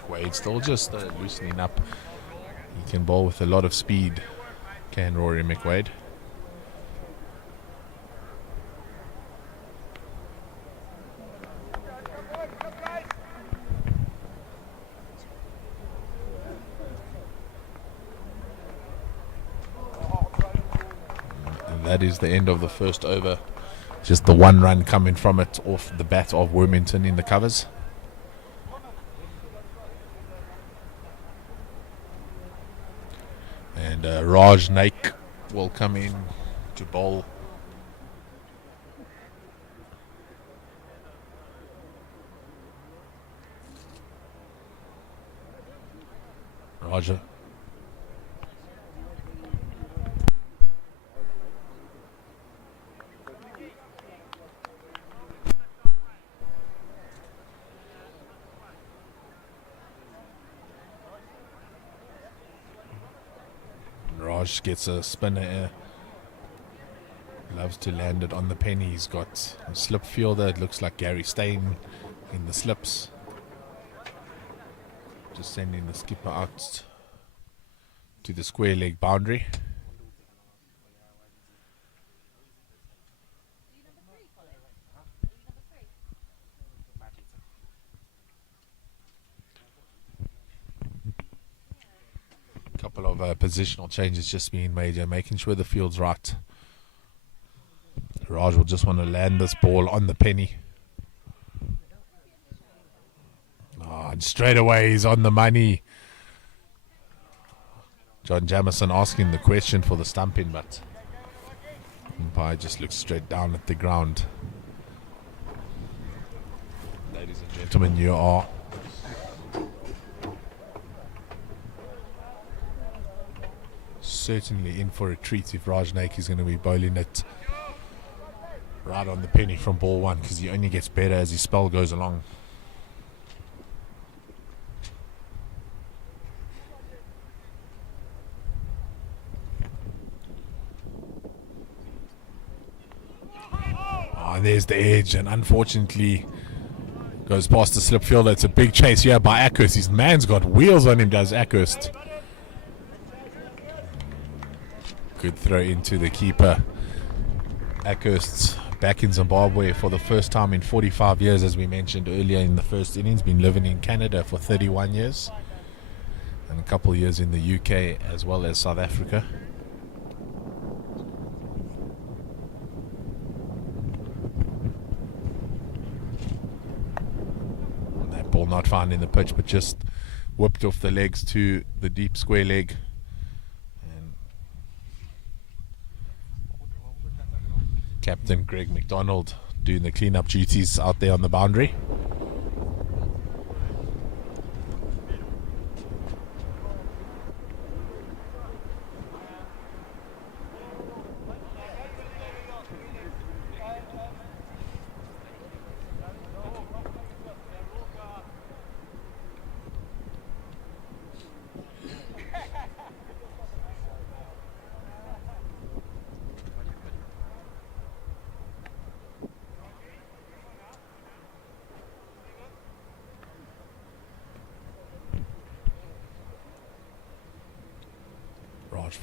Wade still just loosening up. He can bowl with a lot of speed, can Rory McWade. And that is the end of the first over. Just the one run coming from it off the bat of Wormington in the covers. And Raj Naik will come in to bowl. Raja. Raj gets a spinner. Loves to land it on the penny. He's got a slip fielder. It looks like Gary Steyn in the slips. Just sending the skipper out to the square leg boundary. Couple of positional changes just being made here, making sure the field's right. Raj will just want to land this ball on the penny. And straight away he's on the money. John Jamison asking the question for the stumping, but umpire just looks straight down at the ground. Ladies and gentlemen, you are certainly in for a treat if Raj Naik is going to be bowling it right on the penny from ball one, because he only gets better as his spell goes along. And there's the edge, and unfortunately goes past the slip fielder. It's a big chase here by Ackhurst. His man's got wheels on him, does Ackhurst. Good throw into the keeper. Ackhurst's back in Zimbabwe for the first time in 45 years, as we mentioned earlier in the first innings. Been living in Canada for 31 years and a couple of years in the UK as well as South Africa. And that ball not found in the pitch, but just whipped off the legs to the deep square leg. Captain Greg McDonald doing the clean-up duties out there on the boundary.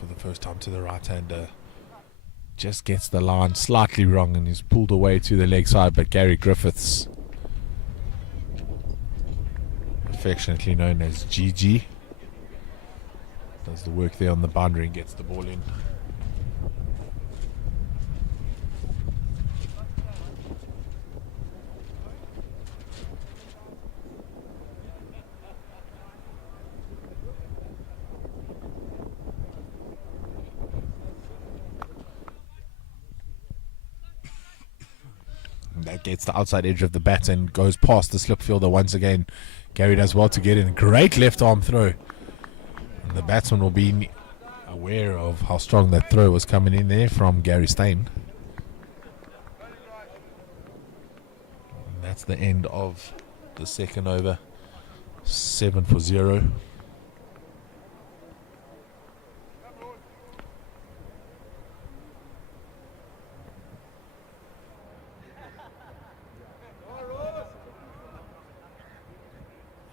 For the first time to the right-hander, just gets the line slightly wrong and is pulled away to the leg side, but Gary Griffiths affectionately known as GG. Does the work there on the boundary and gets the ball in. That gets the outside edge of the bat and goes past the slip fielder once again. Gary does well to get in. Great left arm throw. And the batsman will be aware of how strong that throw was coming in there from Gary Steyn. And that's the end of the second over. 7 for 0.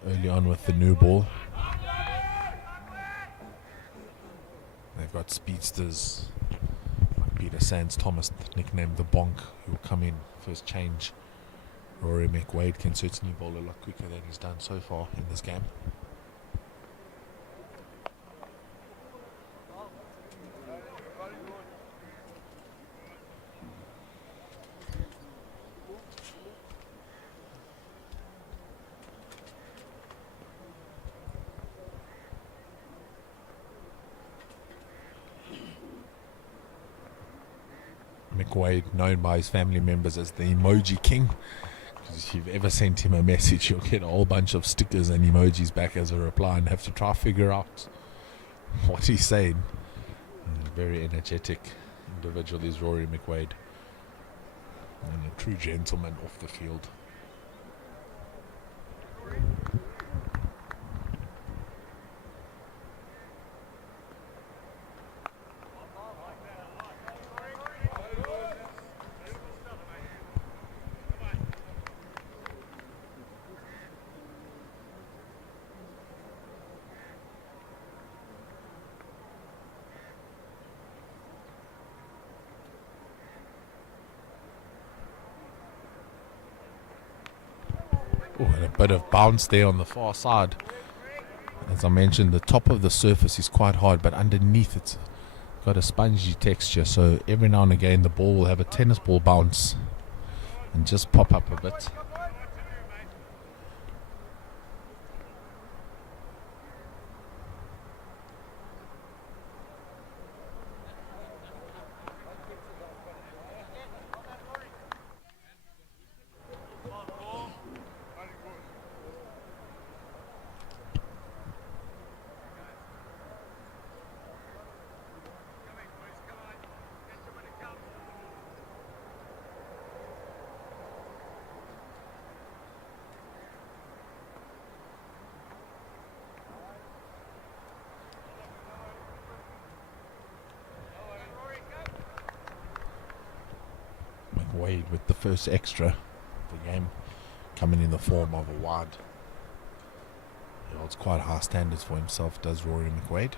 Early on with the new ball. They've got speedsters like Peter Sands Thomas, nicknamed the Bonk, who will come in first change. Rory McWade can certainly bowl a lot quicker than he's done so far in this game. McWade, known by his family members as the Emoji King. Because if you've ever sent him a message, you'll get a whole bunch of stickers and emojis back as a reply and have to try to figure out what he's saying. Very energetic individual is Rory McWade. And a true gentleman off the field. And a bit of bounce there on the far side. As I mentioned, the top of the surface is quite hard, but underneath it's got a spongy texture, so every now and again the ball will have a tennis ball bounce and just pop up a bit. Wade with the first extra of the game coming in the form of a wide. He holds quite high standards for himself, does Rory McWade.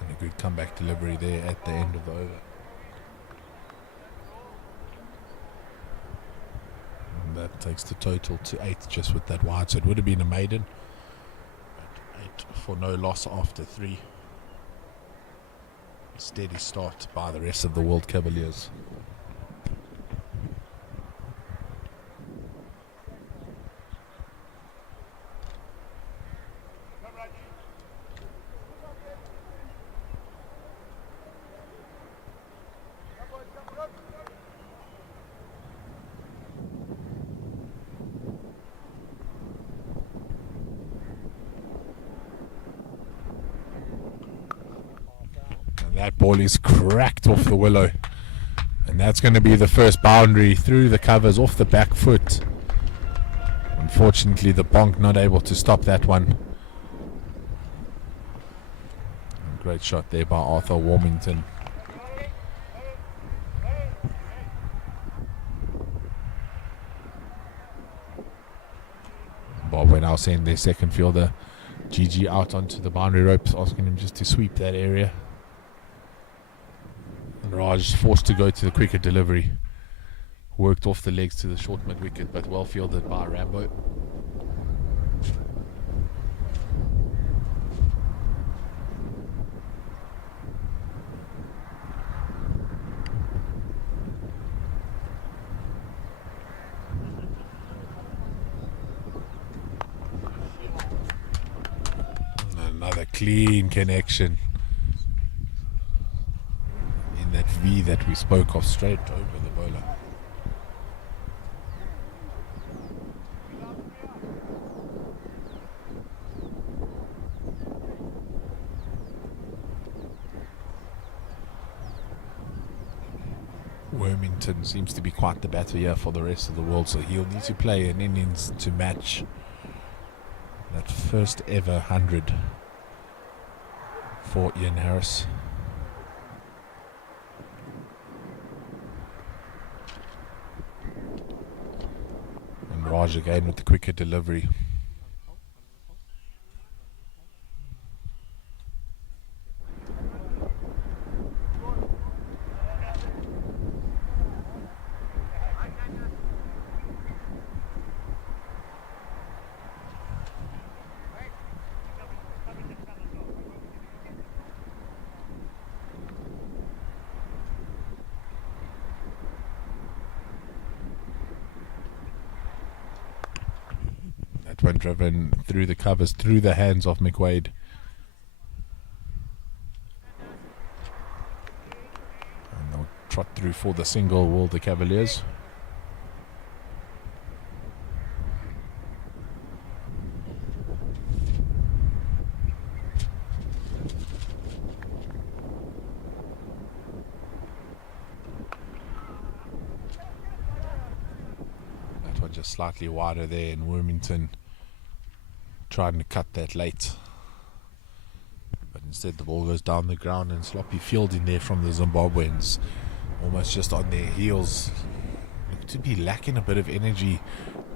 And a good comeback delivery there at the end of the over. And that takes the total to 8 just with that wide, so it would have been a maiden. But 8 for no loss after 3. Steady start by the rest of the World Cavaliers. That ball is cracked off the willow, and that's going to be the first boundary through the covers off the back foot. Unfortunately, the bonk not able to stop that one. Great shot there by Arthur Warmington. Zimbabwe now send their second fielder GG out onto the boundary ropes, asking him just to sweep that area. And Raj forced to go to the quicker delivery. worked off the legs to the short mid wicket, but well fielded by Rambo. Another clean connection in that V that we spoke of, straight over the bowler. Wormington seems to be quite the batter here for the rest of the world, so he'll need to play an innings to match that first ever 100 for Ian Harris. And Raj again with the quicker delivery. One driven through the covers, through the hands of McWade. And they'll trot through for the single, will the Cavaliers. That one just slightly wider there in Wormington, trying to cut that late, but instead the ball goes down the ground, and sloppy fielding there from the Zimbabweans, almost just on their heels. Look to be lacking a bit of energy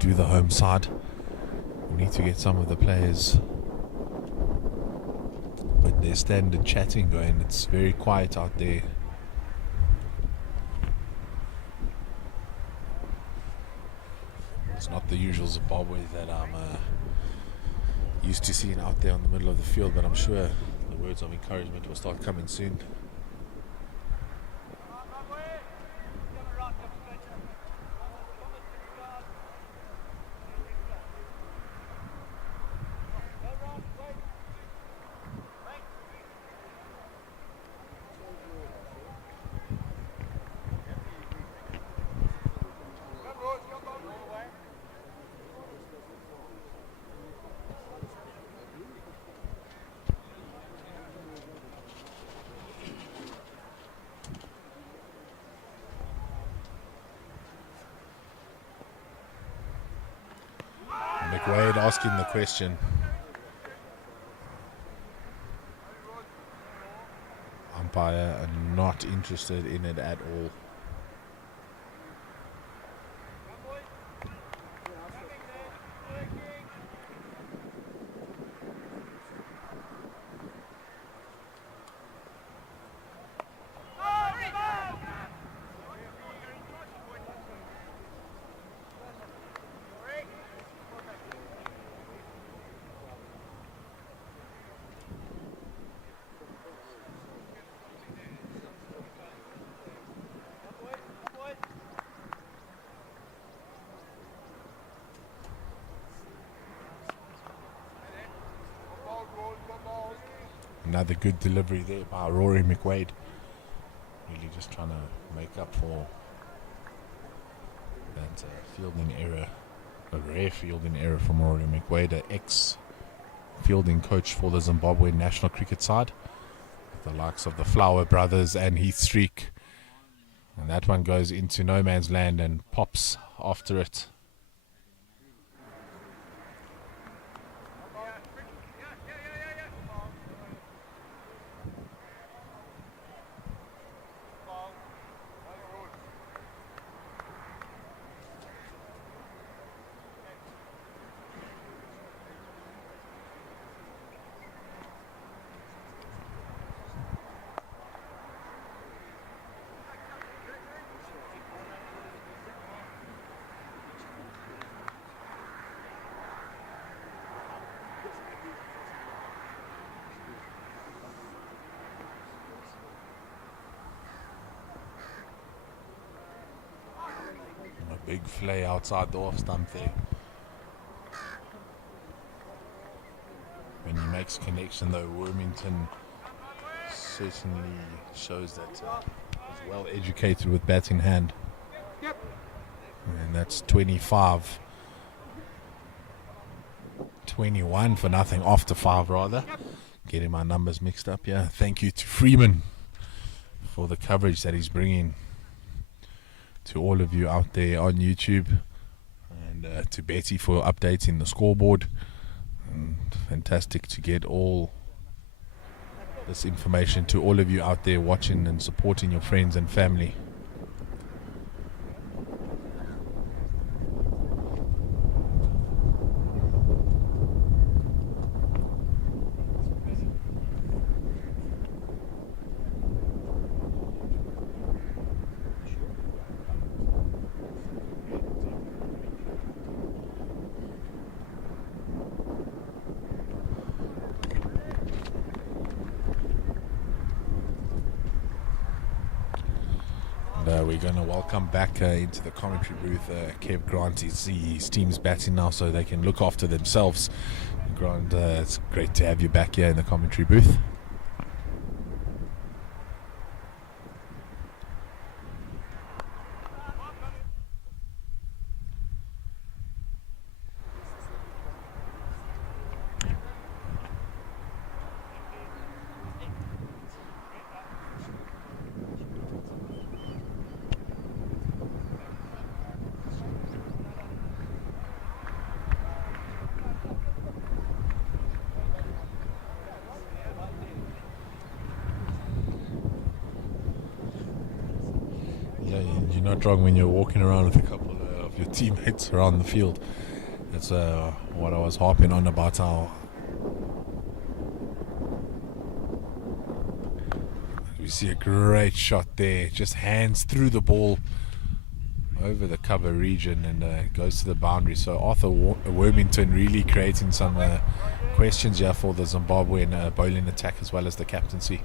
to the home side. We need to get some of the players with their standard chatting going. It's very quiet out there. It's not the usual Zimbabwe that I'm used to seeing out there on the middle of the field, but I'm sure the words of encouragement will start coming soon. McWade asking the question. Umpire are not interested in it at all. Another good delivery there by Rory McWade. Really just trying to make up for that fielding error, a rare fielding error from Rory McWade, an ex-fielding coach for the Zimbabwe national cricket side, the likes of the Flower brothers and Heath Streak. And that one goes into no man's land and pops after it. Big flay outside the off stump there. When he makes connection though, Wormington certainly shows that he's well educated with bat in hand. And that's 25. 21 for nothing, after 5 rather. Getting my numbers mixed up, yeah. Thank you to Freeman for the coverage that he's bringing to all of you out there on YouTube, and to Betty for updating the scoreboard. And fantastic to get all this information to all of you out there watching and supporting your friends and family. We're going to welcome back into the commentary booth Kev Grant. His team's batting now, so they can look after themselves. Grant, it's great to have you back here in the commentary booth. You're not wrong when you're walking around with a couple of your teammates around the field. That's what I was harping on about, how we see a great shot there, just hands through the ball over the cover region and goes to the boundary. So Arthur Wormington really creating some questions here for the Zimbabwean bowling attack as well as the captaincy.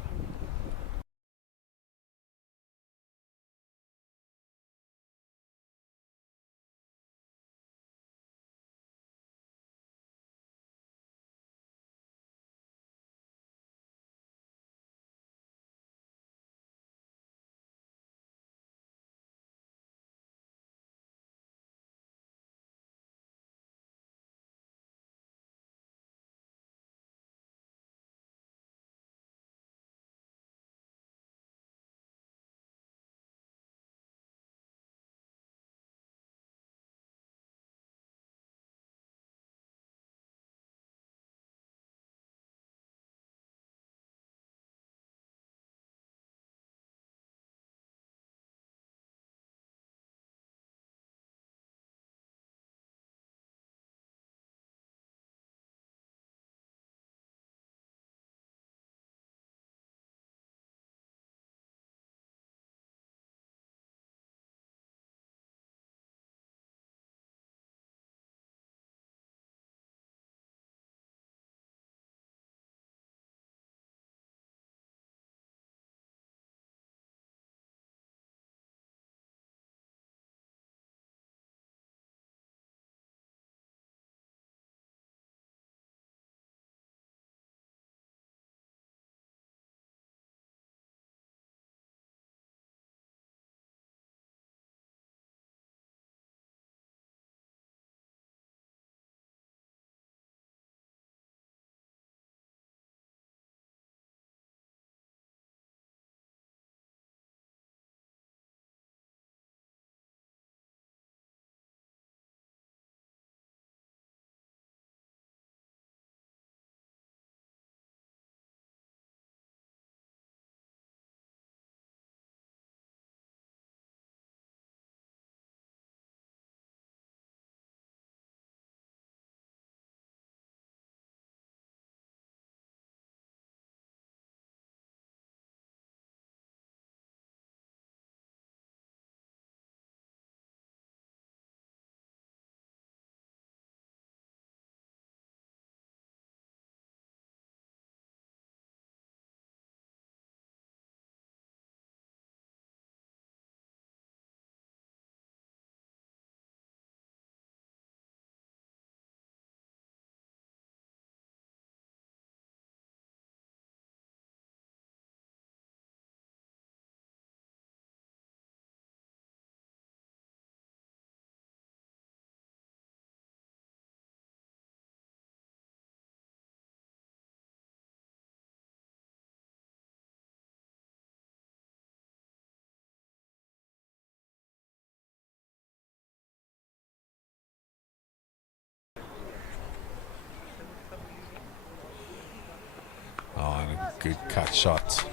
Good cut shot.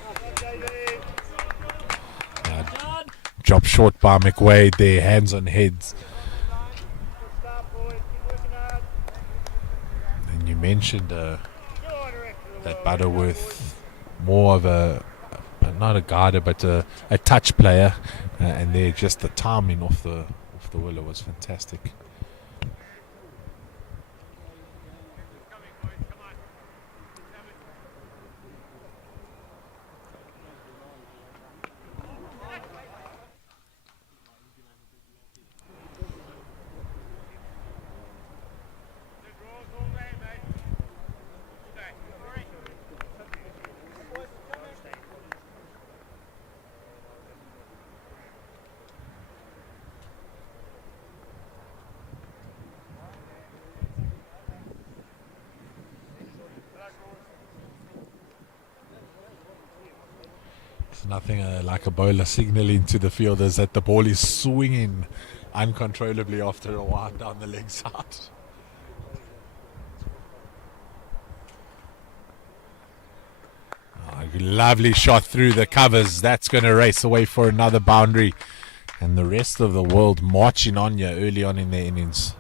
Drop short by McWade there, hands on heads. And you mentioned that Butterworth, more of not a guarder, but a touch player, and there just the timing off the willow was fantastic. Nothing like a bowler signaling to the fielders that the ball is swinging uncontrollably after a wind down the leg side. Lovely shot through the covers. That's going to race away for another boundary. And the rest of the world marching on you early on in their innings.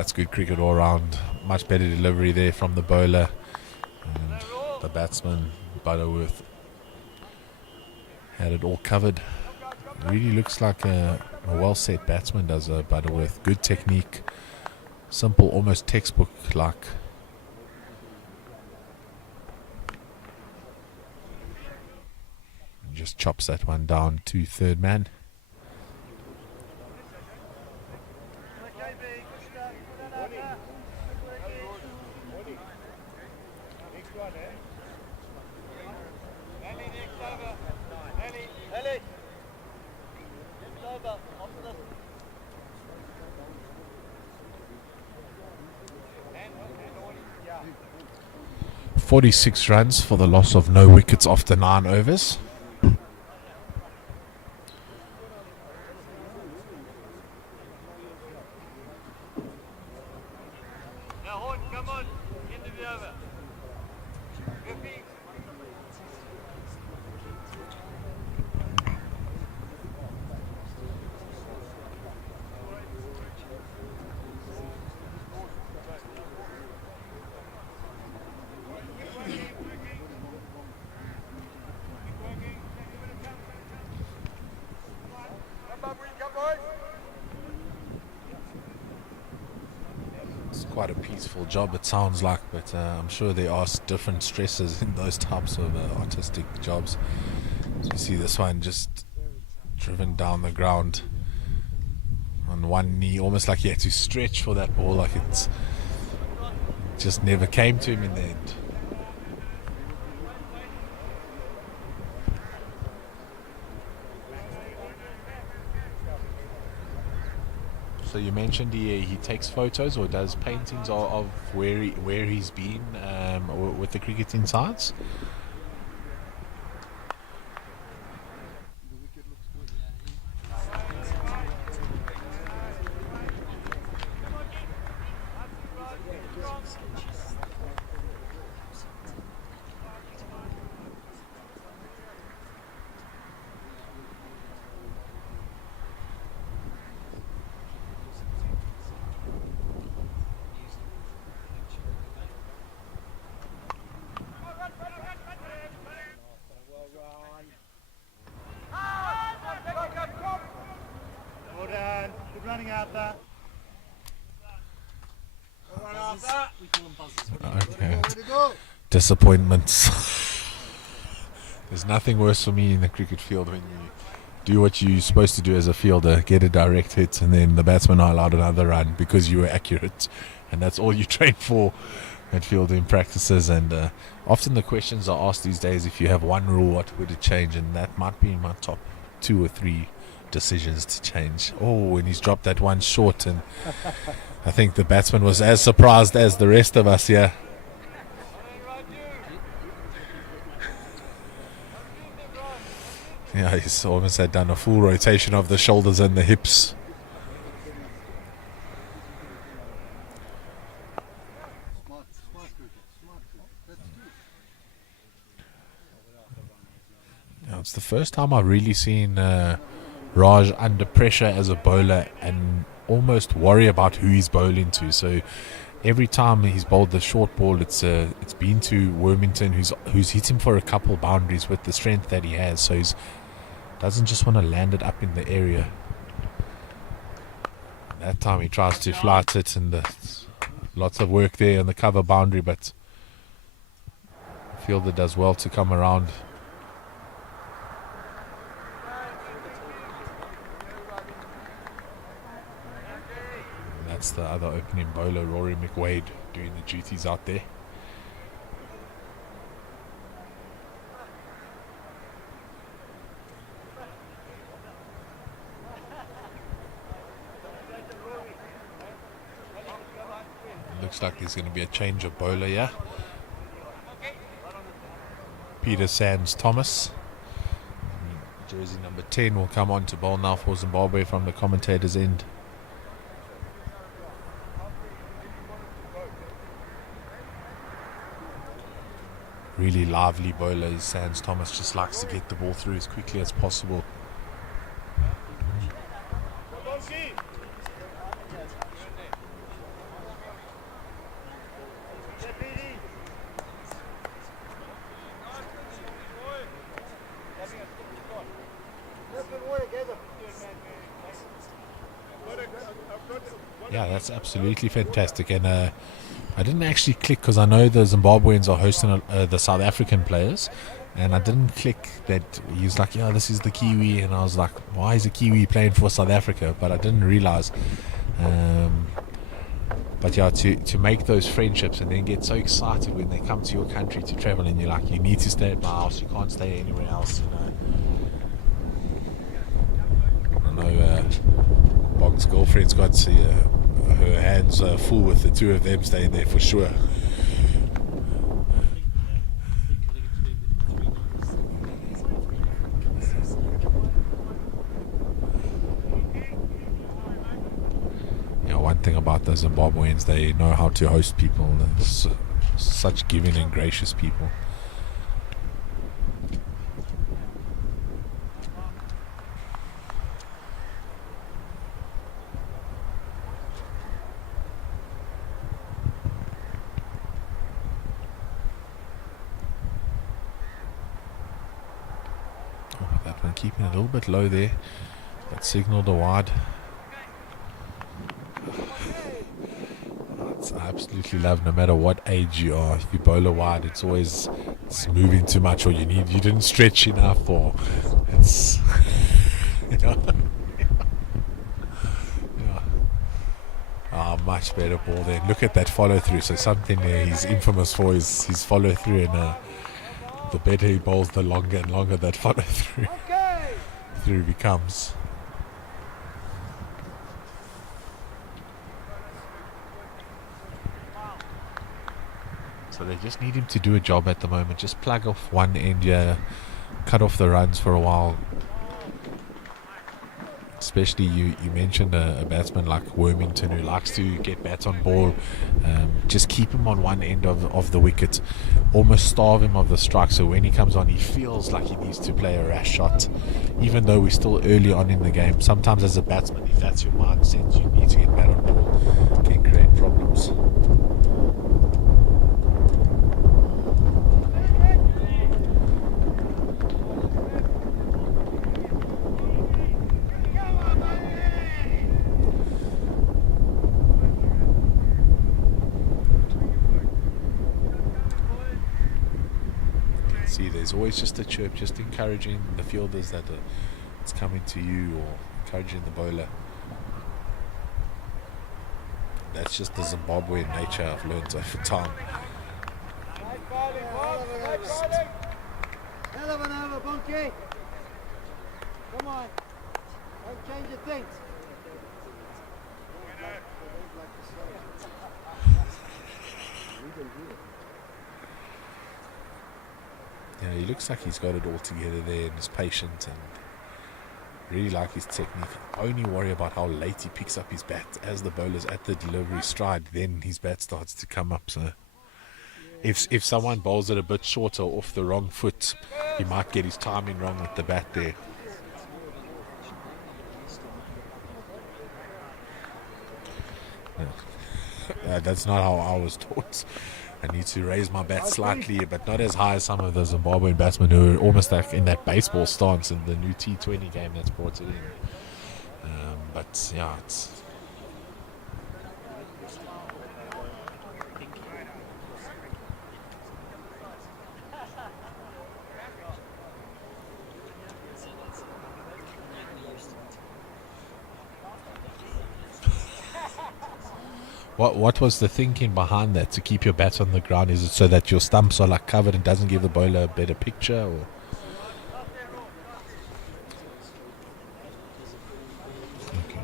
that's good cricket all round. Much better delivery there from the bowler. And the batsman, Butterworth, had it all covered. Really looks like a well-set batsman, does Butterworth. Good technique. Simple, almost textbook-like. Just chops that one down to third man. Ellie! It's over. After this. 46 runs for the loss of no wickets after 9 overs. Now, Horn, come on. End of the over. Griffey. It's quite a peaceful job, it sounds like, but I'm sure there are different stresses in those types of artistic jobs. So you see this one just driven down the ground on one knee, almost like he had to stretch for that ball, like it just never came to him in the end. So you mentioned he takes photos or does paintings of where he's been with the cricketing sides. Well done. Good running out there. We call them buzzers. Okay. Disappointments. There's nothing worse for me in the cricket field when you do what you're supposed to do as a fielder, get a direct hit, and then the batsman are allowed another run because you were accurate, and that's all you train for at fielding practices. And often the questions are asked these days, if you have one rule, what would it change? And that might be in my top 2 or 3 decisions to change. Oh, and he's dropped that one short, and I think the batsman was as surprised as the rest of us here. Yeah, he's almost had done a full rotation of the shoulders and the hips. Now, it's the first time I've really seen Raj under pressure as a bowler and almost worry about who he's bowling to. So every time he's bowled the short ball, it's been to Wormington, who's hit him for a couple boundaries with the strength that he has. So he's doesn't just want to land it up in the area. That time he tries to flight it, and lots of work there on the cover boundary, but the fielder does well to come around. And that's the other opening bowler, Rory McWade, doing the duties out there. Looks like there's going to be a change of bowler here. Peter Sands Thomas, jersey number 10, will come on to bowl now for Zimbabwe from the commentator's end. Really lively bowler. Sands Thomas just likes to get the ball through as quickly as possible. Yeah, that's absolutely fantastic. And I didn't actually click because I know the Zimbabweans are hosting the South African players. And I didn't click that he's like, yeah, this is the Kiwi. And I was like, why is a Kiwi playing for South Africa? But I didn't realize. But yeah, to make those friendships and then get so excited when they come to your country to travel and you're like, you need to stay at my house, you can't stay anywhere else, I know Bog's girlfriend's got her hands full with the two of them staying there for sure. One thing about the Zimbabweans, they know how to host people. They're such giving and gracious people. Oh, that one keeping it a little bit low there. That signaled a wide. I absolutely love, no matter what age you are, if you bowl a wide, it's moving too much, or you didn't stretch enough, or it's much better ball there. Look at that follow through. So something there he's infamous for is his follow through, and the better he bowls, the longer and longer that follow through becomes. So they just need him to do a job at the moment. Just plug off one end here, cut off the runs for a while. Especially you mentioned a batsman like Wormington who likes to get bats on ball. Just keep him on one end of the wicket. Almost starve him of the strike. So when he comes on, he feels like he needs to play a rash shot. Even though we're still early on in the game. Sometimes as a batsman, if that's your mindset, you need to get bat on ball. Can create problems. There's always just a chirp, just encouraging the fielders that it's coming to you, or encouraging the bowler. That's just the Zimbabwean nature I've learned over time. Hell of an over, Bunky. Come on. Don't change your things. Yeah, he looks like he's got it all together there and is patient, and really like his technique. Only worry about how late he picks up his bat. As the bowler's at the delivery stride, then his bat starts to come up. So if someone bowls it a bit shorter off the wrong foot, he might get his timing wrong with the bat there. That's not how I was taught. I need to raise my bat slightly, but not as high as some of the Zimbabwean batsmen who are almost like in that baseball stance in the new T20 game that's brought it in. But yeah, it's... What was the thinking behind that, to keep your bat on the ground? Is it so that your stumps are like covered and doesn't give the bowler a better picture, or? Okay.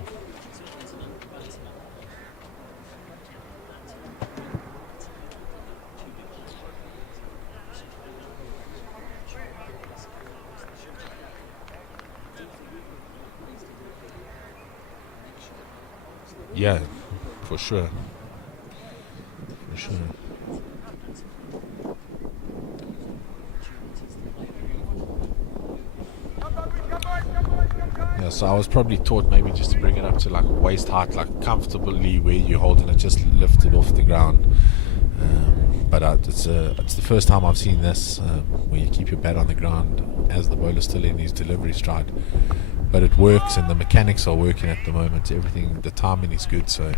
Yeah, for sure. For sure. Yeah, so I was probably taught maybe just to bring it up to like waist height, like comfortably where you're holding it, just lift it off the ground. But it's the first time I've seen this, where you keep your bat on the ground as the bowler's still in his delivery stride. But it works, and the mechanics are working at the moment. Everything, the timing is good, so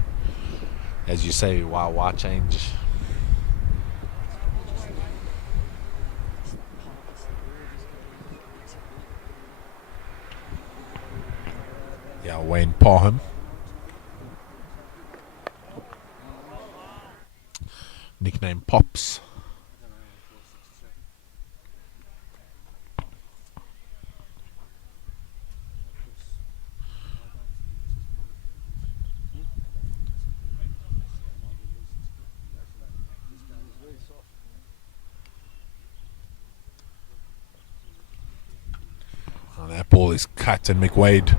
as you say, why change? Yeah, Wayne Parham. Nickname Pops. Oh, that ball is cut, and McWade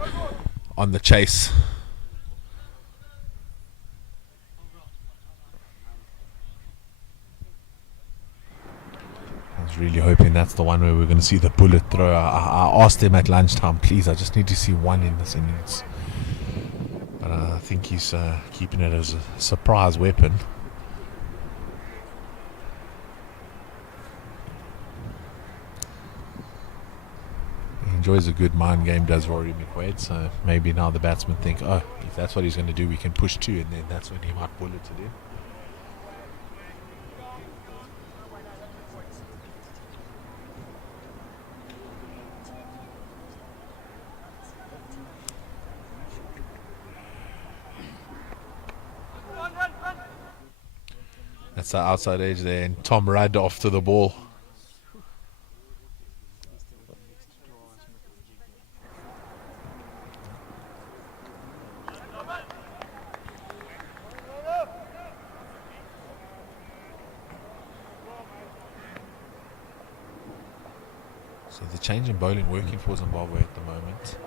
on the chase. I was really hoping that's the one where we're going to see the bullet throw. I asked him at lunchtime, please, I just need to see one in this innings. But I think he's keeping it as a surprise weapon. He enjoys a good mind game, does Rory McWade. So maybe now the batsmen think, oh, if that's what he's going to do, we can push two, and then that's when he might bullet it in. That's the outside edge there, and Tom Rudd off to the ball. So the change in bowling working for Zimbabwe at the moment.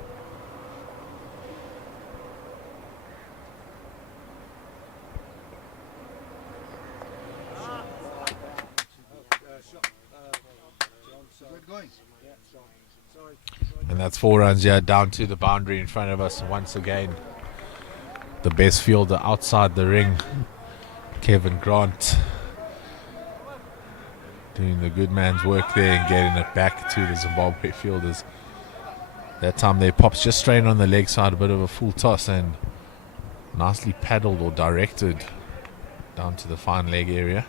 And that's 4 runs here down to the boundary in front of us once again. The best fielder outside the ring, Kevin Grant, doing the good man's work there and getting it back to the Zimbabwe fielders. That time they pops just straight on the leg side, a bit of a full toss, and nicely paddled or directed down to the fine leg area.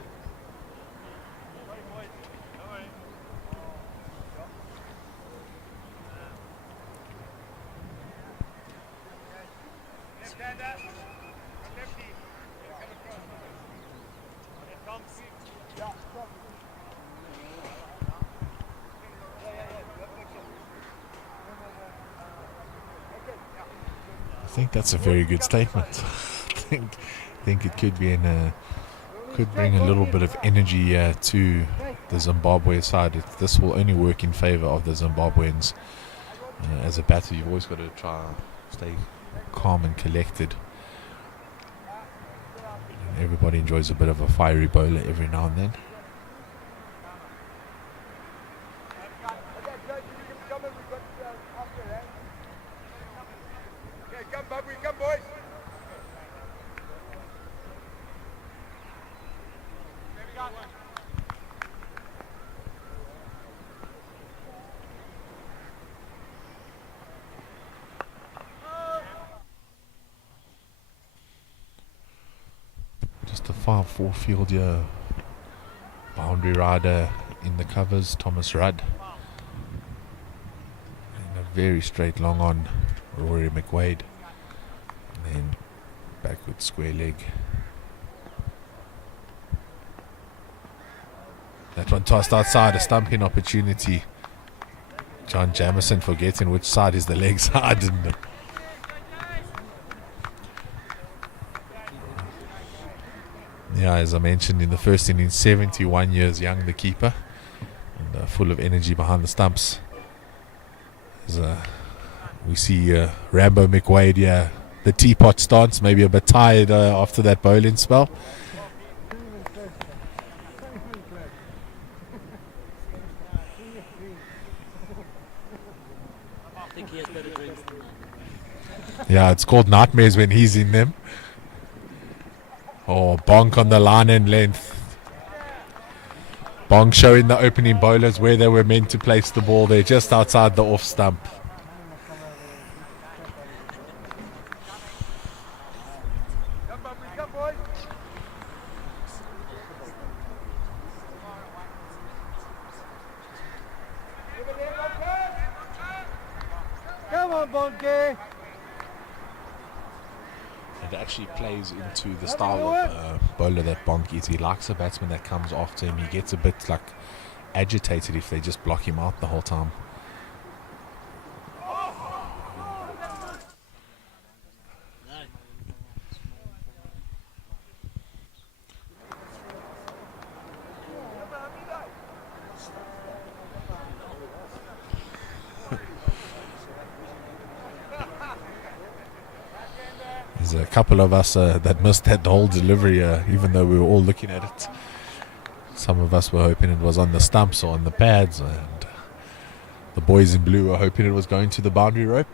I think that's a very good statement. I think it could be could bring a little bit of energy to the Zimbabwe side. This will only work in favour of the Zimbabweans. As a batter, you've always got to try and stay calm and collected. And everybody enjoys a bit of a fiery bowler every now and then. Come, boys. Just a 5-4 field here. Boundary rider in the covers, Thomas Rudd. And a very straight long on, Rory McWade. And then backward square leg. That one tossed outside, a stumping opportunity. John Jamieson forgetting which side is the leg side. And yeah, as I mentioned in the first innings, 71 years young, the keeper, and full of energy behind the stumps. As, we see Rambo McWade, yeah, the teapot stance, maybe a bit tired after that bowling spell. I think he has better drinks than that. Yeah, it's called nightmares when he's in them. Oh, bonk on the line and length. Bonk showing the opening bowlers where they were meant to place the ball there, just outside the off stump. Come, boys. Bonke. It actually plays into the style of bowler that Bonk is. He likes a batsman that comes after him. He gets a bit like agitated if they just block him out the whole time. There's a couple of us that missed that whole delivery, even though we were all looking at it. Some of us were hoping it was on the stumps or on the pads, and the boys in blue were hoping it was going to the boundary rope.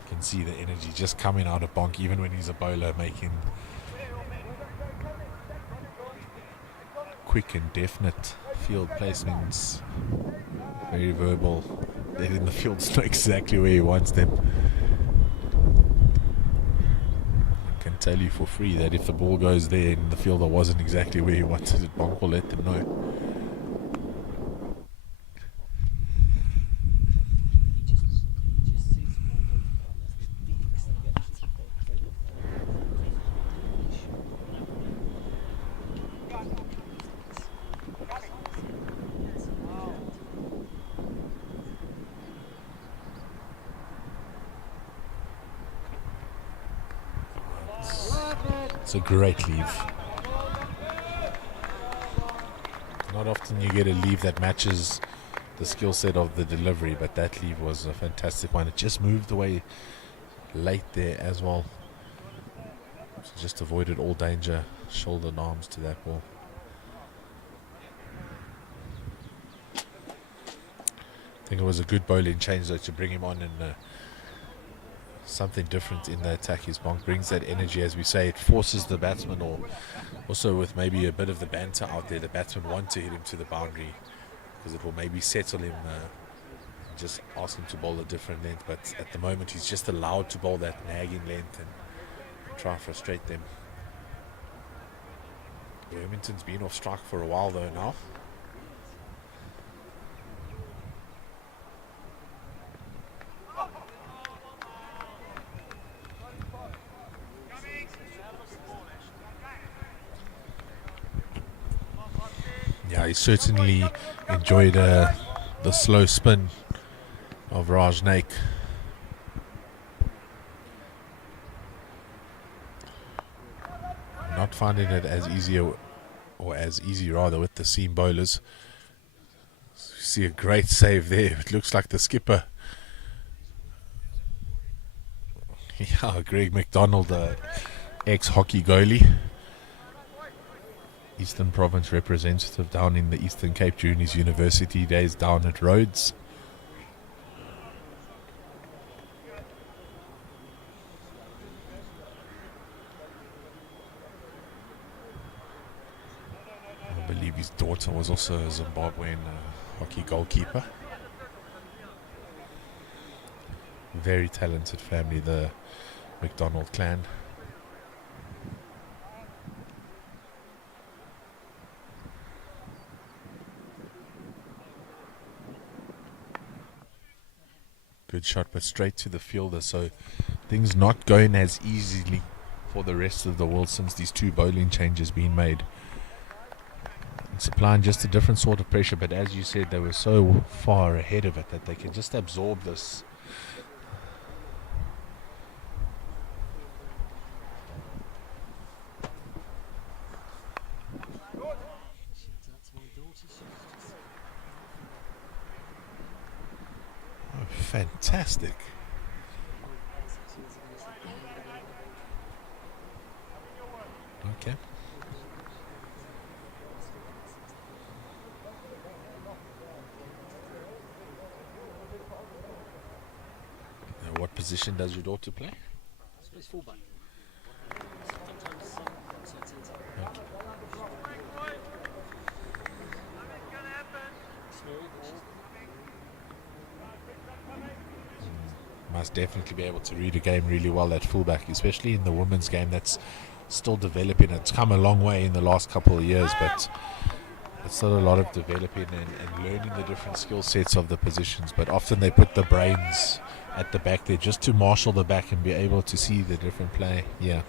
You can see the energy just coming out of Bonk, even when he's a bowler, making quick and definite field placements, very verbal, letting the fields know exactly where he wants them. I can tell you for free that if the ball goes there and the fielder wasn't exactly where he wanted it, Bonk will let them know. It's a great leave. Not often you get a leave that matches the skill set of the delivery, but that leave was a fantastic one. It just moved away late there as well. So just avoided all danger, shoulder and arms to that ball. I think it was a good bowling change though to bring him on and something different in the attack. His Bonk brings that energy, as we say. It forces the batsman, or also with maybe a bit of the banter out there, the batsman want to hit him to the boundary because it will maybe settle him, just ask him to bowl a different length. But at the moment he's just allowed to bowl that nagging length and try and frustrate them. Remington's been off strike for a while though now. Yeah, he certainly enjoyed the slow spin of Raj Naik. Not finding it as easy, or as easy rather, with the seam bowlers. You see a great save there. It looks like the skipper. Yeah, Greg McDonald, the ex-hockey goalie. Eastern Province representative down in the Eastern Cape during his university days down at Rhodes. I believe his daughter was also a Zimbabwean hockey goalkeeper. Very talented family, the McDonald clan. Good shot, but straight to the fielder, so things not going as easily for the rest of the world since these two bowling changes being made. It's applying just a different sort of pressure, but as you said, they were so far ahead of it that they can just absorb this. Fantastic. Okay. Now, what position does your daughter play? She plays fullback. Sometimes centre. Okay. Must definitely be able to read a game really well at fullback, especially in the women's game. That's still developing. It's come a long way in the last couple of years, but it's still a lot of developing and learning the different skill sets of the positions. But often they put the brains at the back there just to marshal the back and be able to see the different play. Yeah.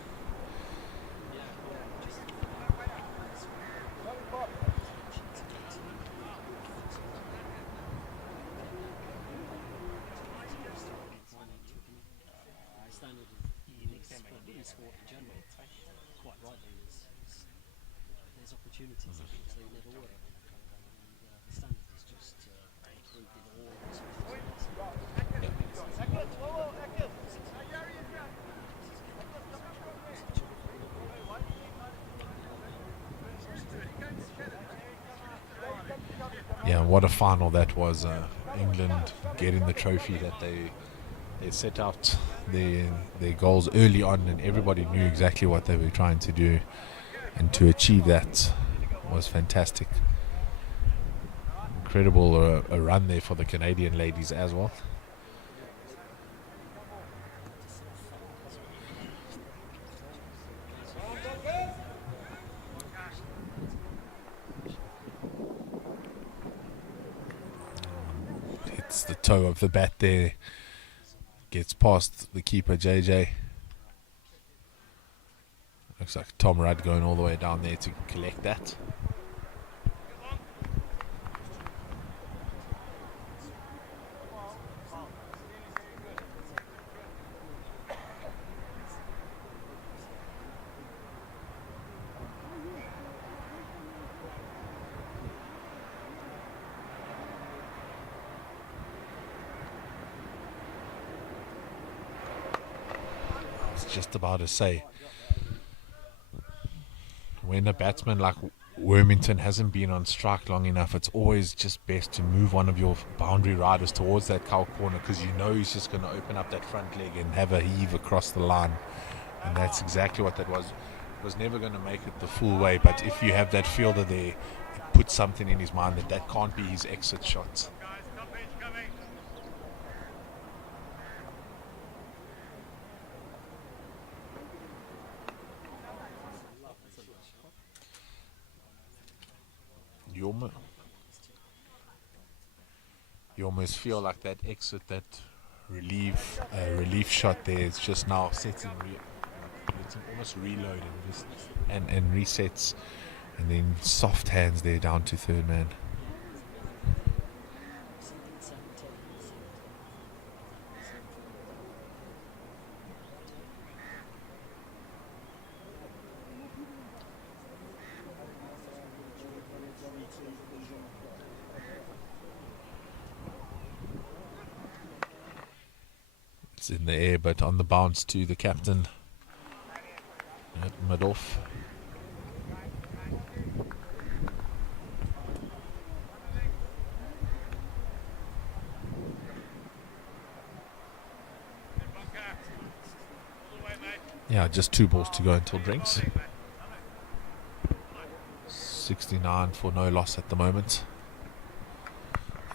Standard in sport in general, quite rightly, there's opportunities that so you never were. And the standard is just improved in all aspects. Yeah, what a final that was. England getting the trophy that they set out their goals early on, and everybody knew exactly what they were trying to do, and to achieve that was fantastic. Incredible a run there for the Canadian ladies as well. Hits the toe of the bat there, gets past the keeper JJ. Looks like Tom Rudd going all the way down there to collect that. Just about to say, when a batsman like Wormington hasn't been on strike long enough, it's always just best to move one of your boundary riders towards that cow corner, because you know he's just going to open up that front leg and have a heave across the line. And that's exactly what that was. It was never going to make it the full way, but if you have that fielder there, it puts something in his mind that can't be his exit shot. You almost feel like that exit, that relief shot there is just now setting, it's almost reload and resets, and then soft hands there down to third man. It's in the air, but on the bounce to the captain at mid-off. Yeah, just 2 balls to go until drinks. 69 for no loss at the moment.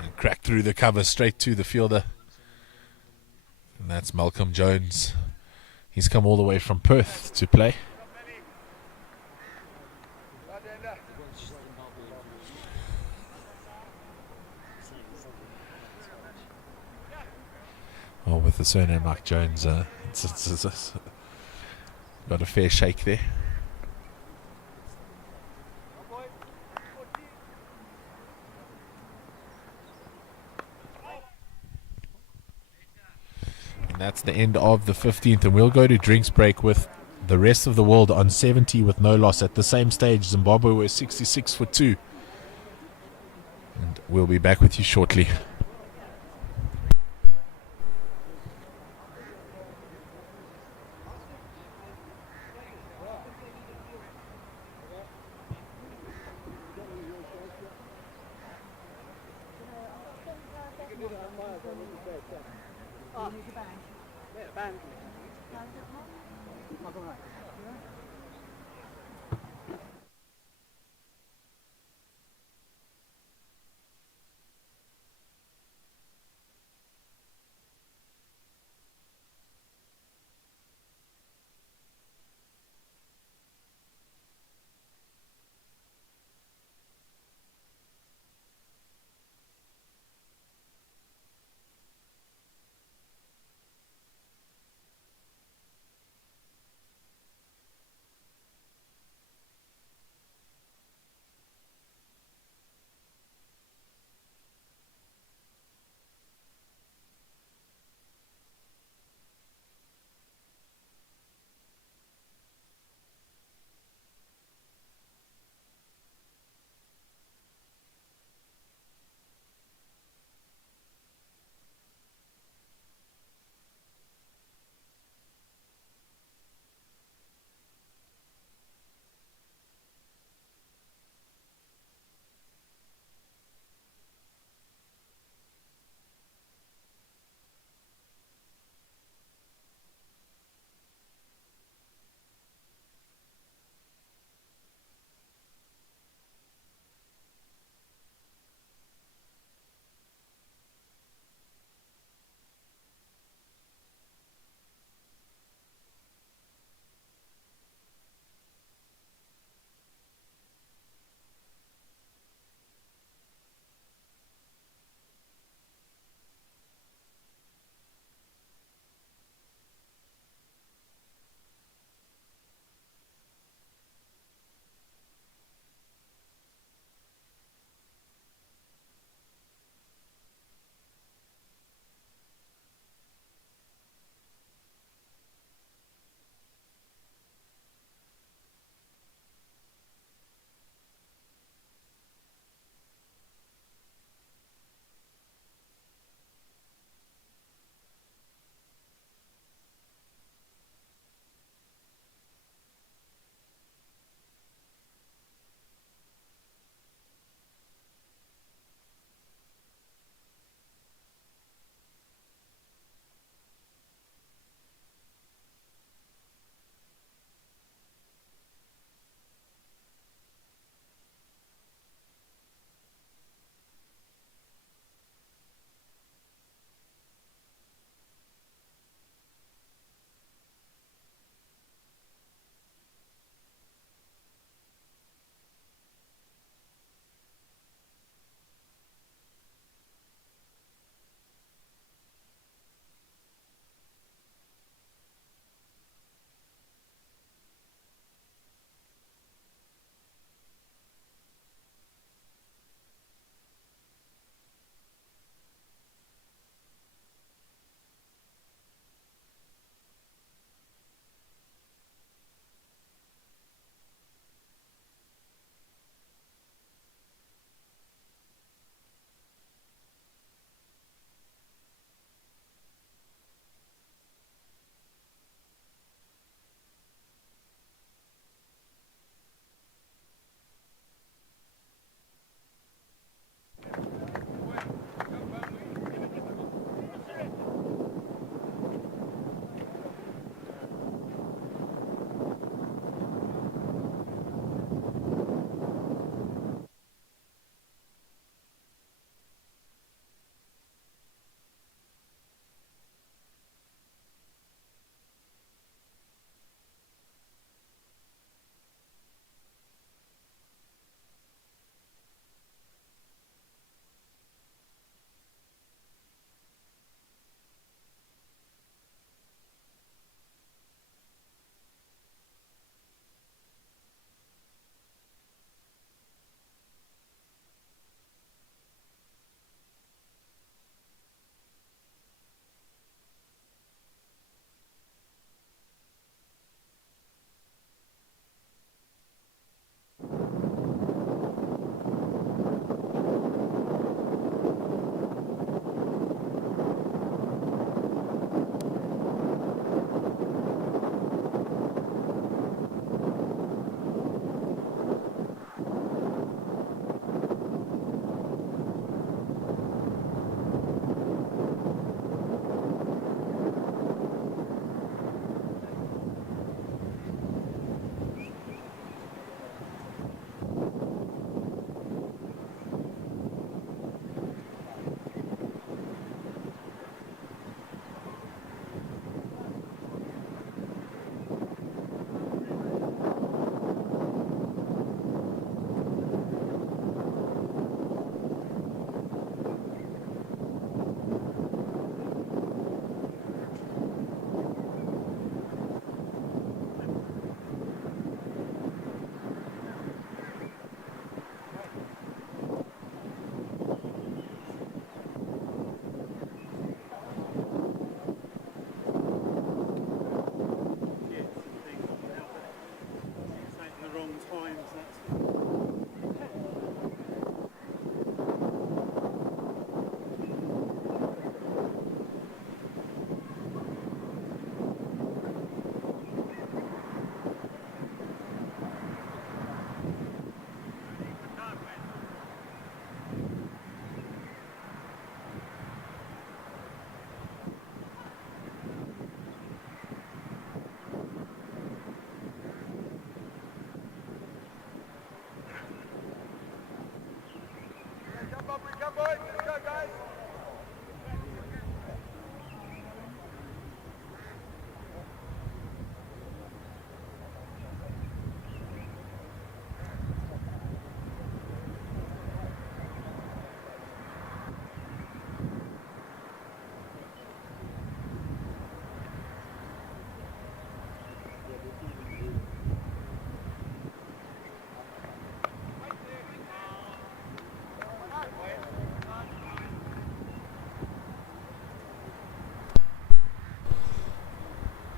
And crack through the cover straight to the fielder. And that's Malcolm Jones. He's come all the way from Perth to play. Oh, with the surname like Jones, it's got a fair shake there. And that's the end of the 15th, and we'll go to drinks break with the rest of the world on 70 with no loss. At the same stage, Zimbabwe were 66 for 2. And we'll be back with you shortly.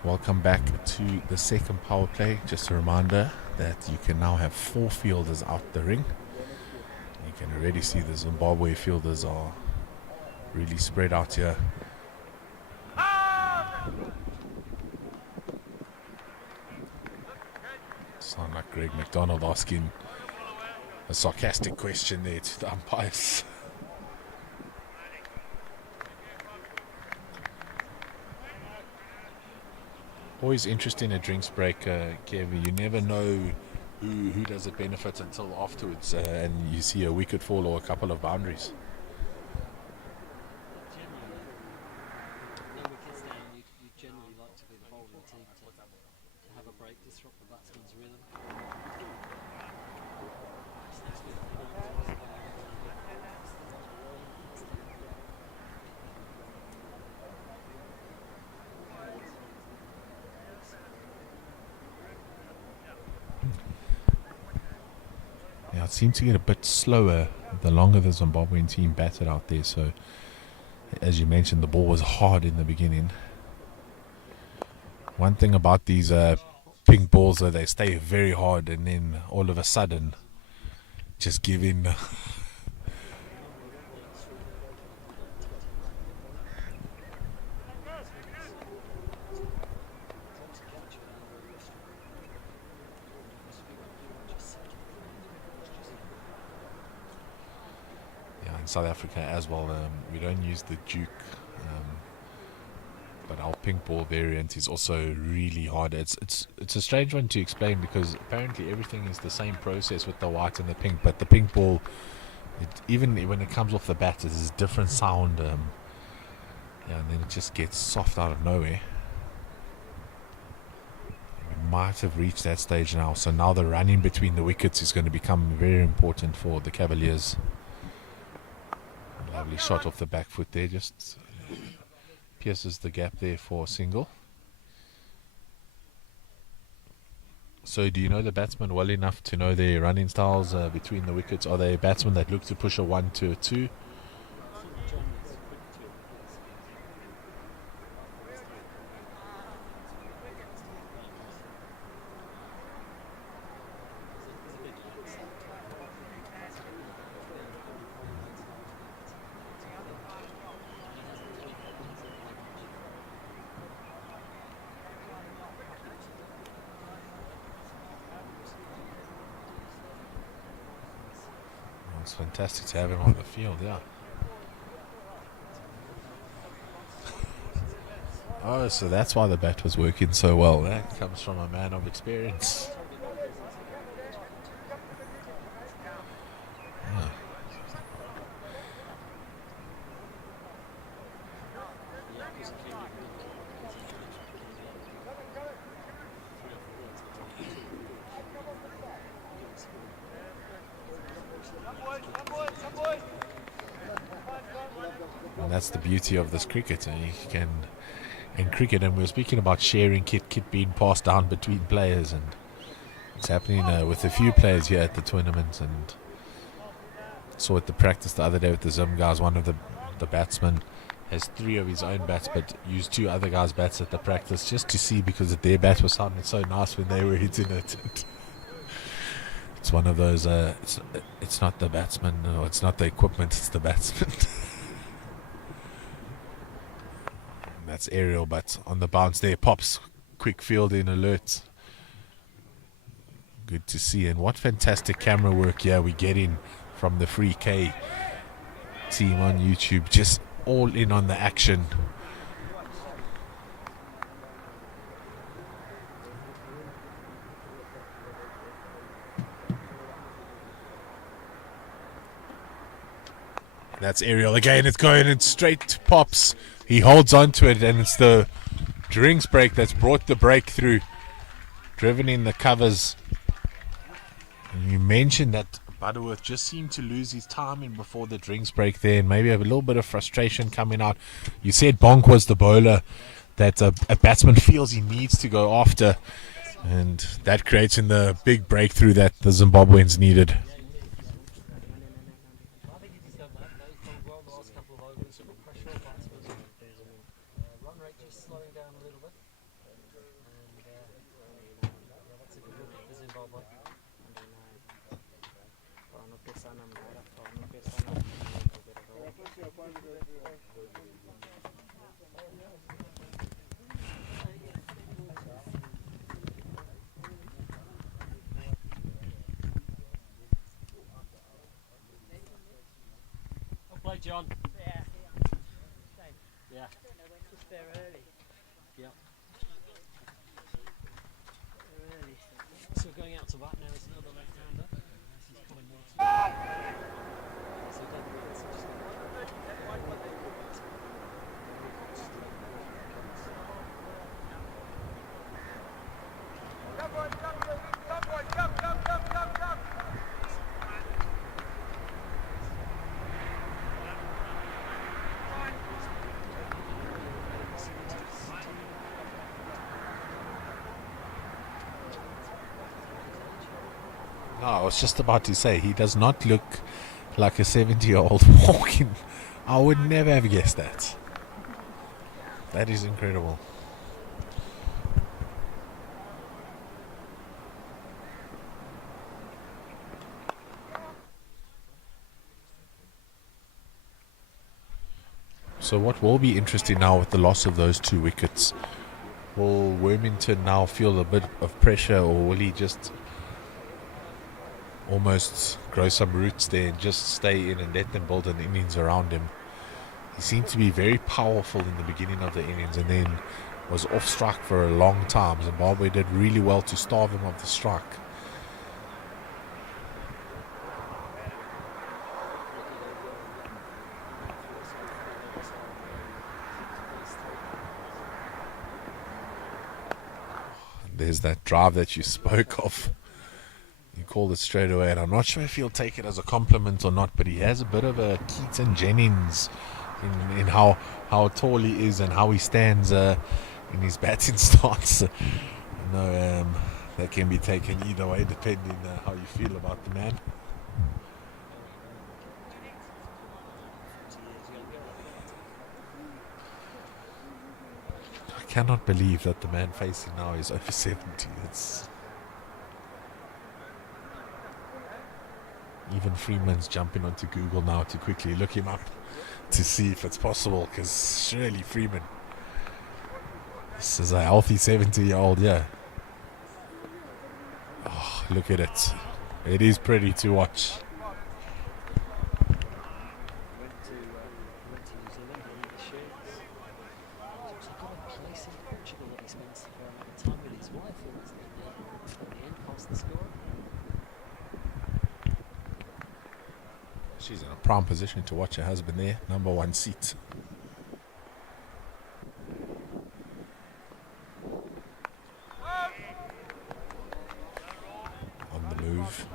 Welcome back to the second power play. Just a reminder that you can now have 4 fielders out the ring. You can already see the Zimbabwe fielders are really spread out here. Sound like Greg McDonald asking a sarcastic question there to the umpires. Always interesting at drinks break, Kev. You never know who does it benefit until afterwards, and you see a wicket fall or a couple of boundaries. No wickets down, you generally like to be the bowling team to have a break, disrupt the batsman's rhythm. Yeah, it seemed to get a bit slower the longer the Zimbabwean team batted out there. So, as you mentioned, the ball was hard in the beginning. One thing about these pink balls, though, they stay very hard, and then all of a sudden, just give in. In South Africa as well, we don't use the Duke, but our pink ball variant is also really hard. It's a strange one to explain because apparently everything is the same process with the white and the pink, but the pink ball, even when it comes off the bat, there's a different sound, and then it just gets soft out of nowhere. We might have reached that stage now, so now the running between the wickets is going to become very important for the Cavaliers. Lovely shot off the back foot there, just pierces the gap there for a single. So do you know the batsmen well enough to know their running styles between the wickets? Are they batsmen that look to push a 1 to a 2? It's fantastic to have him on the field, yeah. Oh, so that's why the bat was working so well. That comes from a man of experience. Yeah. And that's the beauty of this cricket. You can, in cricket, and we were speaking about sharing kit being passed down between players, and it's happening with a few players here at the tournament. And saw at the practice the other day with the Zim guys, one of the batsmen has 3 of his own bats, but used 2 other guys' bats at the practice just to see, because their bat was sounding so nice when they were hitting it. It's one of those, it's not the batsman, or it's not the equipment, it's the batsman. That's aerial, but on the bounce there, pops, quick fielding alert. Good to see, and what fantastic camera work here we're getting from the Free K team on YouTube, just all in on the action. That's aerial again, it's going in straight to Pops. He holds on to it, and it's the drinks break that's brought the breakthrough. Driven in the covers. And you mentioned that Butterworth just seemed to lose his timing before the drinks break there, and maybe have a little bit of frustration coming out. You said Bonk was the bowler that a batsman feels he needs to go after, and that creates in the big breakthrough that the Zimbabweans needed. Run rate just slowing down a little bit. That's a good one for Zimbabwe. Under 9. Pavanopesana mudhara, pavanopesana Well played, John. Yeah. Shame. Yeah. Just there early. Yep. There early. So going out to bat now is another left-hander. This is Colin Wilson. So dead minutes. Just No, I was just about to say, he does not look like a 70-year-old walking. I would never have guessed that. That is incredible. So what will be interesting now with the loss of those 2 wickets, will Wormington now feel a bit of pressure, or will he just almost grow some roots there and just stay in and let them build an innings around him? He seemed to be very powerful in the beginning of the innings and then was off strike for a long time. Zimbabwe did really well to starve him of the strike. There's that drive that you spoke of. You called it straight away, and I'm not sure if he'll take it as a compliment or not, but he has a bit of a Keaton Jennings in how tall he is and how he stands in his batting stance. That can be taken either way depending how you feel about the man. I cannot believe that the man facing now is over 70. Even Freeman's jumping onto Google now to quickly look him up to see if it's possible, because surely Freeman, this is a healthy 70-year-old, yeah. Oh, look at it. It is pretty to watch. went to New Zealand and the shirts. He's also got a place in Portugal that he spent a fair amount of time with his wife, who was in the end past the score. She's in a prime position to watch her husband there. Number 1 seat. On the move.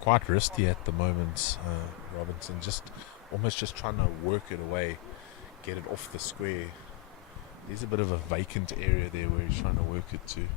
Quite risky at the moment, Robinson, almost just trying to work it away, get it off the square. There's a bit of a vacant area there where he's trying to work it to.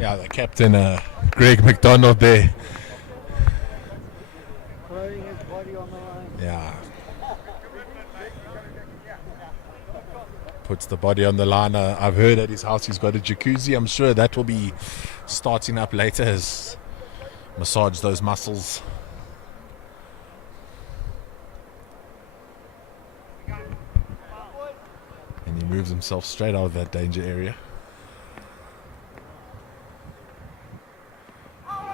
Yeah, the captain, Greg McDonald there. Throwing his body on the line. Yeah. Puts the body on the line. I've heard at his house he's got a jacuzzi. I'm sure that will be starting up later as massage those muscles. And he moves himself straight out of that danger area.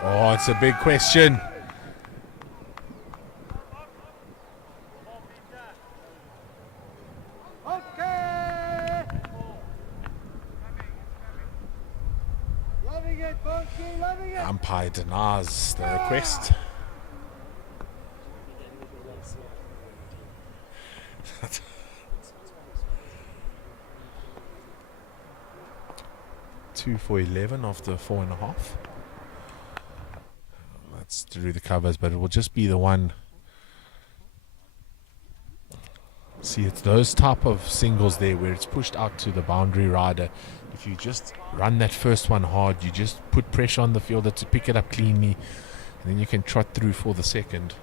Oh, it's a big question. Okay! Loving it, Bonky, loving it! Umpire denies the request. 2 for 11 after 4.5. That's through the covers, but it will just be the one. See, it's those type of singles there where it's pushed out to the boundary rider. If you just run that first one hard, you just put pressure on the fielder to pick it up cleanly, and then you can trot through for the second.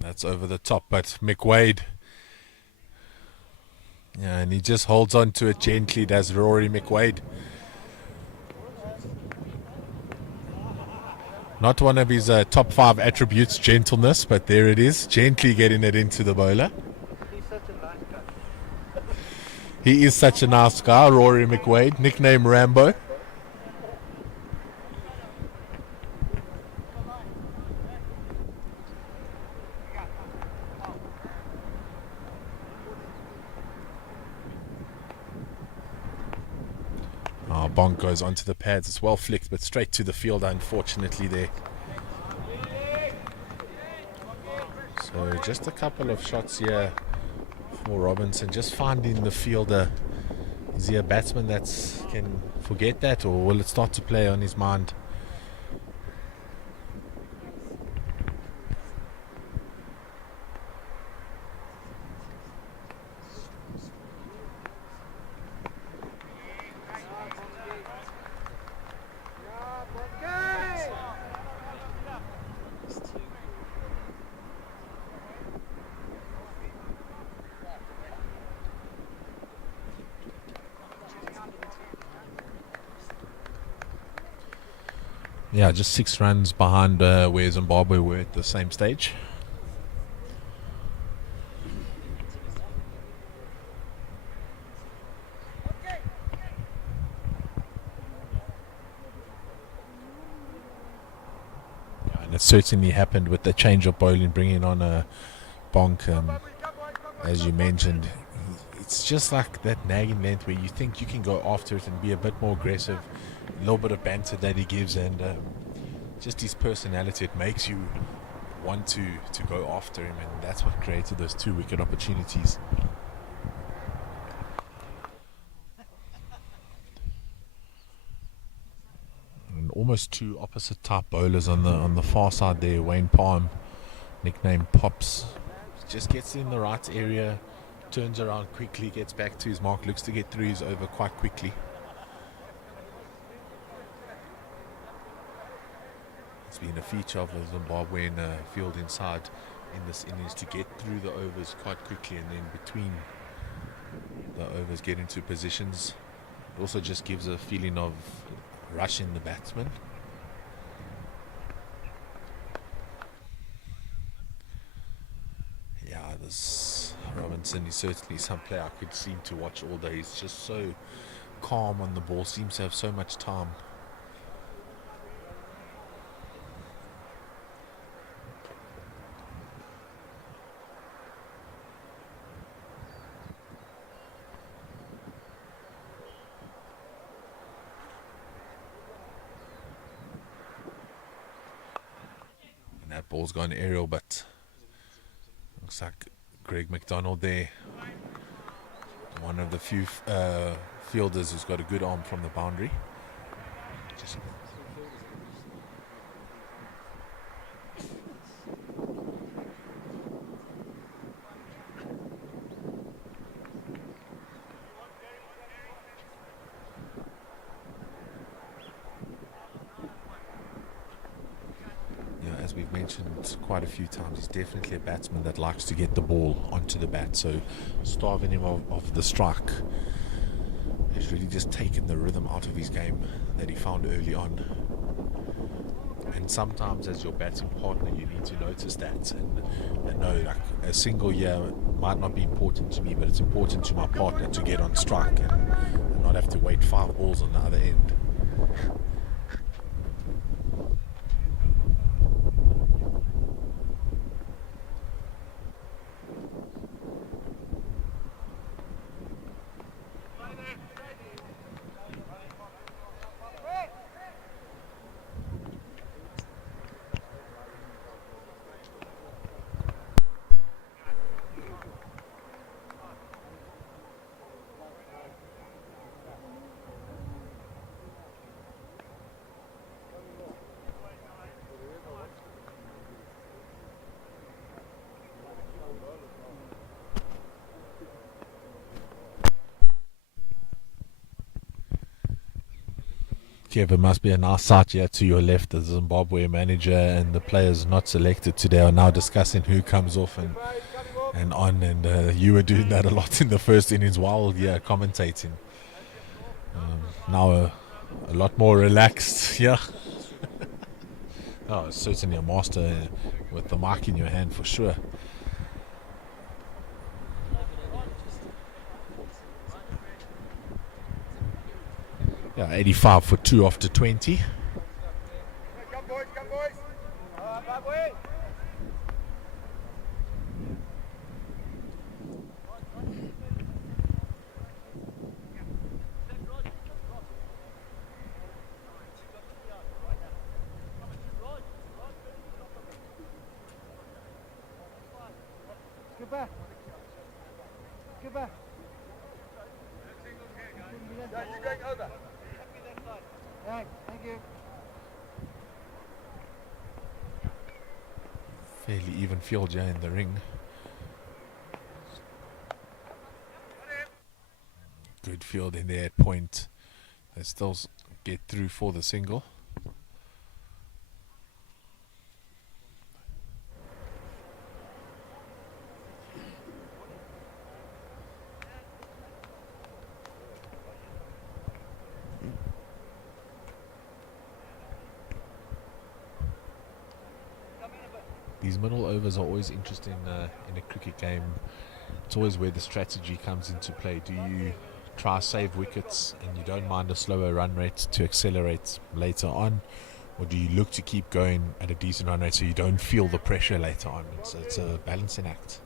That's over the top, but McWade. Yeah, and he just holds on to it gently, does Rory McWade. Not one of his top 5 attributes, gentleness, but there it is, gently getting it into the bowler. He's such a nice guy. He is such a nice guy, Rory McWade, nickname Rambo. Bonk goes onto the pads. It's well flicked, but straight to the fielder, unfortunately, there. So just a couple of shots here for Robinson. Just finding the fielder. Is he a batsman that can forget that, or will it start to play on his mind? Yeah, just 6 runs behind where Zimbabwe were at the same stage. Yeah, and it certainly happened with the change of bowling, bringing on a Bonk. As you mentioned, it's just like that nagging length where you think you can go after it and be a bit more aggressive. A little bit of banter that he gives, and just his personality, it makes you want to go after him, and that's what created those 2 wicket opportunities. And almost 2 opposite type bowlers on the far side there. Wayne Palm, nicknamed Pops, just gets in the right area, turns around quickly, gets back to his mark, looks to get through his over quite quickly. It's been a feature of the Zimbabwean field inside in this innings to get through the overs quite quickly, and then between the overs get into positions. It also just gives a feeling of rush in the batsman. Yeah, this Robinson is certainly some player I could seem to watch all day. He's just so calm on the ball, seems to have so much time. That ball's gone aerial, but looks like Greg McDonald there, one of the few fielders who's got a good arm from the boundary. Just as we've mentioned quite a few times, he's definitely a batsman that likes to get the ball onto the bat. So starving him of the strike has really just taken the rhythm out of his game that he found early on. And sometimes as your batting partner you need to notice that and know, like, a single year might not be important to me, but it's important to my partner to get on strike and not have to wait 5 balls on the other end. There must be a nice sight here to your left. The Zimbabwe manager and the players not selected today are now discussing who comes off and on. And you were doing that a lot in the first innings while commentating. Now a lot more relaxed. Yeah. Oh, certainly a master with the mic in your hand for sure. Yeah, 85 for 2 after 20. Come boys, come boys. Bad way. Get back. Get back. Yeah, you're going over. Thank you. Fairly even field here in the ring. Good field in there at point. They still get through for the single. These middle overs are always interesting in a cricket game. It's always where the strategy comes into play. Do you try save wickets and you don't mind a slower run rate to accelerate later on, or do you look to keep going at a decent run rate so you don't feel the pressure later on? It's a balancing act.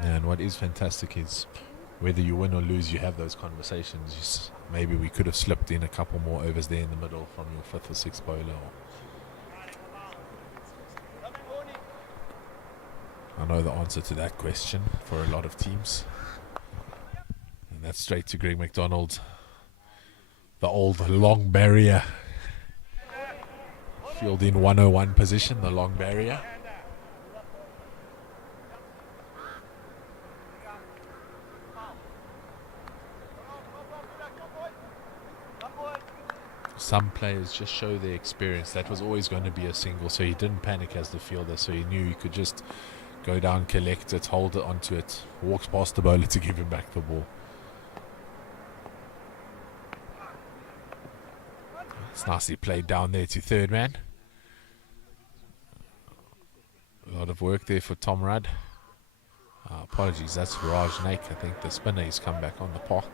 And what is fantastic is whether you win or lose, you have those conversations. Maybe we could have slipped in a couple more overs there in the middle from your 5th or 6th bowler. I know the answer to that question for a lot of teams. And that's straight to Greg McDonald. The old long barrier. Field in 101 position, the long barrier. Some players just show their experience. That was always going to be a single, so he didn't panic as the fielder, so he knew he could just go down, collect it, hold it onto it, walks past the bowler to give him back the ball. It's nicely played down there to third man. A lot of work there for Tom Rudd. Apologies, that's Raj Naik. I think the spinner has come back on the park.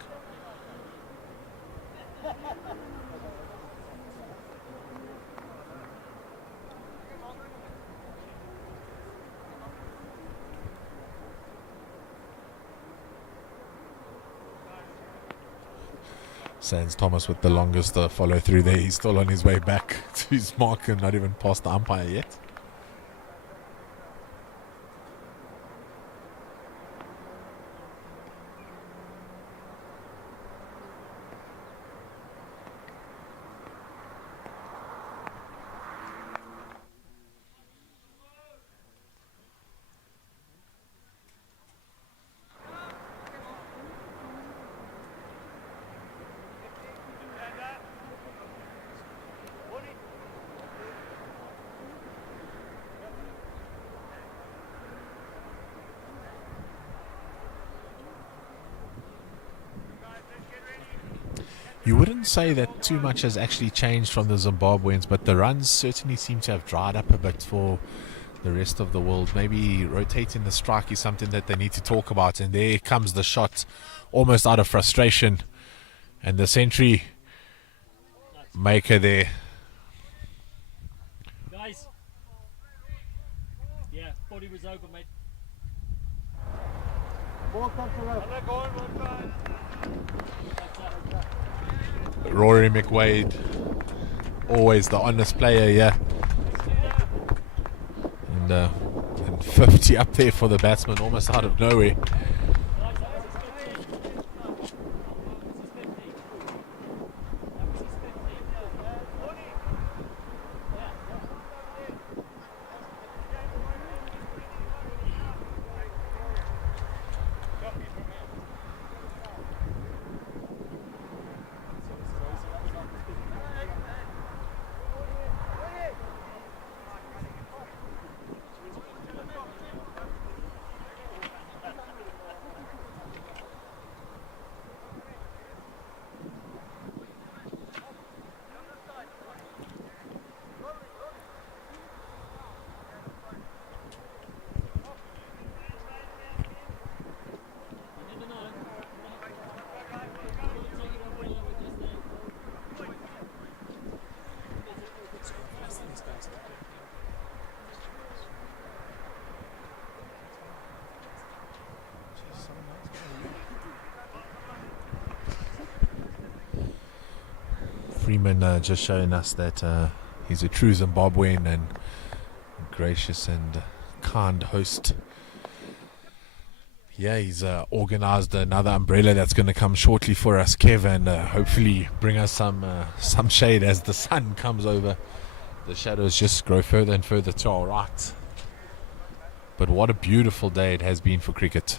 Sands Thomas with the longest follow through there. He's still on his way back to his mark and not even past the umpire yet. You wouldn't say that too much has actually changed from the Zimbabweans, but the runs certainly seem to have dried up a bit for the rest of the world. Maybe rotating the strike is something that they need to talk about. And there comes the shot, almost out of frustration. And the century maker there. Guys. Yeah, body was over, mate. Ball comes around. Rory McWade, always the honest player, yeah. And 50 up there for the batsman, almost out of nowhere. Freeman just showing us that he's a true Zimbabwean and gracious and kind host. Yeah, he's organised another umbrella that's going to come shortly for us, Kev, and hopefully bring us some shade as the sun comes over. The shadows just grow further and further to our right. But what a beautiful day it has been for cricket.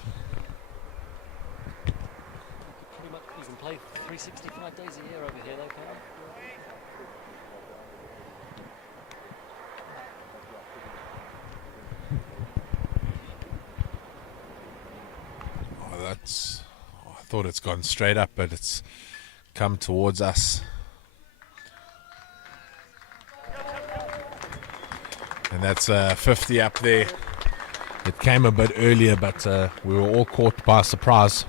Pretty much you can play 365 days a year over here, though, can't you? I thought it's gone straight up, but it's come towards us. And that's 50 up there. It came a bit earlier, but we were all caught by surprise.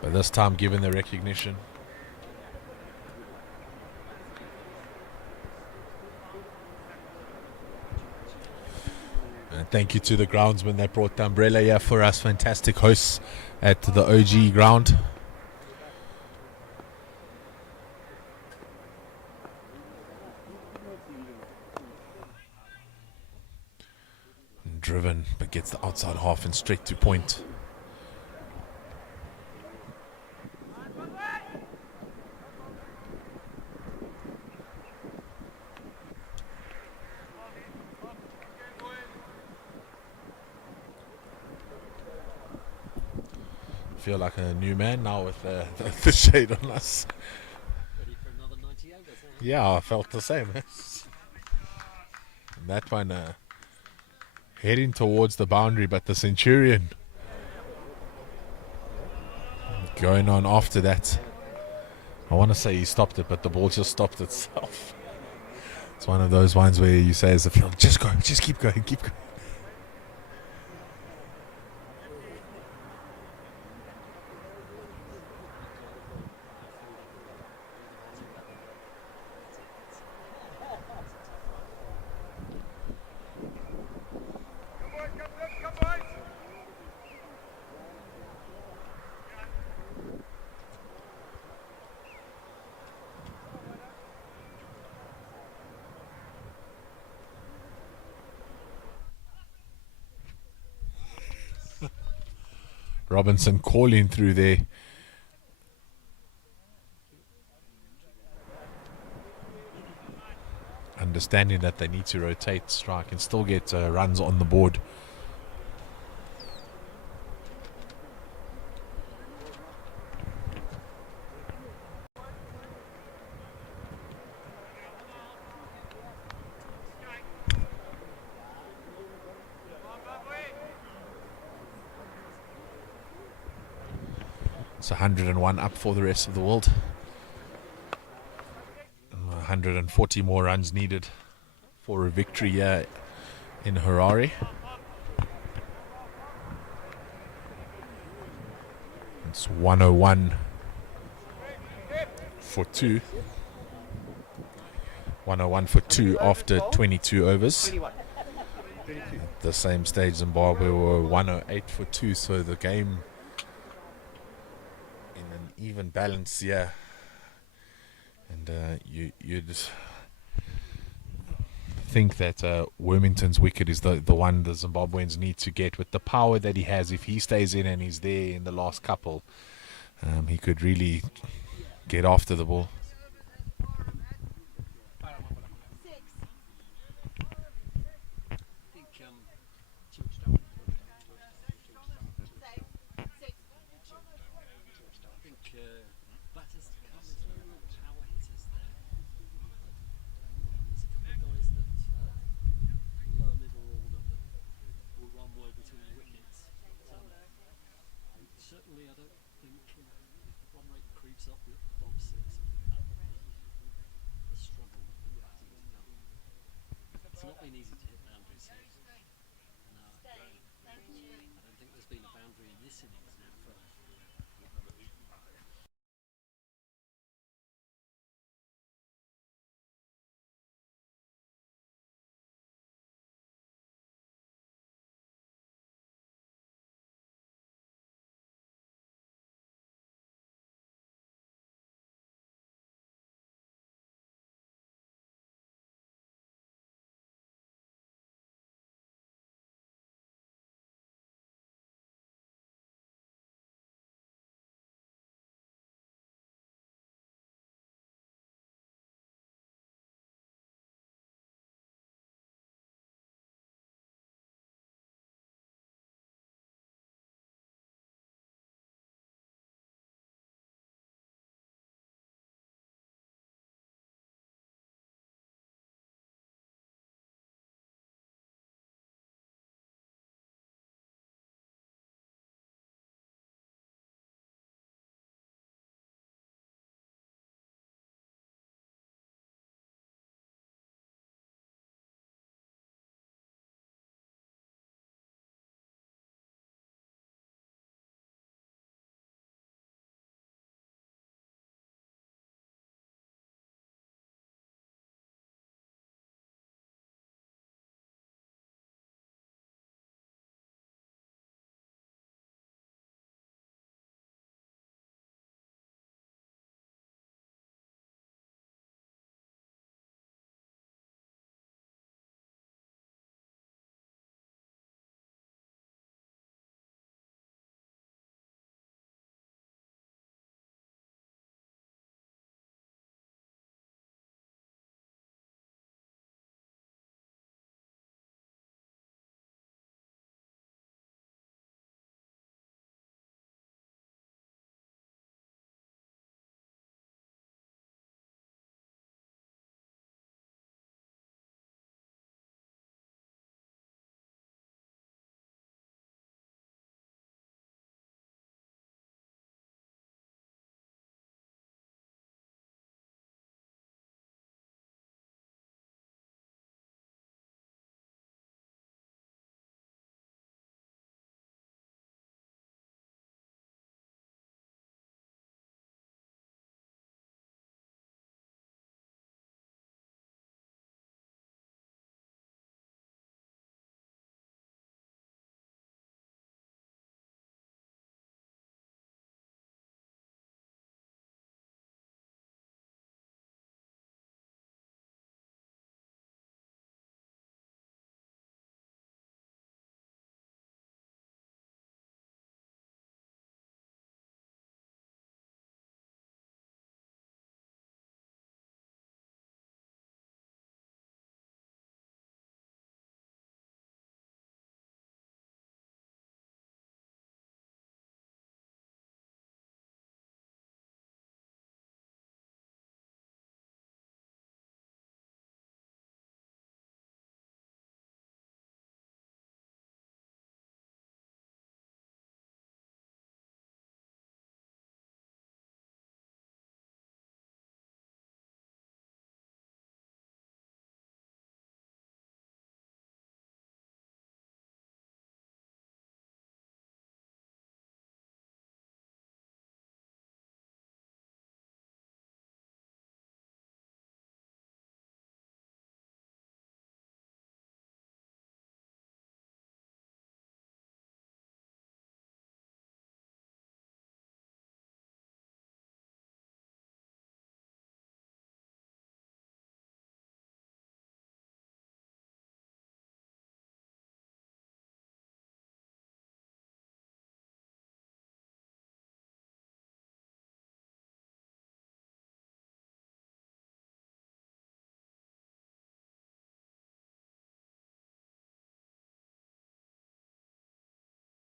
But this time given the recognition. And thank you to the groundsmen that brought the umbrella here for us. Fantastic hosts at the OG ground. Driven, but gets the outside half and straight to point. Feel like a new man now with the shade on us. Ready for another 90 overs, huh? Yeah, I felt the same. And that one heading towards the boundary, but the Centurion going on after that. I want to say he stopped it, but the ball just stopped itself. It's one of those ones where you say as a field, just go, just keep going, keep going. Robinson calling through there. Understanding that they need to rotate strike and still get runs on the board. It's 101 up for the rest of the world. 140 more runs needed for a victory here in Harare. It's 101 for 2. 101 for 2 after 22 overs. At the same stage, Zimbabwe were 108 for 2, so the game in an even balance here. And you'd think that Wormington's wicket is the one the Zimbabweans need to get. With the power that he has, if he stays in and he's there in the last couple, he could really get after the ball. Certainly, I don't think if the run rate creeps up above 6, that will be a struggle for the batting to come. It's not been easy to hit boundaries here. And I don't think there's been a boundary in this innings now for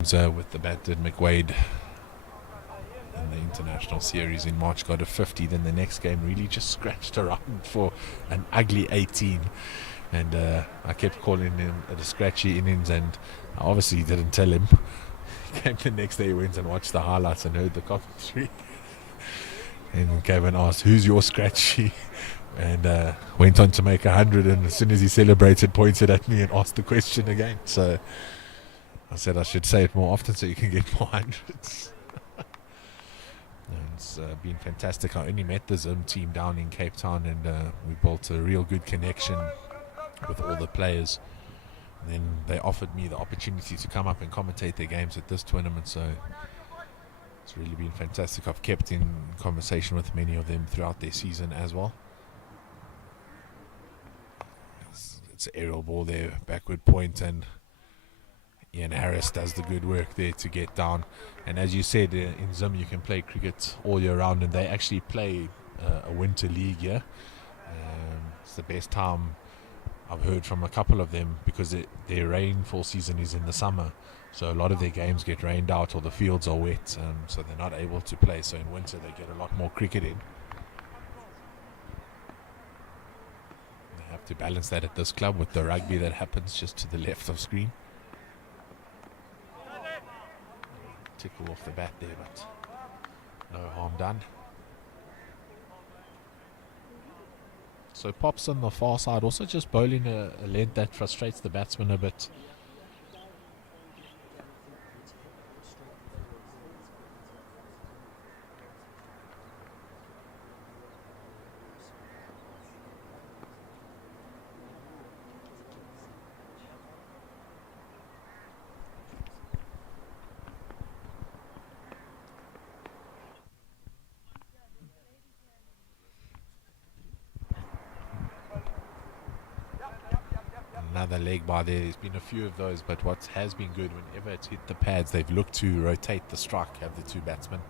With the bat did McWade in the international series in March, got a 50. Then the next game really just scratched around for an ugly 18. And I kept calling him a scratchy innings, and I obviously didn't tell him. He came the next day, he went and watched the highlights and heard the commentary. And came and asked, "Who's your scratchy?" And went on to make 100. And as soon as he celebrated, pointed at me and asked the question again. So I said I should say it more often so you can get more hundreds. It's been fantastic. I only met the Zim team down in Cape Town, and we built a real good connection with all the players. And then they offered me the opportunity to come up and commentate their games at this tournament, so it's really been fantastic. I've kept in conversation with many of them throughout their season as well. It's an aerial ball there, backward point, and Ian Harris does the good work there to get down. And as you said, in Zim you can play cricket all year round, and they actually play a winter league here. It's the best time I've heard from a couple of them, because their rainfall season is in the summer, so a lot of their games get rained out or the fields are wet, so they're not able to play. So in winter they get a lot more cricket in. They have to balance that at this club with the rugby that happens just to the left of screen. Tickle off the bat there, but no harm done. So Pops on the far side also just bowling a length that frustrates the batsman a bit. Another leg by there. There's been a few of those, but what has been good, whenever it's hit the pads, they've looked to rotate the strike, have the two batsmen.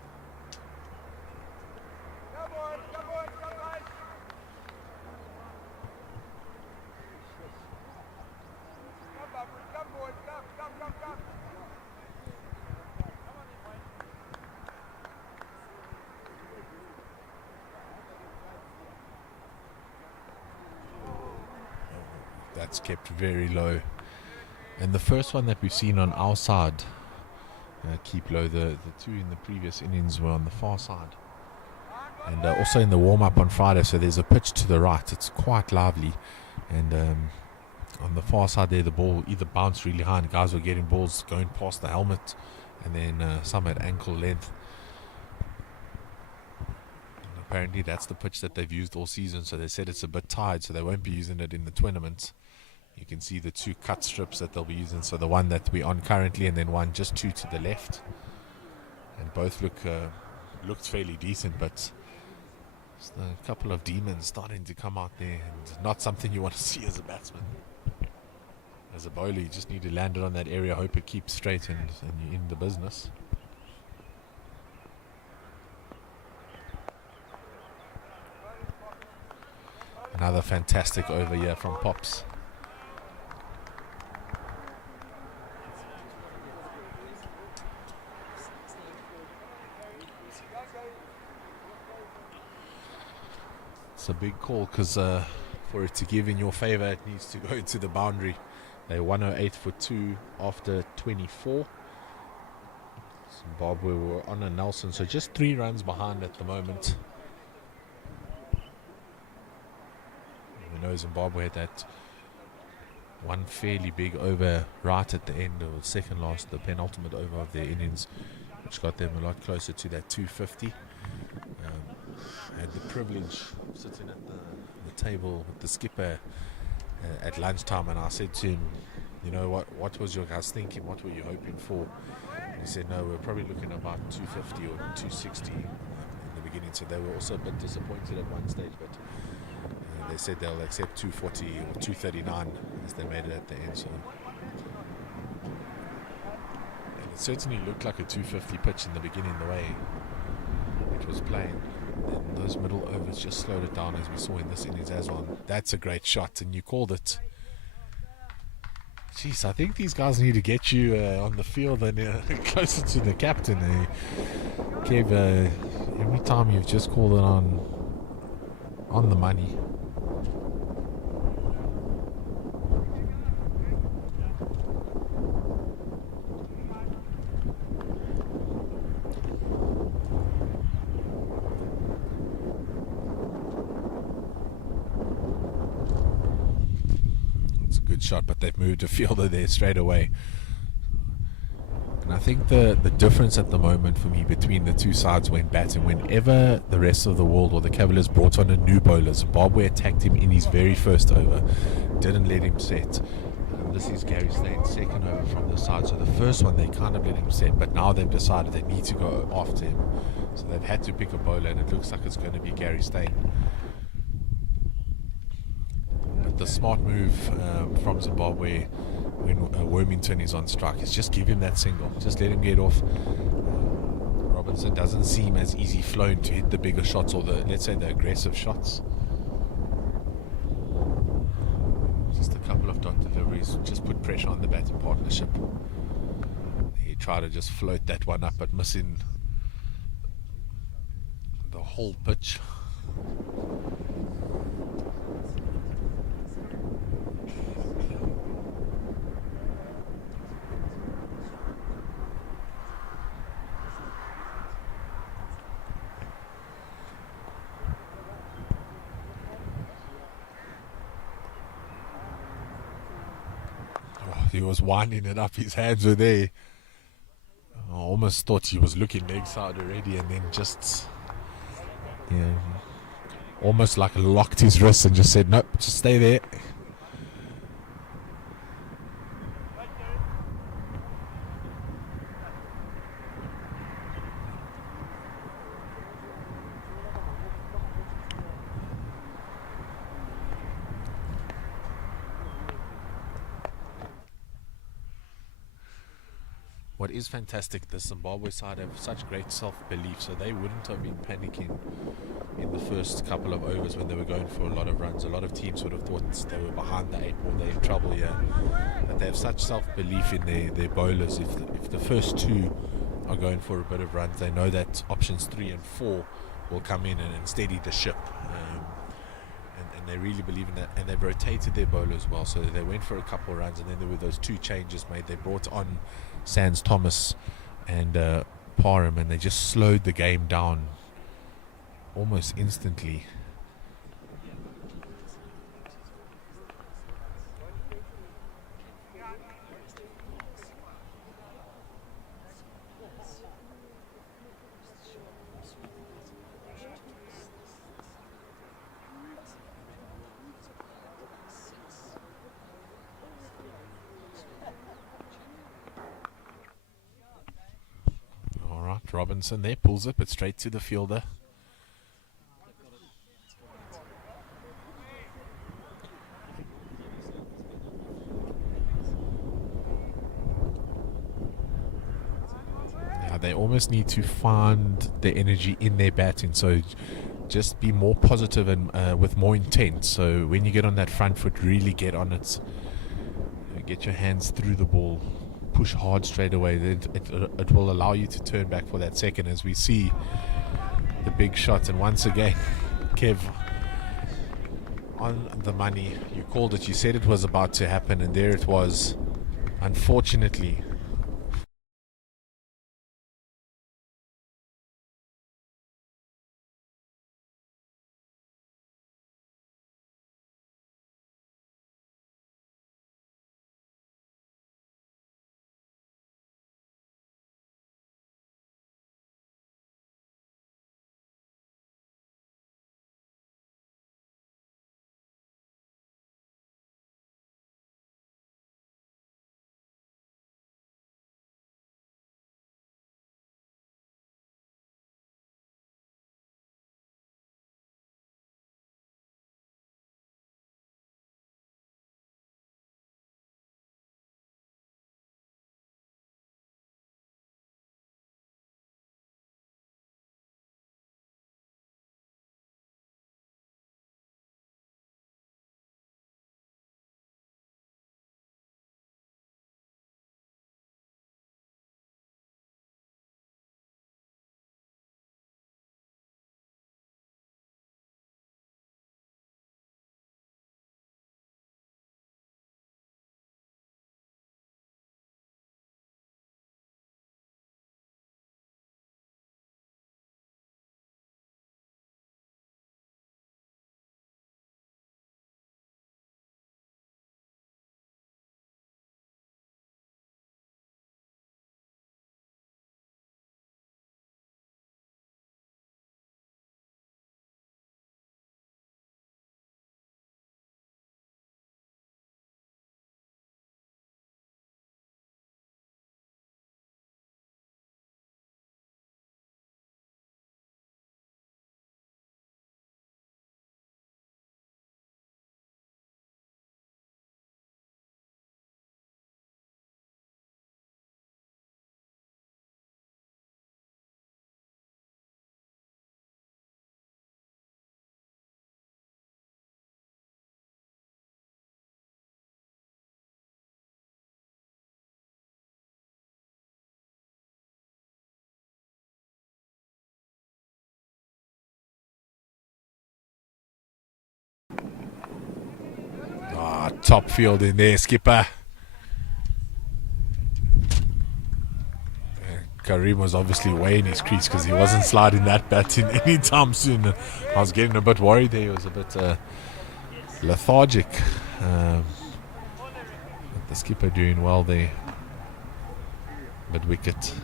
That's kept very low, and the first one that we've seen on our side keep low. The two in the previous innings were on the far side, and also in the warm-up on Friday. So there's a pitch to the right, it's quite lively, and on the far side there the ball either bounced really high and guys were getting balls going past the helmet, and then some at ankle length. And apparently that's the pitch that they've used all season, so they said it's a bit tired, so they won't be using it in the tournament. You can see the two cut strips that they'll be using, so the one that we're on currently and then one just two to the left, and both looked fairly decent, but a couple of demons starting to come out there, and not something you want to see as a batsman. As a bowler you just need to land it on that area, hope it keeps straight, and you're in the business. Another fantastic over here from Pops. It's a big call, because for it to give in your favour it needs to go into the boundary. They're 108 for 2 after 24. Zimbabwe were on a Nelson, so just 3 runs behind at the moment. We know Zimbabwe had that one fairly big over right at the end, or second last, the penultimate over of their innings, which got them a lot closer to that 250. I had the privilege of sitting at the table with the skipper at lunchtime, and I said to him, you know, what was your guys thinking? What were you hoping for? And he said, no, we're probably looking about 250 or 260 in the beginning. So they were also a bit disappointed at one stage, but they said they'll accept 240 or 239 as they made it at the end. So, and it certainly looked like a 250 pitch in the beginning, the way it was playing. And those middle overs just slowed it down, as we saw in this innings as well. That's a great shot, and you called it. Jeez, I think these guys need to get you on the field and closer to the captain. Kev, every time you've just called it on the money. It's a good shot, but they've moved a fielder there straight away. And I think the difference at the moment for me between the two sides when batting, whenever the rest of the world or the Cavaliers brought on a new bowler, Zimbabwe attacked him in his very first over, didn't let him set. This is Gary Stane's second over from the side. So the first one they kind of let him set, but now they've decided they need to go after him. So they've had to pick a bowler, and it looks like it's going to be Gary Stane. But the smart move from Zimbabwe when Wormington is on strike is just give him that single. Just let him get off. Robinson doesn't seem as easy flown to hit the bigger shots or let's say the aggressive shots. Just a couple of dot deliveries, just put pressure on the batting partnership. He tried to just float that one up, but missing the whole pitch. He was winding it up, his hands were there. I almost thought he was looking leg side already, and then just almost like locked his wrist and just said, nope, just stay there. What is fantastic, the Zimbabwe side have such great self-belief, so they wouldn't have been panicking in the first couple of overs when they were going for a lot of runs. A lot of teams would have thought they were behind the 8 ball, they're in trouble here. But they have such self-belief in their bowlers. If the first two are going for a bit of runs, they know that options 3 and 4 will come in and steady the ship. And they really believe in that, and they've rotated their bowlers well, so they went for a couple of runs, and then there were those 2 changes made. They brought on Sans Thomas and Parham, and they just slowed the game down almost instantly. Robinson there pulls it, but straight to the fielder. Yeah, they almost need to find the energy in their batting, so just be more positive and with more intent. So when you get on that front foot, really get on it. Get your hands through the ball. Push hard straight away. It will allow you to turn back for that second, as we see the big shot. And once again, Kev on the money. You called it, you said it was about to happen, and there it was. Unfortunately, top field in there, skipper. Karim was obviously way in his crease because he wasn't sliding that bat in any time soon. I was getting a bit worried there. He was a bit lethargic. But the skipper doing well there. But wicket.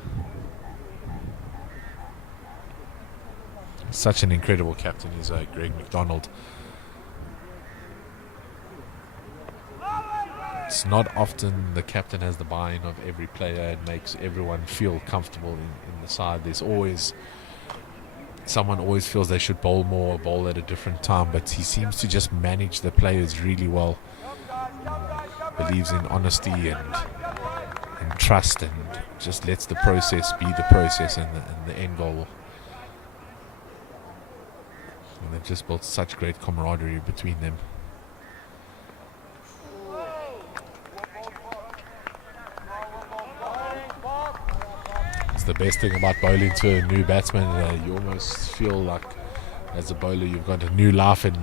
Such an incredible captain is Greg McDonald. It's not often the captain has the buy-in of every player and makes everyone feel comfortable in the side. There's always someone always feels they should bowl more or bowl at a different time, but he seems to just manage the players really well. Believes in honesty and trust, and just lets the process be the process and the end goal. And they've just built such great camaraderie between them. The best thing about bowling to a new batsman, you almost feel like as a bowler you've got a new life and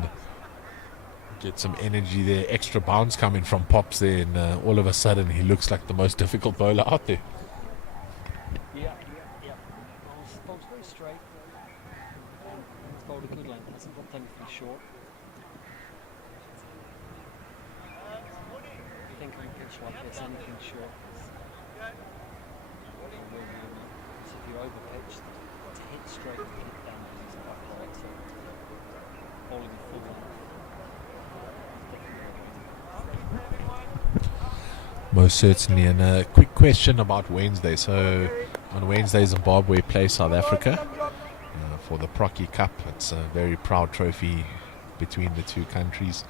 get some energy there, extra bounce coming from Pops there, and all of a sudden he looks like the most difficult bowler out there. Yeah. Bowl's very straight. He's bowled a good length, hasn't got anything short. I think on a pitch like this, anything short is will be enough. So if you're over pitched, to hit straight and hit down is quite hard. So bowling full length. Most certainly. And a quick question about Wednesday. So on Wednesday, Zimbabwe play South Africa for the Procky Cup. It's a very proud trophy between the two countries,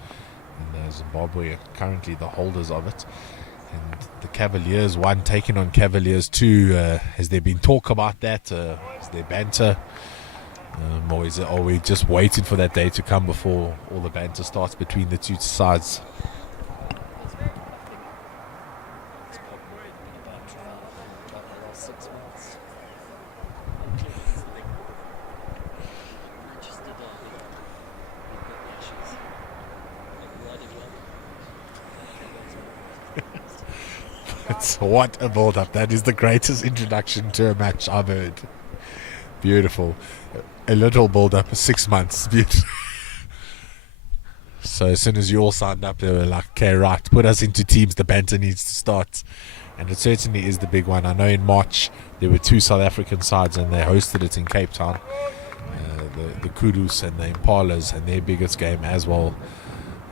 and Zimbabwe are currently the holders of it. And the Cavaliers won, taking on Cavaliers 2. Has there been talk about that? Is there banter? Or are we just waiting for that day to come before all the banter starts between the two sides? What a build-up. That is the greatest introduction to a match I've heard. Beautiful. A little build-up, 6 months. Beautiful. So as soon as you all signed up, they were like, okay, right, put us into teams. The banter needs to start. And it certainly is the big one. I know in March there were 2 South African sides and they hosted it in Cape Town. The Kudus and the Impalas, and their biggest game as well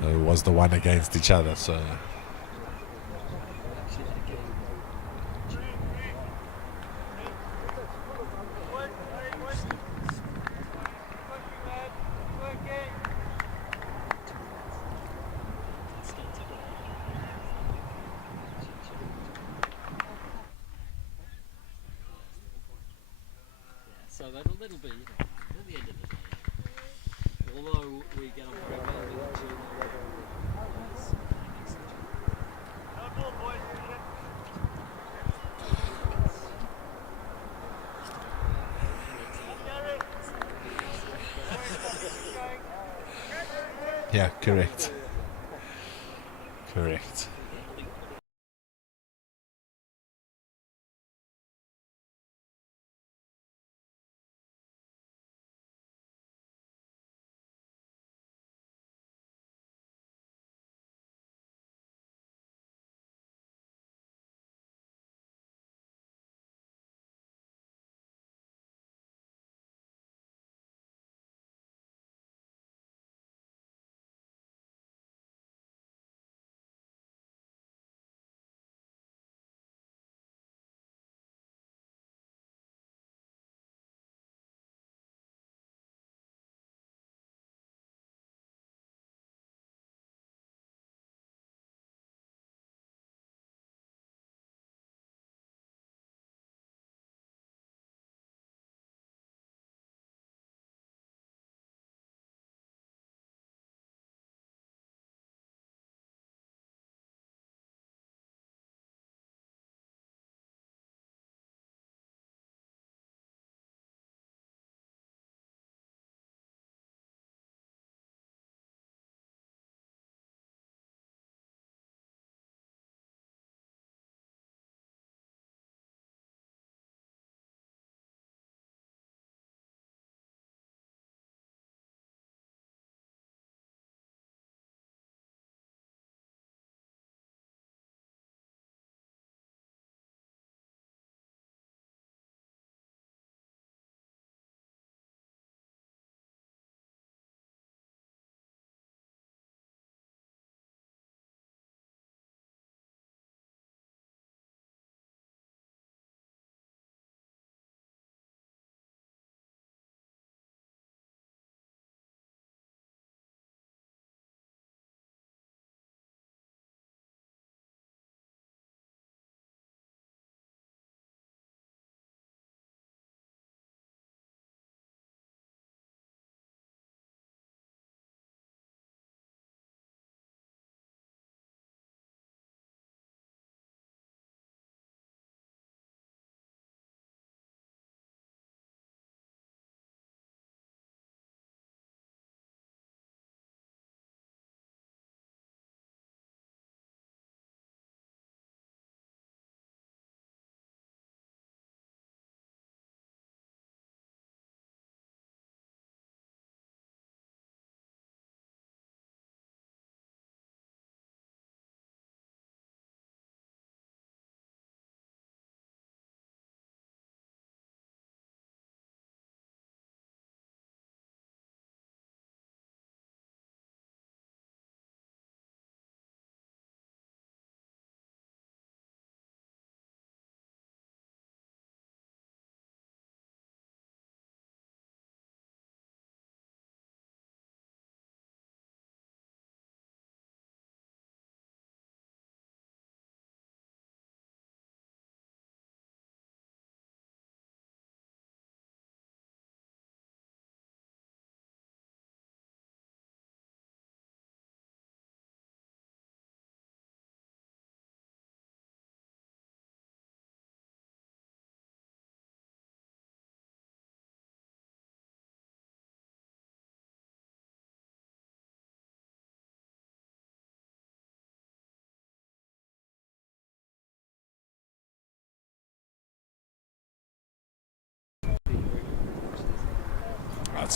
was the one against each other. So that'll be, at the end of the day, although we get on very well with the two, yeah, correct.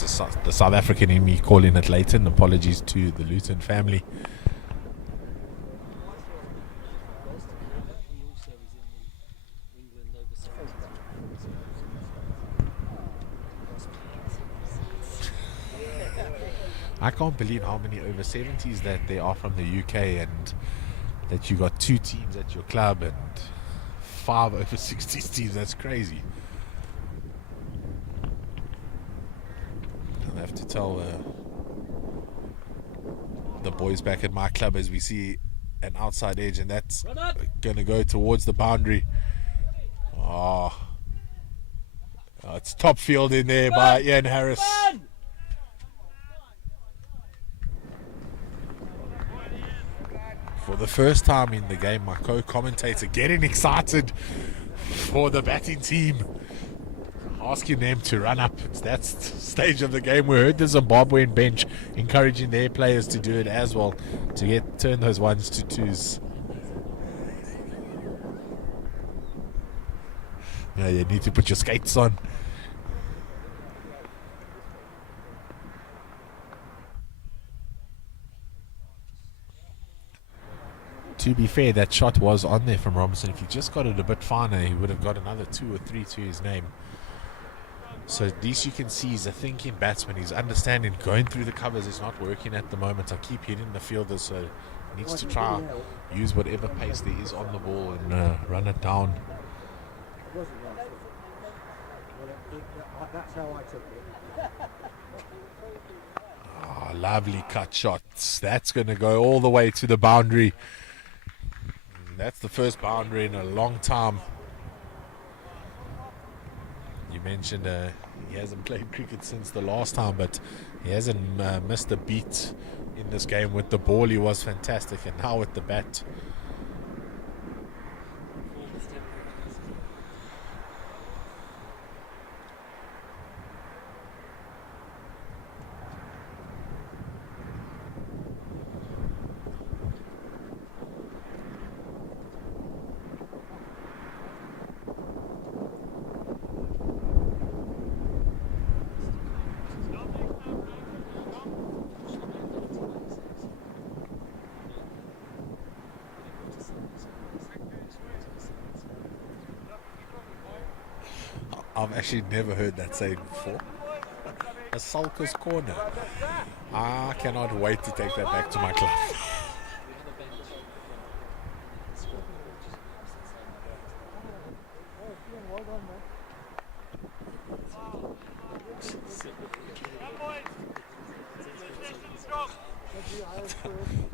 That's the South African in me calling it Leighton. Apologies to the Luton family. I can't believe how many over 70s that there are from the UK, and that you got 2 teams at your club and 5 over 60s teams. That's crazy. I'll have to tell the boys back at my club as we see an outside edge, and that's going to go towards the boundary. Oh, it's top field in there by Ian Harris. For the first time in the game, my co-commentator getting excited for the batting team, asking them to run up. It's that stage of the game. We heard the Zimbabwean bench encouraging their players to do it as well, to turn those 1s to 2s. Yeah, you need to put your skates on. To be fair, that shot was on there from Robinson. If he just got it a bit finer, he would have got another 2 or 3 to his name. So at least you can see he's a thinking batsman. He's understanding going through the covers is not working at the moment. I keep hitting the fielders, so he needs to try use whatever pace there is on the ball and run it down. That's how I took it. Oh, lovely cut shots. That's going to go all the way to the boundary. That's the first boundary in a long time. You mentioned he hasn't played cricket since the last time, but he hasn't missed a beat in this game. With the ball, he was fantastic, and now with the bat. I've actually never heard that saying before. A sulker's corner. I cannot wait to take that back to my club.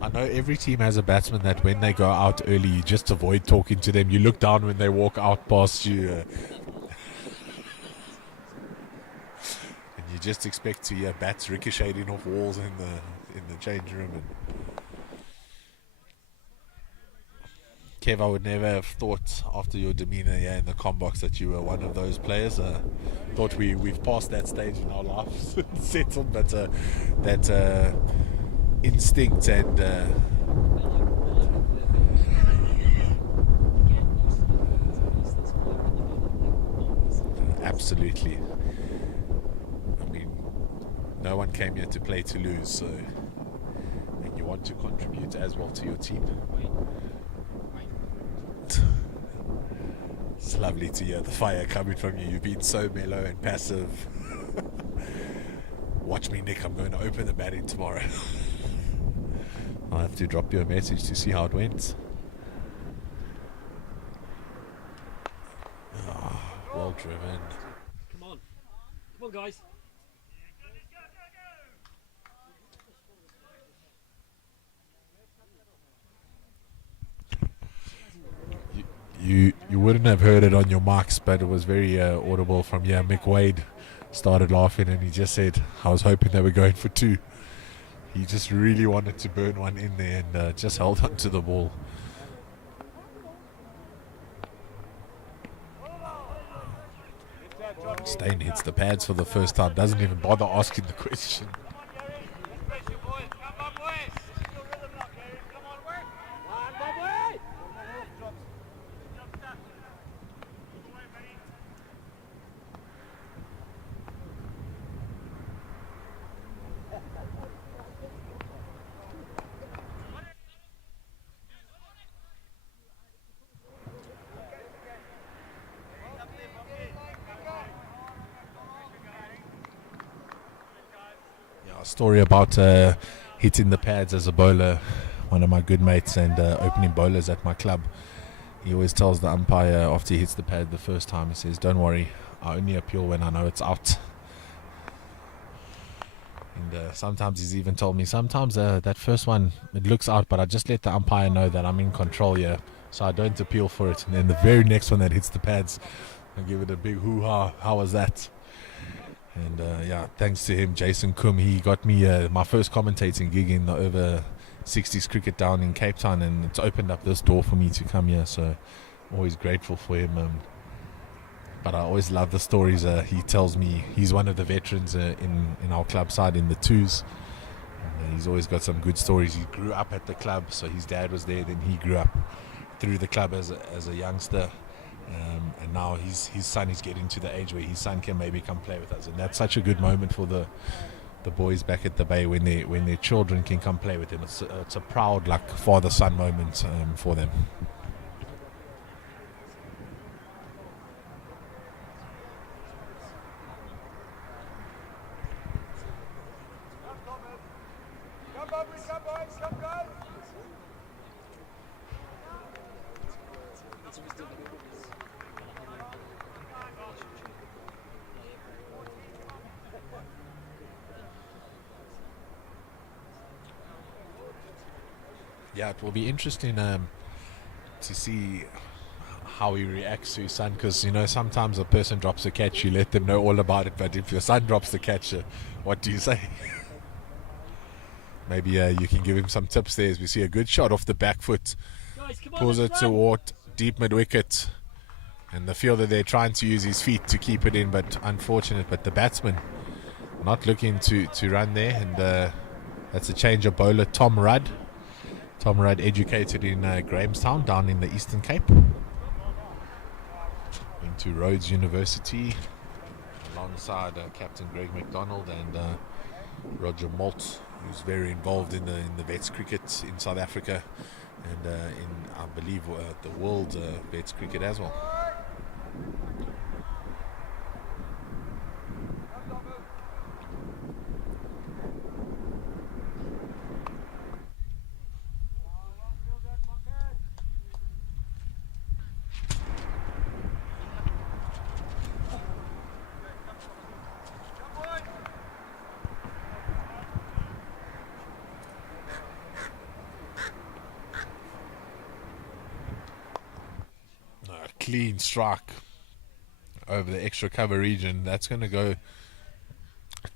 I know every team has a batsman that when they go out early, you just avoid talking to them. You look down when they walk out past you. And you just expect to hear bats ricocheting off walls in the change room. And Kev, I would never have thought after your demeanour here in the com box that you were one of those players. Thought we've passed that stage in our lives and settled, but that instinct and absolutely. I mean, no one came here to play to lose, so and you want to contribute as well to your team. It's lovely to hear the fire coming from you. You've been so mellow and passive. Watch me, Nick. I'm going to open the batting tomorrow. I'll have to drop you a message to see how it went. Oh, well driven. Come on. Come on, guys. You wouldn't have heard it on your mics, but it was very audible from Mick Wade started laughing and he just said, I was hoping they were going for 2. He just really wanted to burn one in there and just held on to the ball. Stain hits the pads for the first time, doesn't even bother asking the question. story about hitting the pads as a bowler. One of my good mates and opening bowlers at my club, he always tells the umpire after he hits the pad the first time, he says, "Don't worry, I only appeal when I know it's out." And sometimes he's even told me, sometimes that first one, it looks out, but I just let the umpire know that I'm in control here, so I don't appeal for it. And then the very next one that hits the pads, I give it a big hoo-ha. How was that? And yeah, thanks to him, Jason Kum, he got me my first commentating gig in the over 60s cricket down in Cape Town, and it's opened up this door for me to come here, so always grateful for him. But I always love the stories he tells me. He's one of the veterans in our club side in the twos. And, he's always got some good stories. He grew up at the club, so his dad was there, then he grew up through the club as a youngster. And now his son is getting to the age where his son can maybe come play with us, and that's such a good moment for the boys back at the Bay when their children can come play with them. It's a proud father-son moment for them. Yeah, it will be interesting to see how he reacts to his son, because sometimes a person drops a catch, you let them know all about it, but if your son drops the catch, what do you say? Maybe you can give him some tips there, as we see a good shot off the back foot, pulls it toward deep mid wicket, and the fielder there trying to use his feet to keep it in, but unfortunate. But the batsman not looking to run there, and that's a change of bowler. Tom Rudd, educated in Grahamstown down in the Eastern Cape, went to Rhodes University alongside Captain Greg McDonald and Roger Malt, who's very involved in the vets cricket in South Africa, and in, I believe, the world vets cricket as well. Clean strike over the extra cover region. That's going to go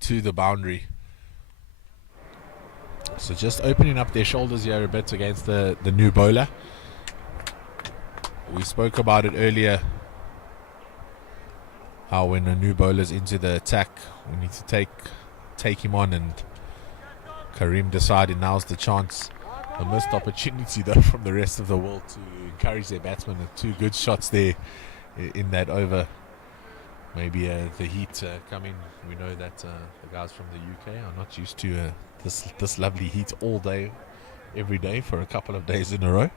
to the boundary. So just opening up their shoulders here a bit against the new bowler. We spoke about it earlier, how when a new bowler's into the attack, we need to take him on, and Kareem decided now's the chance. A missed opportunity though from the rest of the world to encourage their batsmen, and two good shots there in that over. Maybe the heat coming. We know that the guys from the UK are not used to this lovely heat all day, every day for a couple of days in a row.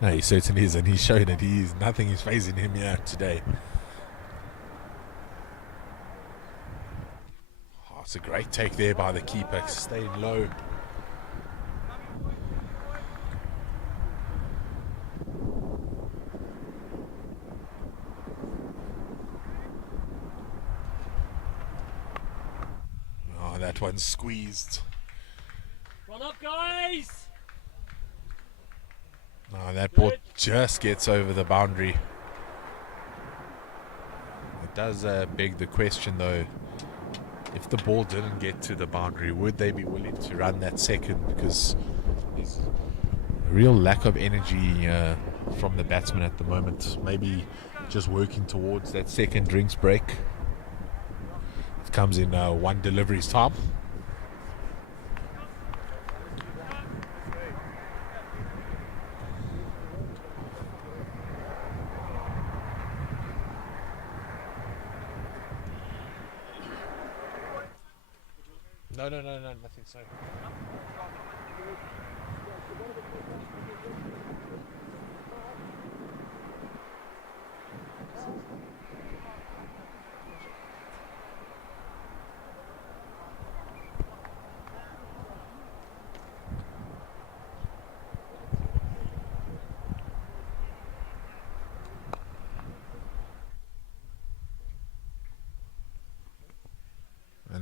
No, he certainly is, and he's shown that nothing is phasing him here today. Oh, it's a great take there by the keeper, staying low. Oh, that one's squeezed. Run up, guys! Oh, that ball just gets over the boundary. It does beg the question though, if the ball didn't get to the boundary, would they be willing to run that second? Because there's a real lack of energy from the batsman at the moment. Maybe just working towards that second drinks break. It comes in one delivery's time. No, nothing so.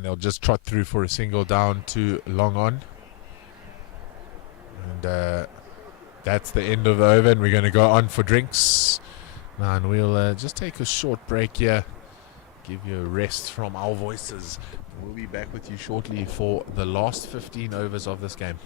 they'll just trot through for a single down to long on. And that's the end of the over, and we're going to go on for drinks now, and we'll just take a short break here, give you a rest from our voices. We'll be back with you shortly for the last 15 overs of this game.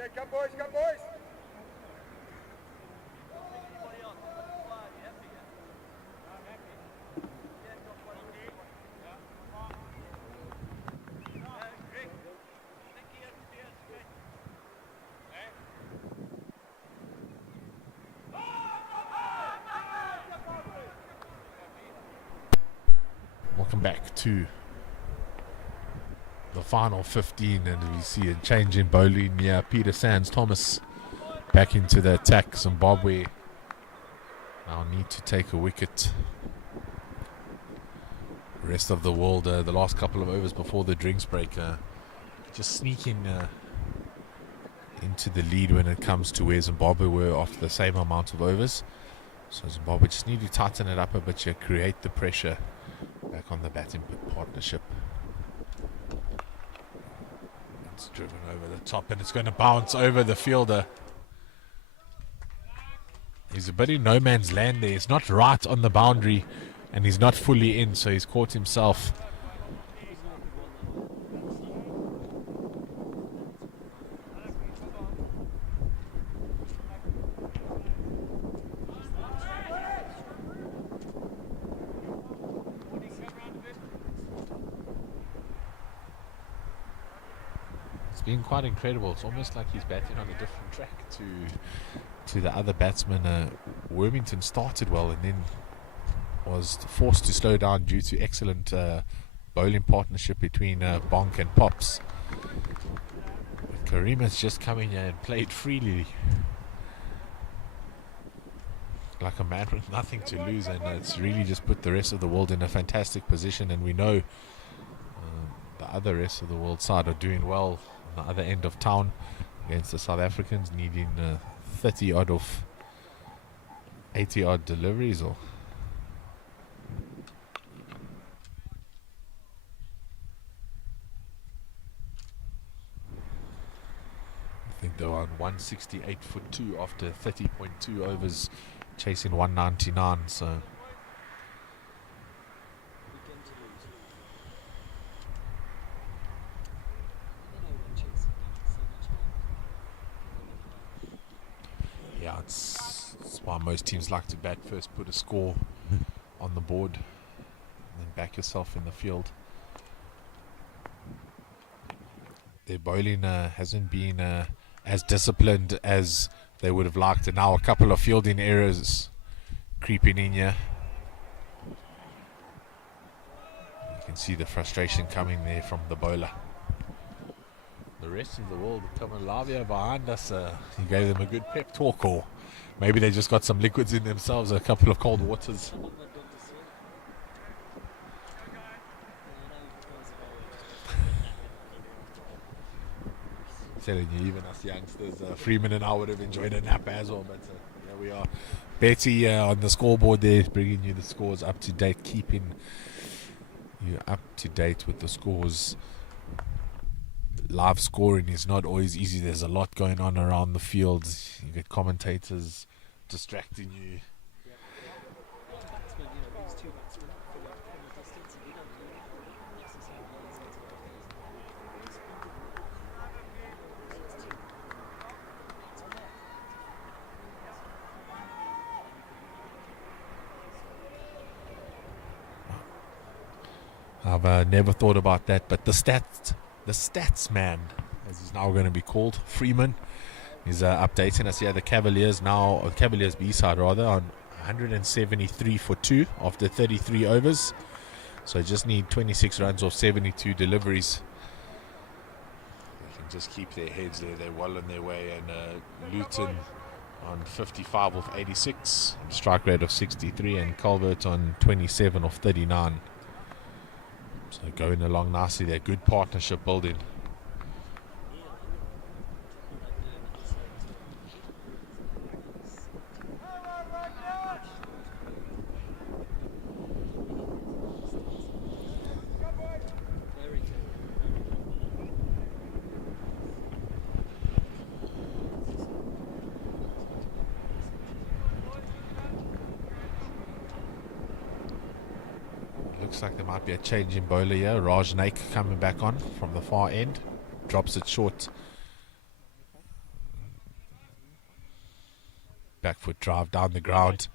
Okay, come boys, come boys. Welcome back to the final 15, and we see a change in bowling. Yeah, Peter Sands Thomas back into the attack. Zimbabwe now need to take a wicket. Rest of the world, the last couple of overs before the drinks break, just sneaking into the lead when it comes to where Zimbabwe were after the same amount of overs. So Zimbabwe just need to tighten it up a bit here, create the pressure back on the batting partnership. It's driven over the top and it's going to bounce over the fielder. He's a bit in no man's land there. It's not right on the boundary and he's not fully in, so he's caught himself. It's been quite incredible. It's almost like he's batting on a different track to the other batsmen. Wormington started well and then was forced to slow down due to excellent bowling partnership between Bonk and Pops. But Karima's just come in here and played freely like a man with nothing to lose, and it's really just put the rest of the world in a fantastic position. And we know the other rest of the world side are doing well on the other end of town against the South Africans, needing 30 odd of 80 odd deliveries. Or I think they were on 168 for 2 after 30.2 overs, chasing 199. So yeah, it's why most teams like to bat first, put a score on the board, and then back yourself in the field. Their bowling hasn't been as disciplined as they would have liked, and now a couple of fielding errors creeping in here. You can see the frustration coming there from the bowler. The rest of the world coming live here behind us. He gave them a good pep talk, or maybe they just got some liquids in themselves, a couple of cold waters. Telling you, even us youngsters, Freeman and I would have enjoyed a nap as well, but here we are. Betty on the scoreboard there, bringing you the scores up to date, keeping you up to date with the scores. Live scoring is not always easy. There's a lot going on around the field. You get commentators distracting you. I've never thought about that, but the stats man, as he's now going to be called, Freeman, is updating us here. The Cavaliers now, or Cavaliers B side rather, on 173 for 2 after 33 overs. So just need 26 runs off 72 deliveries. They can just keep their heads there. They're well on their way. And Luton on 55 off 86, strike rate of 63, and Calvert on 27 off 39. So going along nicely there, good partnership building. Looks like there might be a change in bowler here. Raj Naik coming back on from the far end. Drops it short back foot drive down the ground.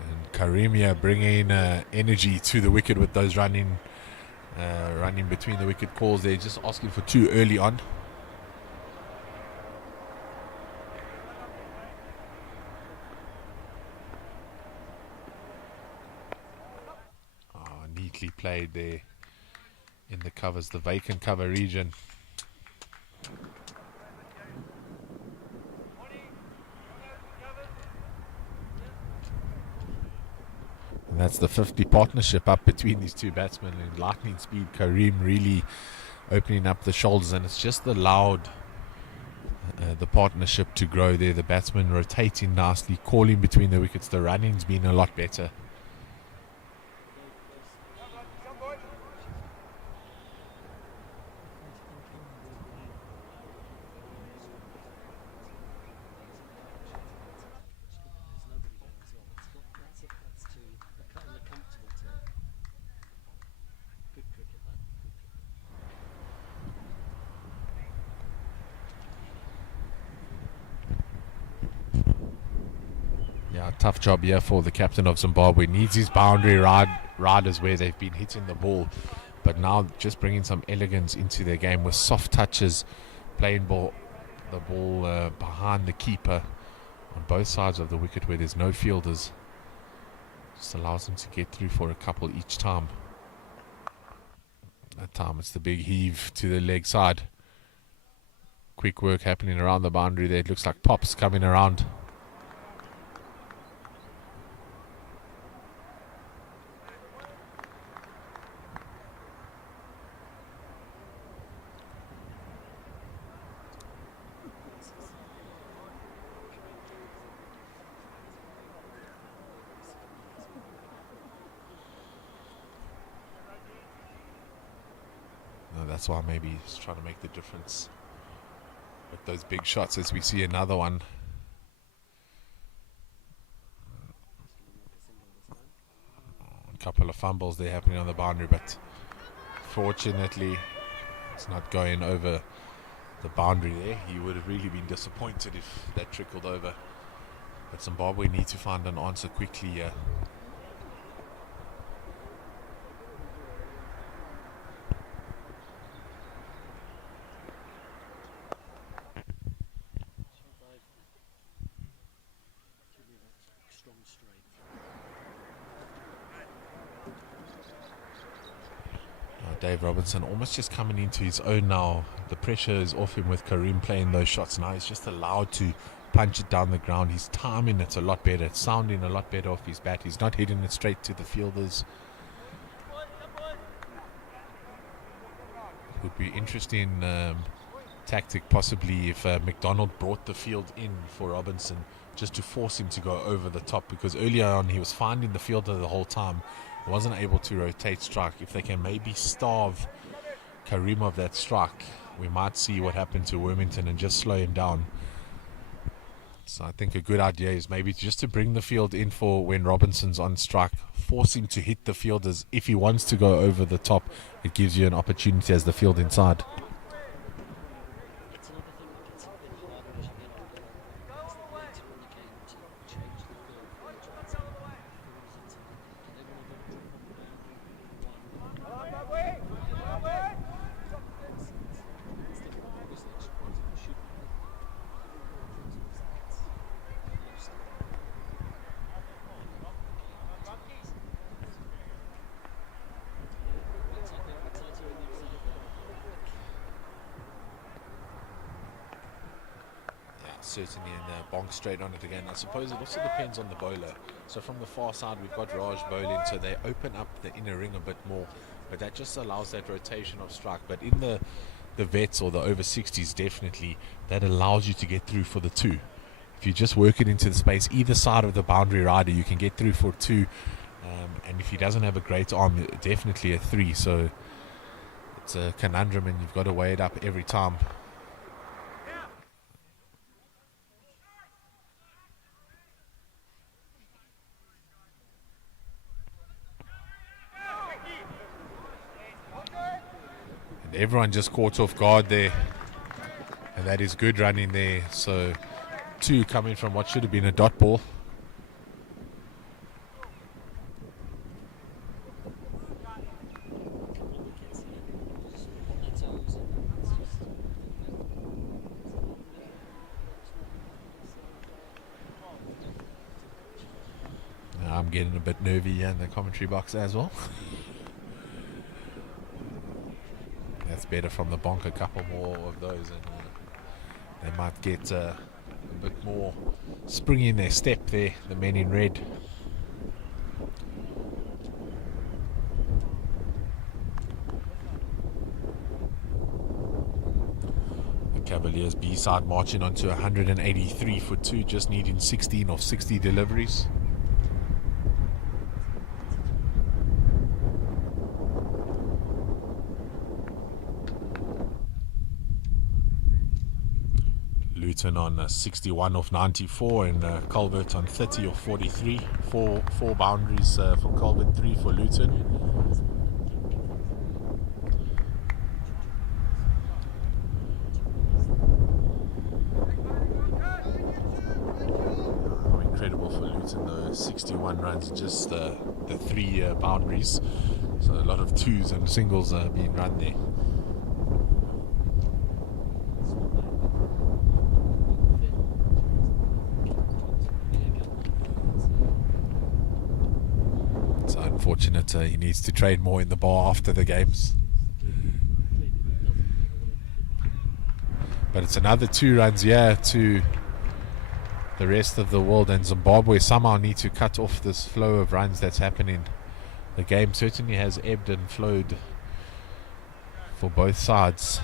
And Karim here bringing energy to the wicket with those running between the wicket calls. They're just asking for 2 early on. Neatly played there in the covers, the vacant cover region. And that's the 50 partnership up between these two batsmen in lightning speed. Karim really opening up the shoulders, and it's just allowed the partnership to grow there. The batsmen rotating nicely, calling between the wickets. The running's been a lot better. Yeah, tough job here for the captain of Zimbabwe. Needs his boundary riders where they've been hitting the ball, but now just bringing some elegance into their game with soft touches, playing the ball behind the keeper on both sides of the wicket where there's no fielders. Just allows them to get through for a couple each time. That time it's the big heave to the leg side. Quick work happening around the boundary there. It looks like Pop's coming around. That's why maybe he's trying to make the difference with those big shots, as we see another one. A couple of fumbles there happening on the boundary, but fortunately it's not going over the boundary there. He would have really been disappointed if that trickled over. But Zimbabwe need to find an answer quickly here. Dave Robinson almost just coming into his own now. The pressure is off him with Karim playing those shots. Now he's just allowed to punch it down the ground. He's timing it a lot better. It's sounding a lot better off his bat. He's not hitting it straight to the fielders. Would be interesting tactic possibly if McDonald brought the field in for Robinson just to force him to go over the top, because earlier on he was finding the fielder the whole time. Wasn't able to rotate strike. If they can maybe starve Karim of that strike, we might see what happened to Wormington and just slow him down. So I think a good idea is maybe just to bring the field in for when Robinson's on strike, force him to hit the fielders. If he wants to go over the top, it gives you an opportunity as the field inside. Certainly, and bonk straight on it again. I suppose it also depends on the bowler. So from the far side we've got Raj bowling, so they open up the inner ring a bit more, but that just allows that rotation of strike. But in the vets or the over 60s, definitely that allows you to get through for the 2. If you just work it into the space either side of the boundary rider, you can get through for 2, and if he doesn't have a great arm, definitely a 3. So it's a conundrum and you've got to weigh it up every time. Everyone just caught off guard there, and that is good running there. So 2 coming from what should have been a dot ball. I'm getting a bit nervy here in the commentary box as well. That's better from the bonk, a couple more of those, and they might get a bit more springy in their step there, the men in red. The Cavaliers B-side marching on to 183 for 2, just needing 16 of 60 deliveries. Luton on 61 of 94 and Colbert on 30 of 43. Four boundaries for Colbert, 3 for Luton. Incredible for Luton though, 61 runs, just the 3 boundaries. So a lot of 2s and singles are being run there. Unfortunate, he needs to trade more in the bar after the games. But it's another 2 runs here to the rest of the world, and Zimbabwe somehow need to cut off this flow of runs that's happening. The game certainly has ebbed and flowed for both sides.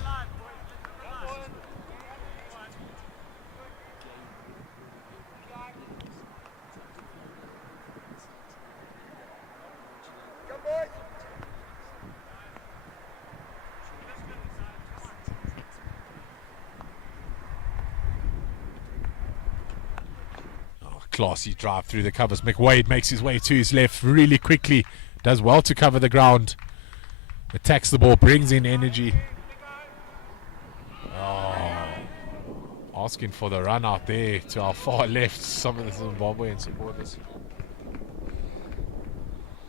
Classy drive through the covers. McWade makes his way to his left really quickly. Does well to cover the ground. Attacks the ball, brings in energy. Oh, asking for the run out there to our far left. Some of the Zimbabwean supporters.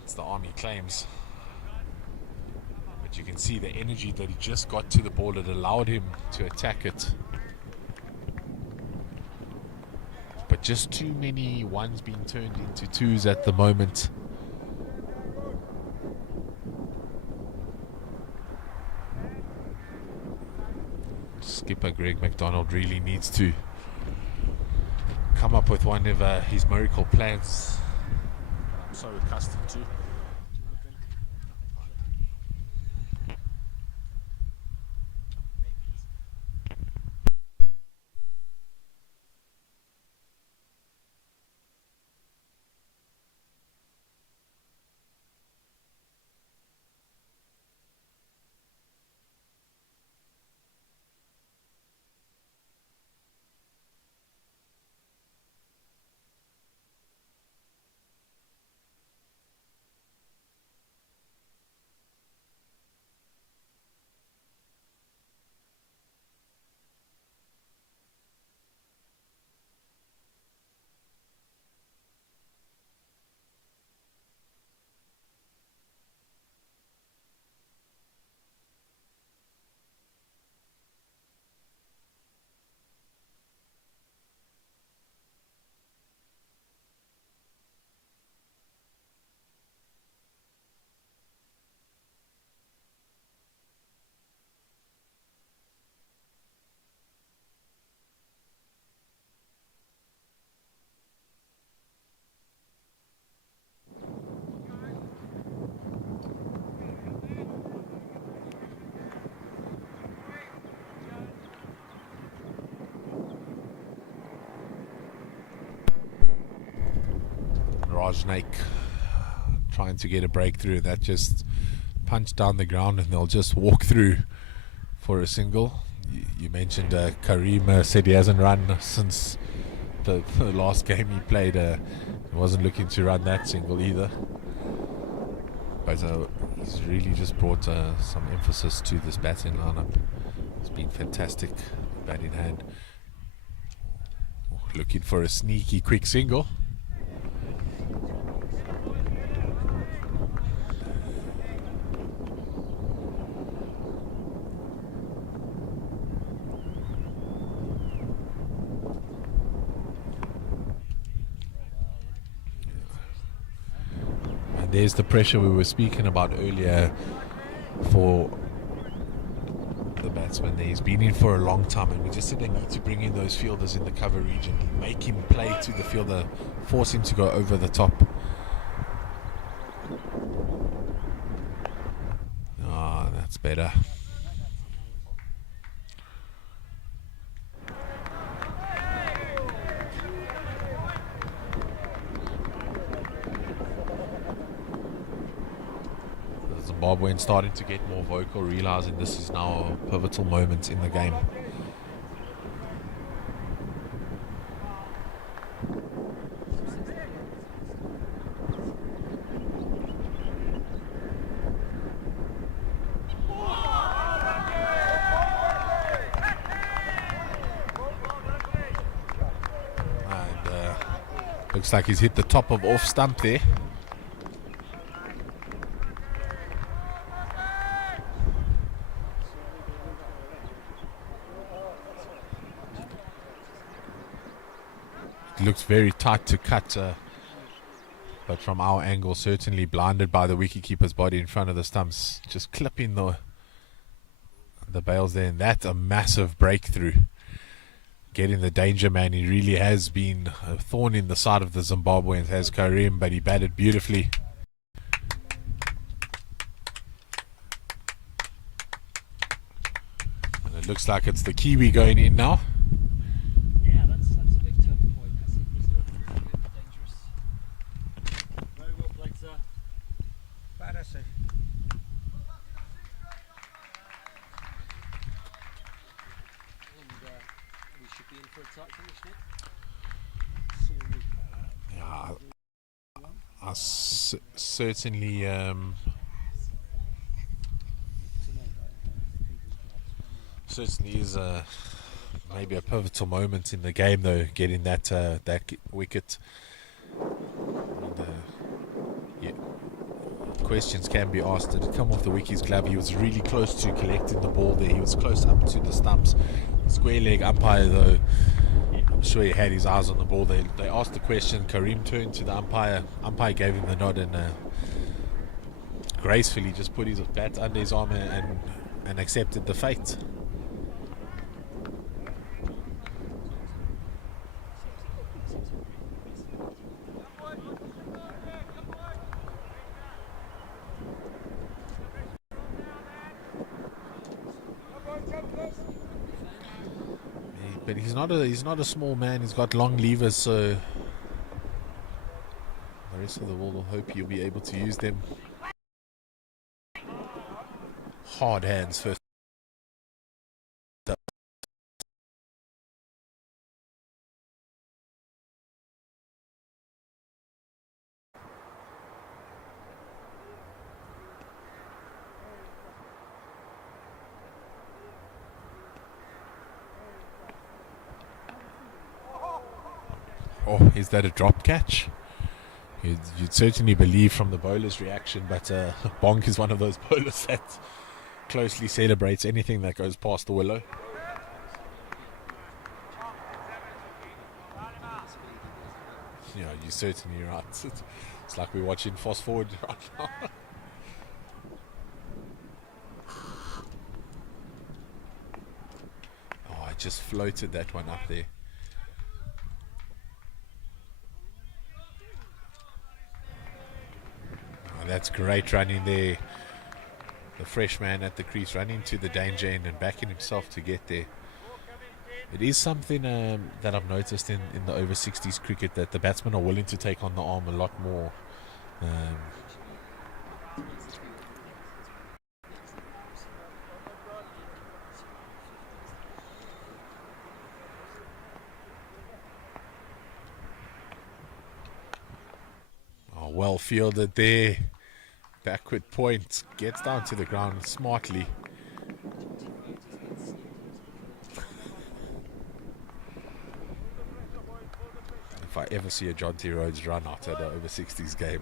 It's the army claims. But you can see the energy that he just got to the ball that allowed him to attack it. But just too many 1s being turned into 2s at the moment. Skipper Greg McDonald really needs to come up with one of his miracle plans. I'm so accustomed to. Rajnaik trying to get a breakthrough. That just punched down the ground and they'll just walk through for a single. You mentioned Kareem said he hasn't run since the last game he played. He wasn't looking to run that single either. But he's really just brought some emphasis to this batting lineup. It's been fantastic, bat in hand. Looking for a sneaky quick single. And there's the pressure we were speaking about earlier for the batsman there. He's been in for a long time, and we just said they need to bring in those fielders in the cover region, make him play to the fielder, force him to go over the top. Ah, that's better. Zimbabweans starting to get more vocal, realizing this is now a pivotal moment in the game. And looks like he's hit the top of off stump there. Looks very tight to cut, but from our angle certainly blinded by the wicketkeeper's body in front of the stumps, just clipping the bails there. And that's a massive breakthrough, getting the danger man. He really has been a thorn in the side of the Zimbabweans, has Karim, but he batted beautifully. And it looks like it's the Kiwi going in now. Certainly certainly is maybe a pivotal moment in the game, though, getting that wicket. And, yeah, questions can be asked. Did it come off the wicket's glove? He was really close to collecting the ball there. He was close up to the stumps. Square leg umpire, though, I'm sure he had his eyes on the ball. They asked the question. Karim turned to the umpire. Umpire gave him the nod and gracefully just put his bat under his arm and accepted the fate. But he's not a small man. He's got long levers, so the rest of the world will hope he'll be able to use them. Hard hands first. Oh, is that a drop catch? You'd certainly believe from the bowler's reaction, but Bonk is one of those bowlers that closely celebrates anything that goes past the willow. Yeah, you're certainly right. It's like we're watching fast forward right now. Oh, I just floated that one up there. Oh, that's great running there. The fresh man at the crease running to the danger end and backing himself to get there. It is something that I've noticed in the over 60s cricket, that the batsmen are willing to take on the arm a lot more. Oh, well fielded there. Backward point, gets down to the ground smartly. If I ever see a John T. Rhodes run out at an over 60s game,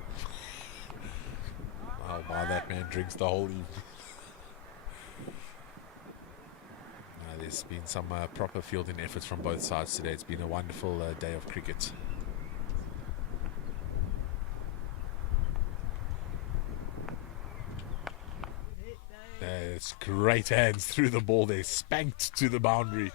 I'll buy that man drinks the whole evening. There's been some proper fielding efforts from both sides today. It's been a wonderful day of cricket. It's great hands through the ball there, spanked to the boundary.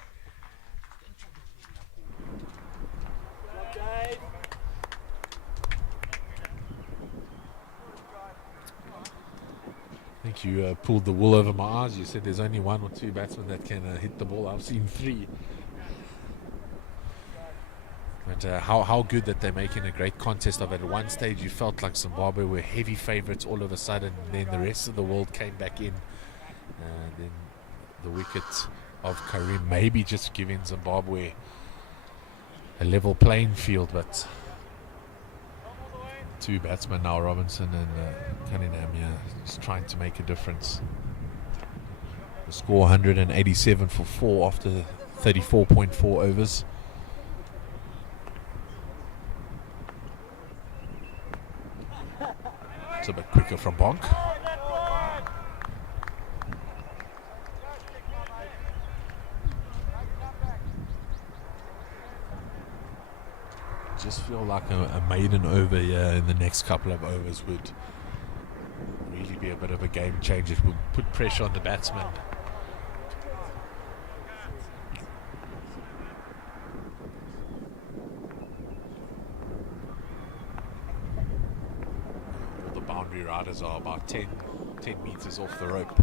I think you pulled the wool over my eyes. You said there's only one or two batsmen that can hit the ball. I've seen three. But how good that they're making a great contest of it. At one stage you felt like Zimbabwe were heavy favourites all of a sudden, and then the rest of the world came back in. Then the wicket of Karim maybe just giving Zimbabwe a level playing field, but two batsmen now, Robinson and Cunningham, just trying to make a difference. The score 187 for 4 after 34.4 overs. It's a bit quicker from Bonk. Just feel like a maiden over here in the next couple of overs would really be a bit of a game changer. It would put pressure on the batsman. All the boundary riders are about 10 meters off the rope.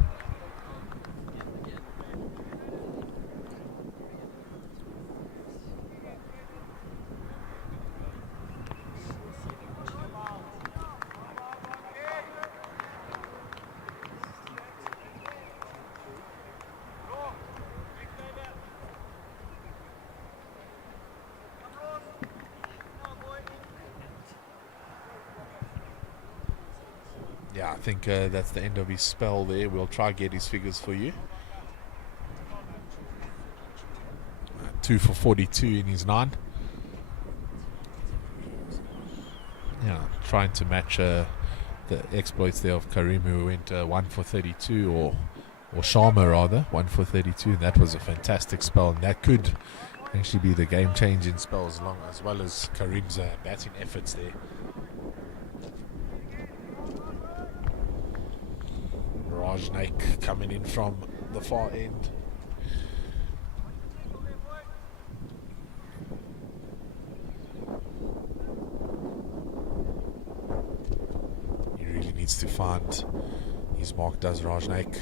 Yeah, I think that's the end of his spell there. We'll try get his figures for you. 2 for 42 in his 9. Yeah, trying to match the exploits there of Karim, who went 1 for 32, or Sharma rather, 1 for 32. And that was a fantastic spell, and that could actually be the game-changing spell as well as Karim's batting efforts there. Rajnaik coming in from the far end. He really needs to find his mark, does Rajnaik.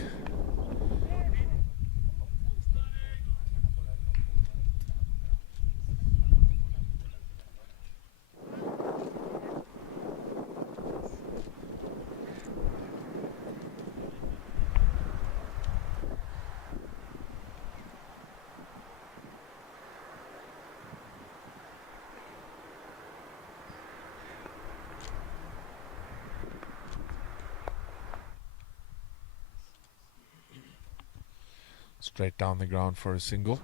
Straight down the ground for a single.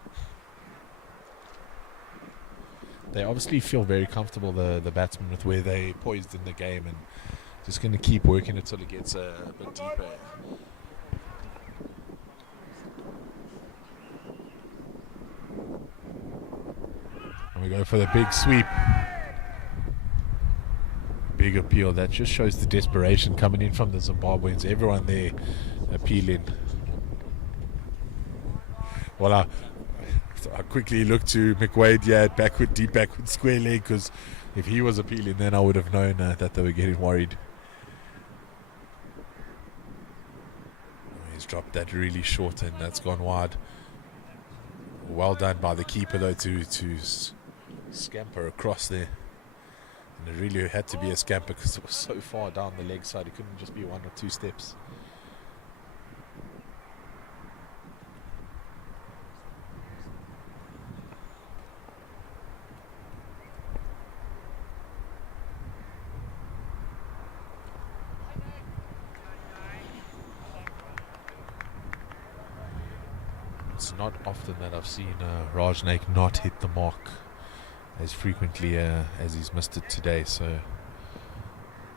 They obviously feel very comfortable, the batsmen, with where they poised in the game, and just going to keep working until it gets a bit deeper. And we go for the big sweep. Big appeal. That just shows the desperation coming in from the Zimbabweans. Everyone there appealing. Well, I quickly looked to McWade, deep backward square leg, because if he was appealing, then I would have known that they were getting worried. He's dropped that really short, and that's gone wide. Well done by the keeper, though, to scamper across there. And it really had to be a scamper because it was so far down the leg side. It couldn't just be 1 or 2 steps. It's not often that I've seen Rajnaik not hit the mark as frequently as he's missed it today, so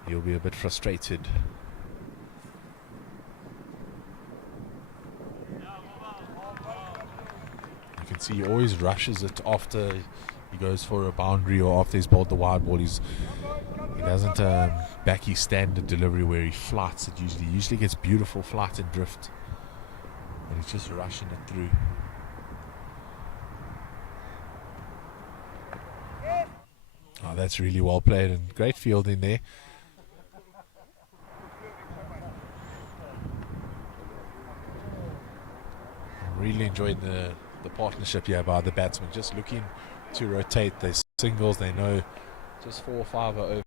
he'll be a bit frustrated. You can see he always rushes it after he goes for a boundary or after he's bowled the wide ball. He doesn't back his standard delivery where he flights it usually. He usually gets beautiful flight and drift, and he's just rushing it through. Oh, that's really well played and great fielding there. I'm really enjoying the partnership here by the batsmen, just looking to rotate their singles. They know just 4 or 5 are over.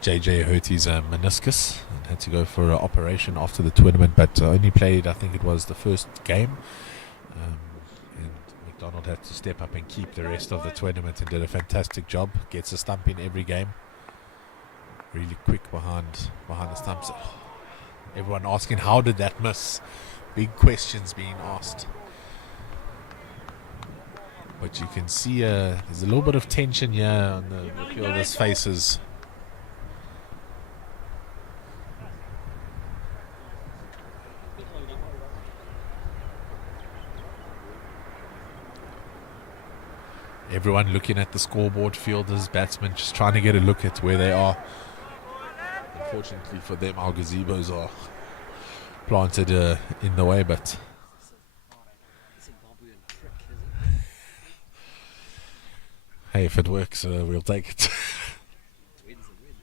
JJ hurt his meniscus and had to go for an operation after the tournament, but only played, I think it was the first game. And McDonald had to step up and keep the rest of the tournament and did a fantastic job. Gets a stump in every game. Really quick behind the stumps. Everyone asking, how did that miss? Big questions being asked. But you can see there's a little bit of tension here on the fielders' faces. Everyone looking at the scoreboard, fielders, batsmen, just trying to get a look at where they are. Unfortunately for them, our gazebos are planted in the way, but hey, if it works, we'll take it. Wins a win.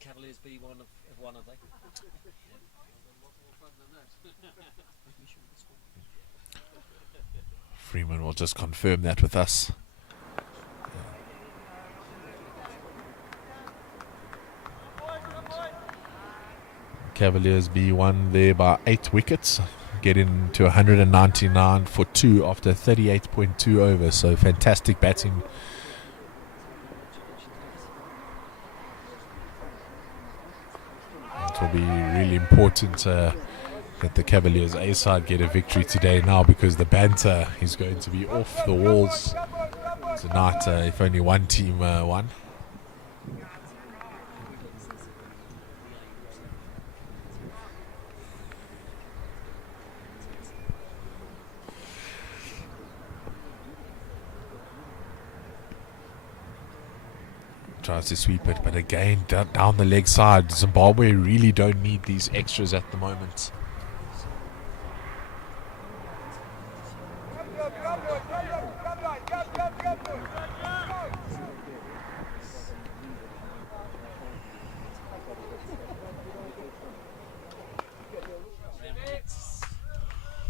Cavaliers be one of one, have they? Freeman will just confirm that with us. Cavaliers B1 there by 8 wickets, getting to 199 for 2 after 38.2 overs. So fantastic batting. It will be really important that the Cavaliers A side get a victory today now, because the banter is going to be off the walls tonight if only one team won. Tries to sweep it, but again down the leg side. Zimbabwe really don't need these extras at the moment.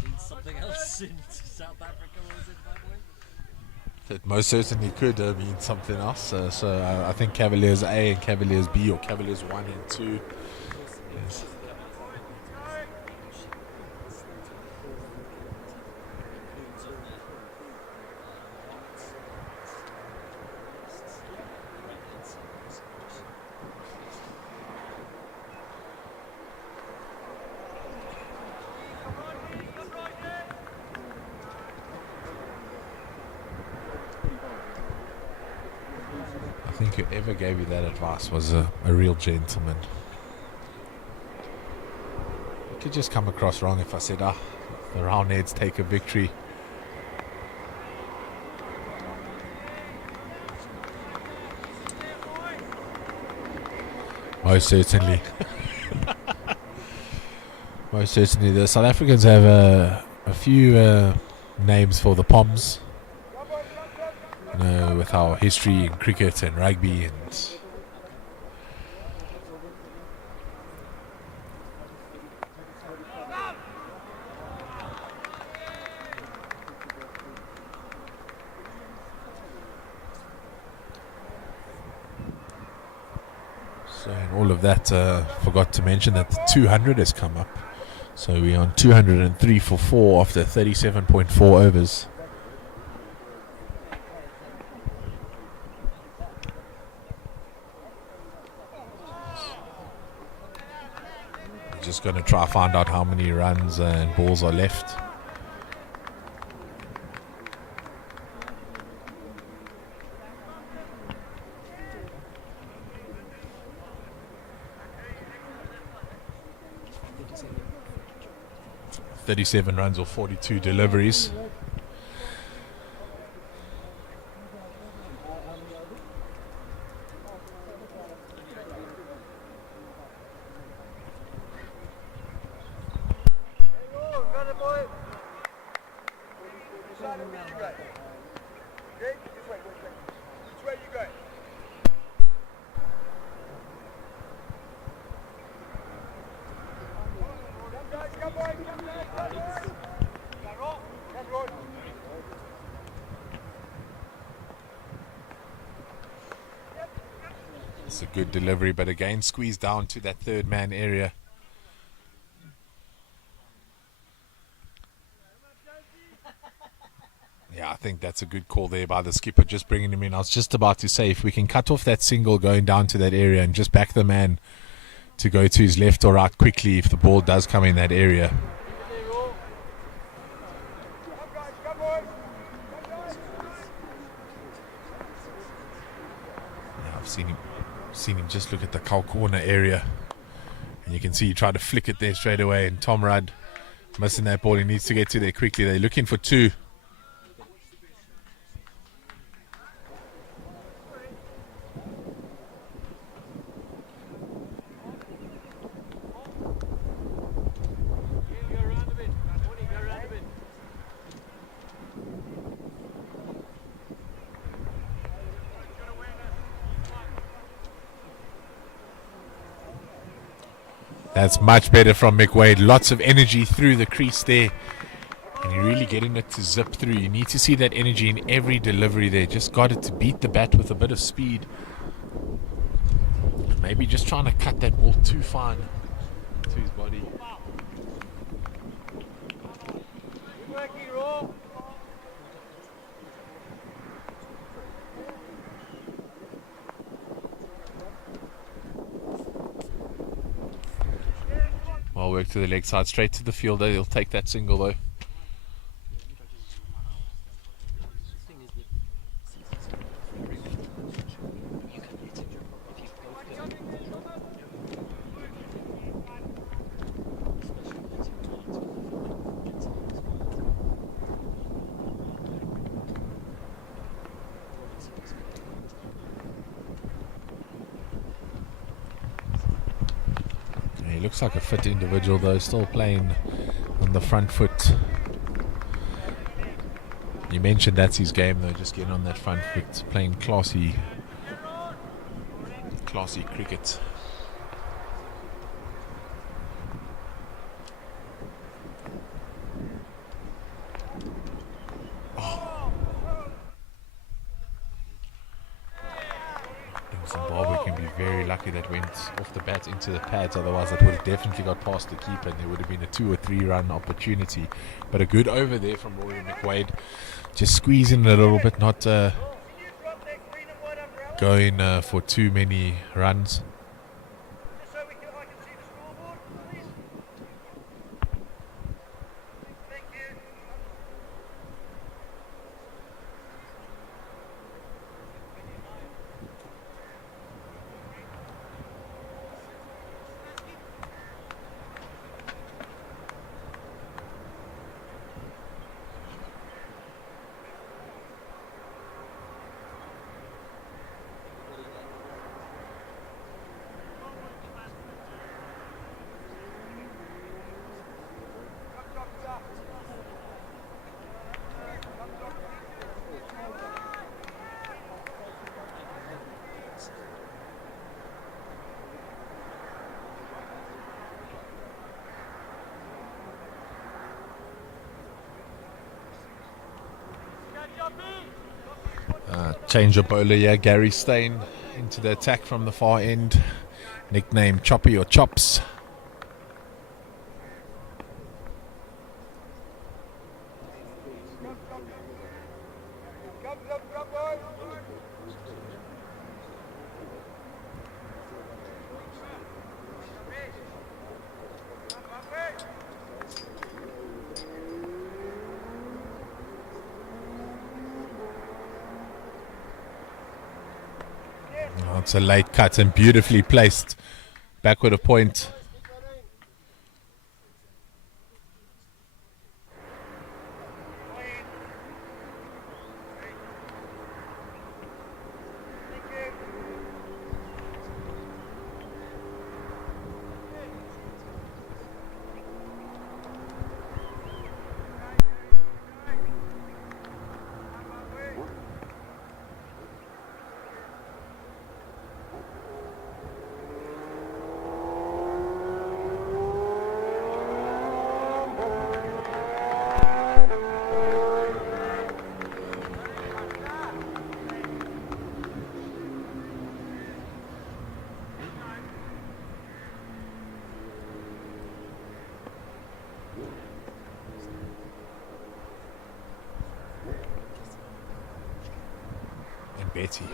Means something else in South Africa or Zimbabwe. It most certainly could mean something else. So I think Cavaliers A and Cavaliers B, or Cavaliers 1 and 2. Yes. I think whoever gave you that advice was a real gentleman. It could just come across wrong if I said, the Roundheads take a victory. Most certainly. Most certainly. The South Africans have a few names for the Poms. With our history in cricket and rugby and so in all of that, forgot to mention that the 200 has come up. So we're on 203 for 4 after 37.4 overs. Just going to try to find out how many runs and balls are left. .37 runs or 42 deliveries. It's a good delivery, but again squeezed down to that third man area. Yeah, I think that's a good call there by the skipper, just bringing him in. I was just about to say, if we can cut off that single going down to that area and just back the man to go to his left or right quickly if the ball does come in that area. Yeah, I've seen him just look at the cow corner area, and you can see he tried to flick it there straight away, and Tom Rudd missing that ball. He needs to get to there quickly. They're looking for two. That's much better from McWade. Lots of energy through the crease there. And you're really getting it to zip through. You need to see that energy in every delivery there. Just got it to beat the bat with a bit of speed. Maybe just trying to cut that ball too fine to his body. Well work to the leg side, straight to the fielder. He'll take that single though. He looks like a fit individual though, still playing on the front foot. You mentioned that's his game though, just getting on that front foot, playing classy cricket. Zimbabwe can be very lucky that went off the bat into the pads, otherwise that would have definitely got past the keeper and there would have been a 2 or 3 run opportunity. But a good over there from Rory McWade, just squeezing a little bit, not going for too many runs. Change of bowler here, Gary Steyn into the attack from the far end, nicknamed Choppy or Chops. It's a late cut and beautifully placed backward a point. Betty.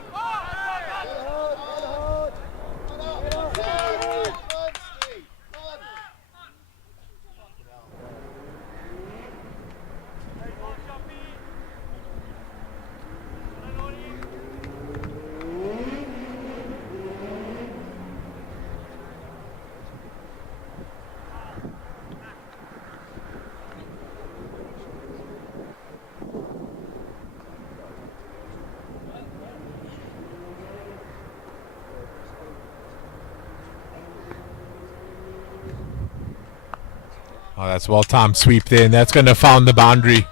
Oh, that's well-timed sweep there, and that's going to found the boundary.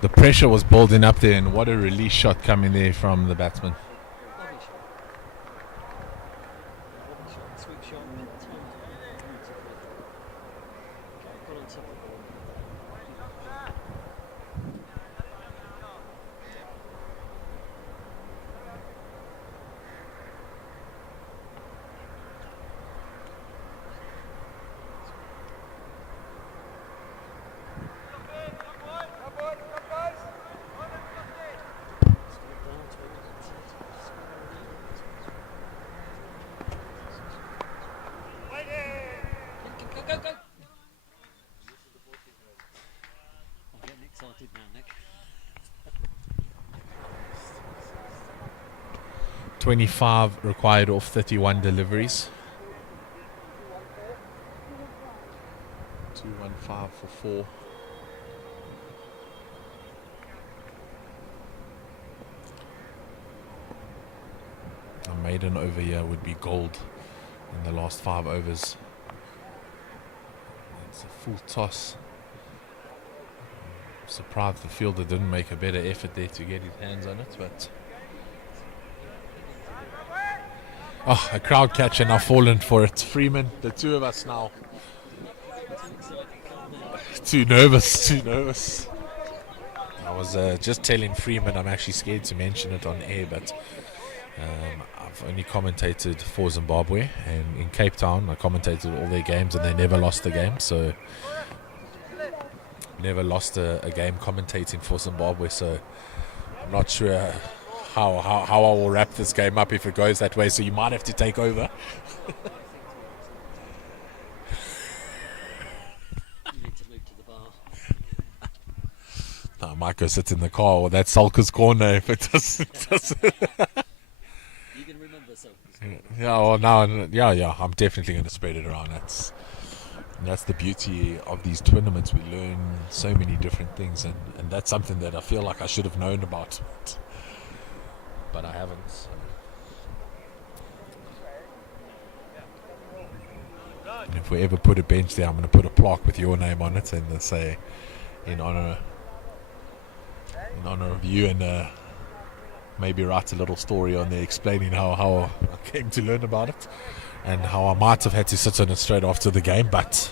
The pressure was building up there, and what a release shot coming there from the batsman. Lovely shot. Lovely shot. Sweep shot. Timed beautifully. Got on top of the ball. Go. I'm getting excited now, Nick. 25 required off 31 deliveries. 215 for 4. A maiden over here would be gold in the last 5 overs. It's a full toss. I'm surprised the fielder didn't make a better effort there to get his hands on it, but a crowd catcher now fallen for it. Freeman, the two of us now. Too nervous. I was just telling Freeman I'm actually scared to mention it on air, but I've only commentated for Zimbabwe, and in Cape Town I commentated all their games and they never lost a game, so never lost a game commentating for Zimbabwe, so I'm not sure how I will wrap this game up if it goes that way, so you might have to take over. You need to move to the bar. I might go sit in the car or that Sulker's corner if it doesn't. You can remember something. Yeah, well, now, yeah, I'm definitely going to spread it around. That's the beauty of these tournaments. We learn so many different things, and that's something that I feel like I should have known about, but I haven't. So. And if we ever put a bench there, I'm going to put a plaque with your name on it and say, in honor of you, and maybe write a little story on there explaining how I came to learn about it and how I might have had to sit on it straight after the game, but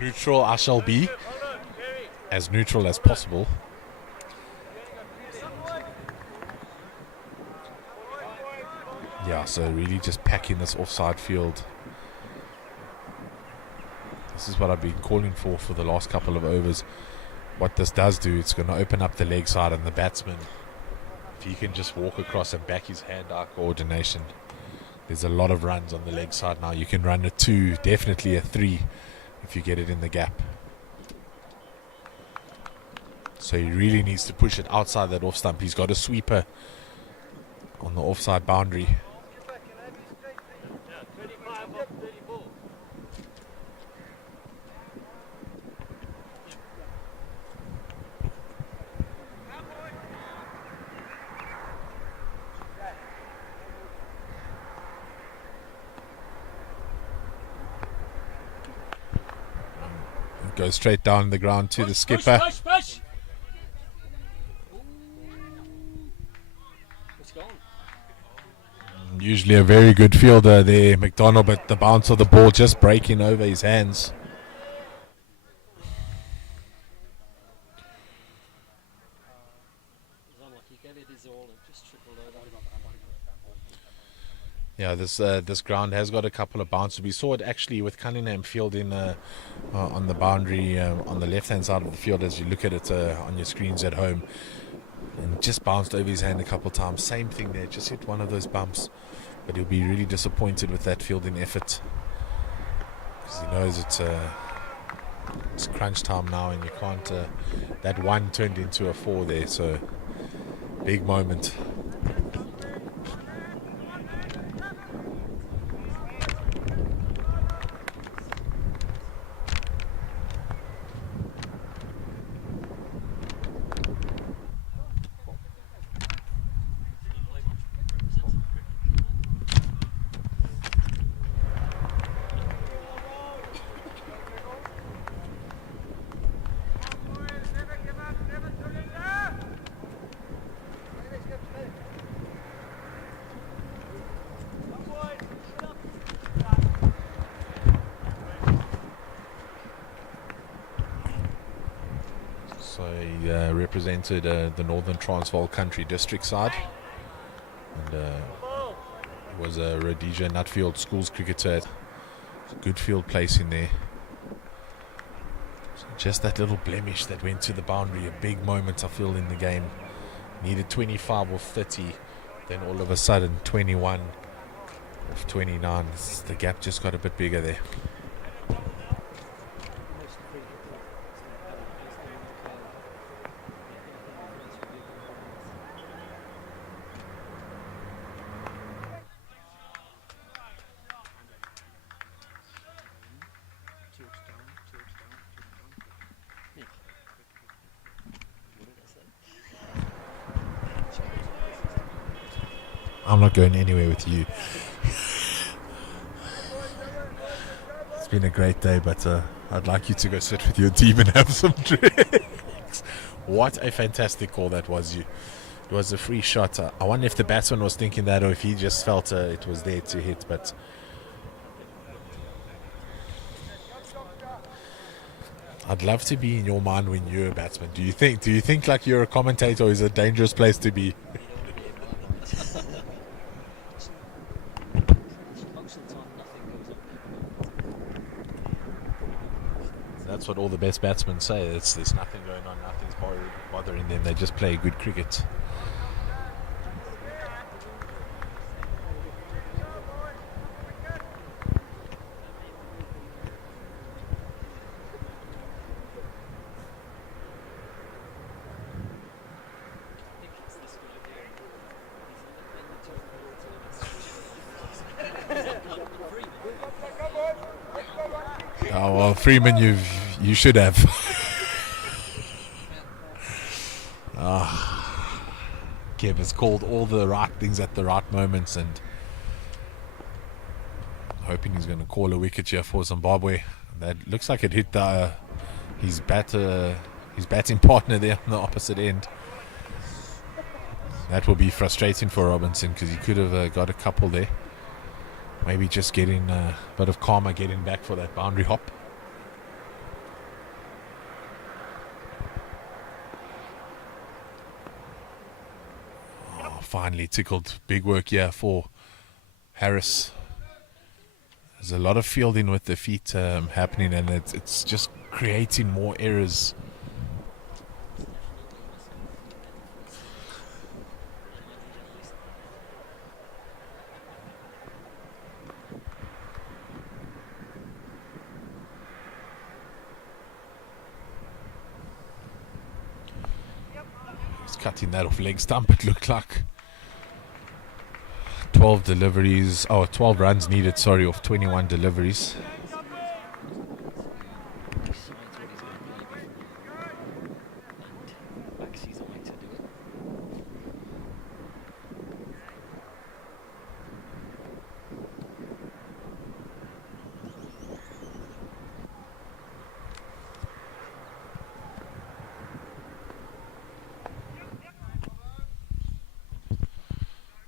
neutral I shall be, as neutral as possible. Yeah, so really just packing this offside field. This is what I've been calling for the last couple of overs. What this does do, it's going to open up the leg side, and the batsman, if he can just walk across and back his hand-eye coordination, there's a lot of runs on the leg side now. You can run a 2, definitely a 3 if you get it in the gap. So he really needs to push it outside that off stump. He's got a sweeper on the offside boundary. Goes straight down the ground to the skipper. Push. It's gone. Usually a very good fielder there, McDonald, but the bounce of the ball just breaking over his hands. Unlucky. Gave it his all and just tripled over. Yeah, this ground has got a couple of bounces. We saw it actually with Cunningham fielding on the boundary on the left-hand side of the field as you look at it on your screens at home. and just bounced over his hand a couple of times. Same thing there, just hit one of those bumps, but he'll be really disappointed with that fielding effort because he knows it's crunch time now, and you can't. That one turned into a 4 there, so big moment. So he represented the Northern Transvaal Country District side, and was a Rhodesia Nutfield Schools cricketer. Good field placing there. So just that little blemish that went to the boundary, a big moment I feel in the game. Needed 25 or 30, then all of a sudden 21 of 29. The gap just got a bit bigger there. I'm not going anywhere with you. It's been a great day, but I'd like you to go sit with your team and have some drinks. What a fantastic call that was. It was a free shot. I wonder if the batsman was thinking that, or if he just felt it was there to hit. But I'd love to be in your mind when you're a batsman. Do you think like you're a commentator, or is it a dangerous place to be? That's what all the best batsmen say. There's nothing going on, nothing's bothering them. They just play good cricket. Oh well, Freeman, you should have. Kev has called all the right things at the right moments, and hoping he's going to call a wicket here for Zimbabwe. That looks like it hit his batting partner there on the opposite end. That will be frustrating for Robinson because he could have got a couple there. Maybe just getting a bit of karma, getting back for that boundary hop. Oh, finally tickled. Big work here for Harris. There's a lot of fielding with the feet happening, and it's just creating more errors. Cutting that off leg stump, it looked like. 12 runs needed, off 21 deliveries.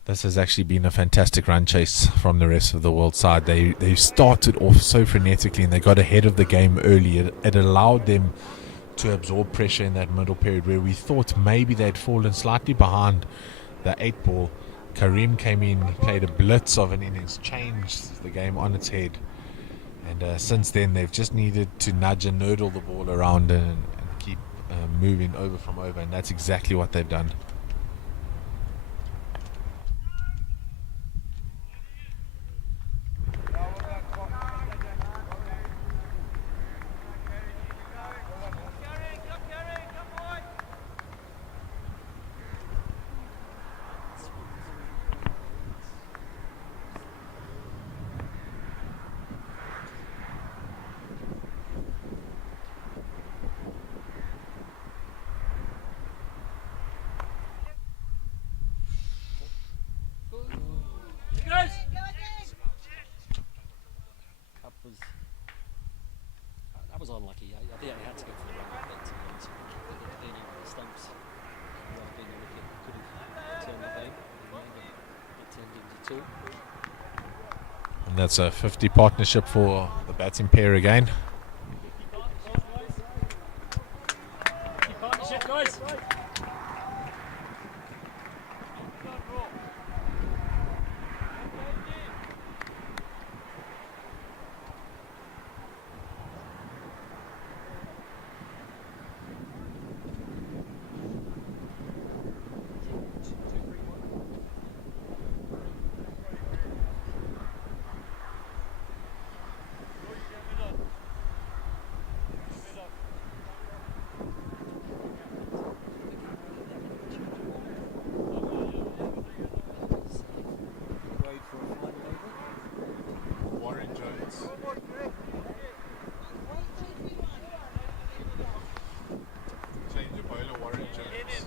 This has actually been a fantastic run chase from the rest of the world side. They started off so frenetically and they got ahead of the game early. It allowed them to absorb pressure in that middle period where we thought maybe they'd fallen slightly behind the 8 ball. Kareem came in, played a blitz of an innings, changed the game on its head. And since then they've just needed to nudge and nurdle the ball around and keep moving over from over, and that's exactly what they've done. And that's a 50 partnership for the batting pair again. Partnership, guys. Warren Jones. Change the bowler, Warren Jones.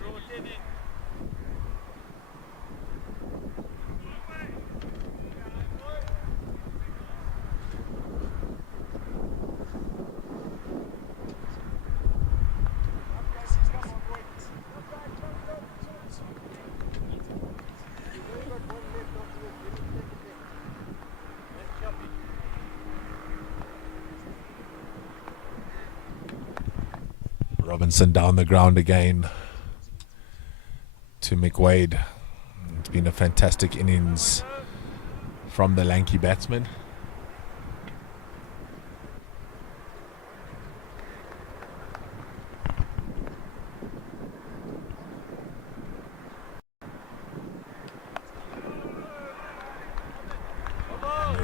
Robinson down the ground again to McWade. It's been a fantastic innings from the lanky batsman.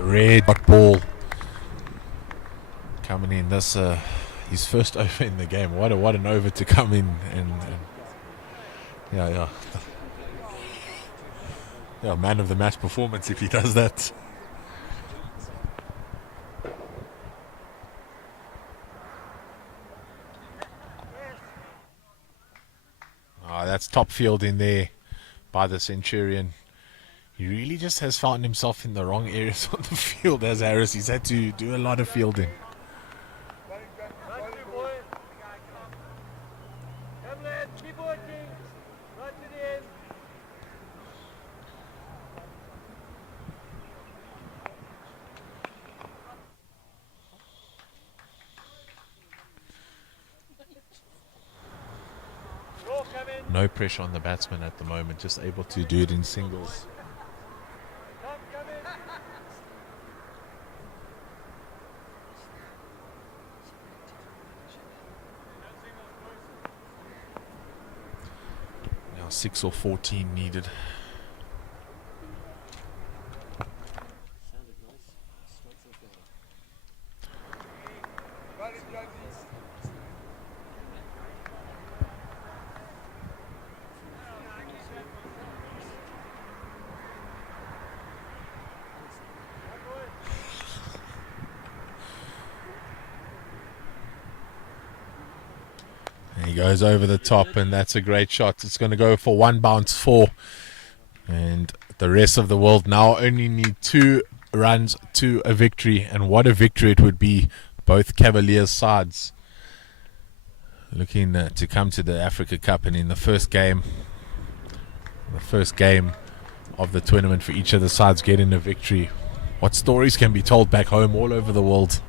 Red dot ball coming in. This his first over in the game. What an over to come in and yeah, man of the match performance if he does that. That's top fielding there by the Centurion. He really just has found himself in the wrong areas on the field as Harris. He's had to do a lot of fielding. No pressure on the batsman at the moment, just able to do it in singles. Now 6 or 14 needed. He goes over the top, and that's a great shot. It's going to go for 1 bounce 4. And the rest of the world now only need 2 runs to a victory. And what a victory it would be. Both Cavaliers sides looking to come to the Africa Cup. And in the first game of the tournament for each of the sides getting a victory. What stories can be told back home all over the world.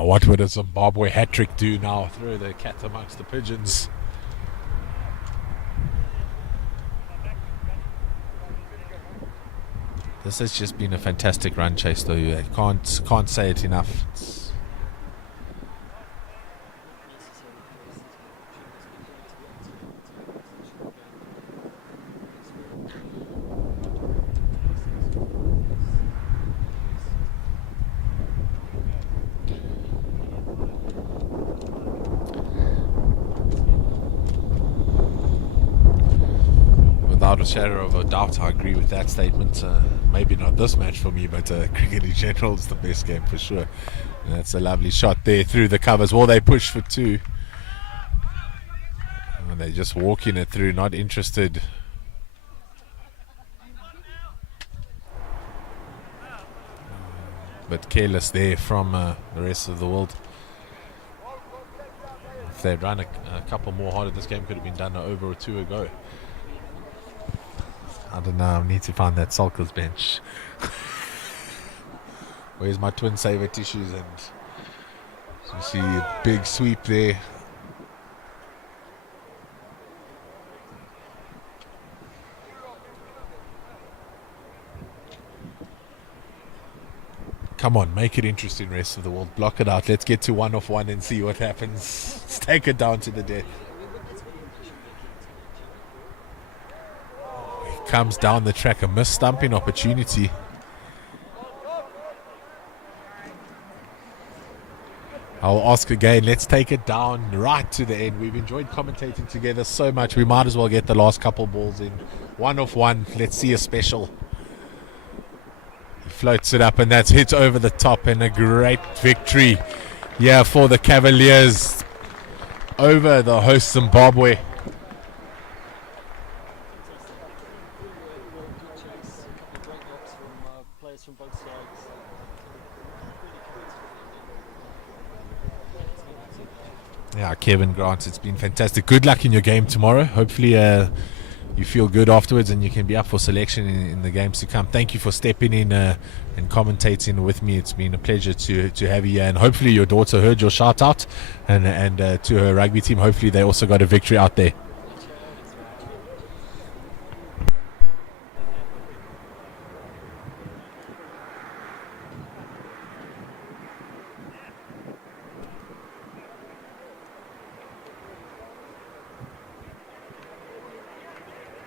What would a Zimbabwe hat-trick do now? Throw the cat amongst the pigeons. This has just been a fantastic run chase, though. You can't say it enough. without a shadow of a doubt, I agree with that statement. Maybe not this match for me, but cricket in general is the best game for sure. And that's a lovely shot there through the covers. Well, they push for 2. And they're just walking it through, not interested. But careless there from the rest of the world. If they'd run a couple more harder, this game could have been done over or 2 ago. I don't know, I need to find that Salkers bench. Where's my twin saver tissues? And so you see a big sweep there. Come on, make it interesting, rest of the world. Block it out. Let's get to 1 off 1 and see what happens. Let's take it down to the death. He comes down the track, a missed stumping opportunity. I'll ask again, let's take it down right to the end. We've enjoyed commentating together so much, we might as well get the last couple balls in. 1 off 1, let's see a special. He floats it up and that's hit over the top, and a great victory here for the Cavaliers over the host Zimbabwe. From both sides. Yeah, Kevin Grant, it's been fantastic. Good luck in your game tomorrow. Hopefully you feel good afterwards and you can be up for selection in the games to come. Thank you for stepping in and commentating with me. It's been a pleasure to have you here, and hopefully your daughter heard your shout out, and to her rugby team, hopefully they also got a victory out there.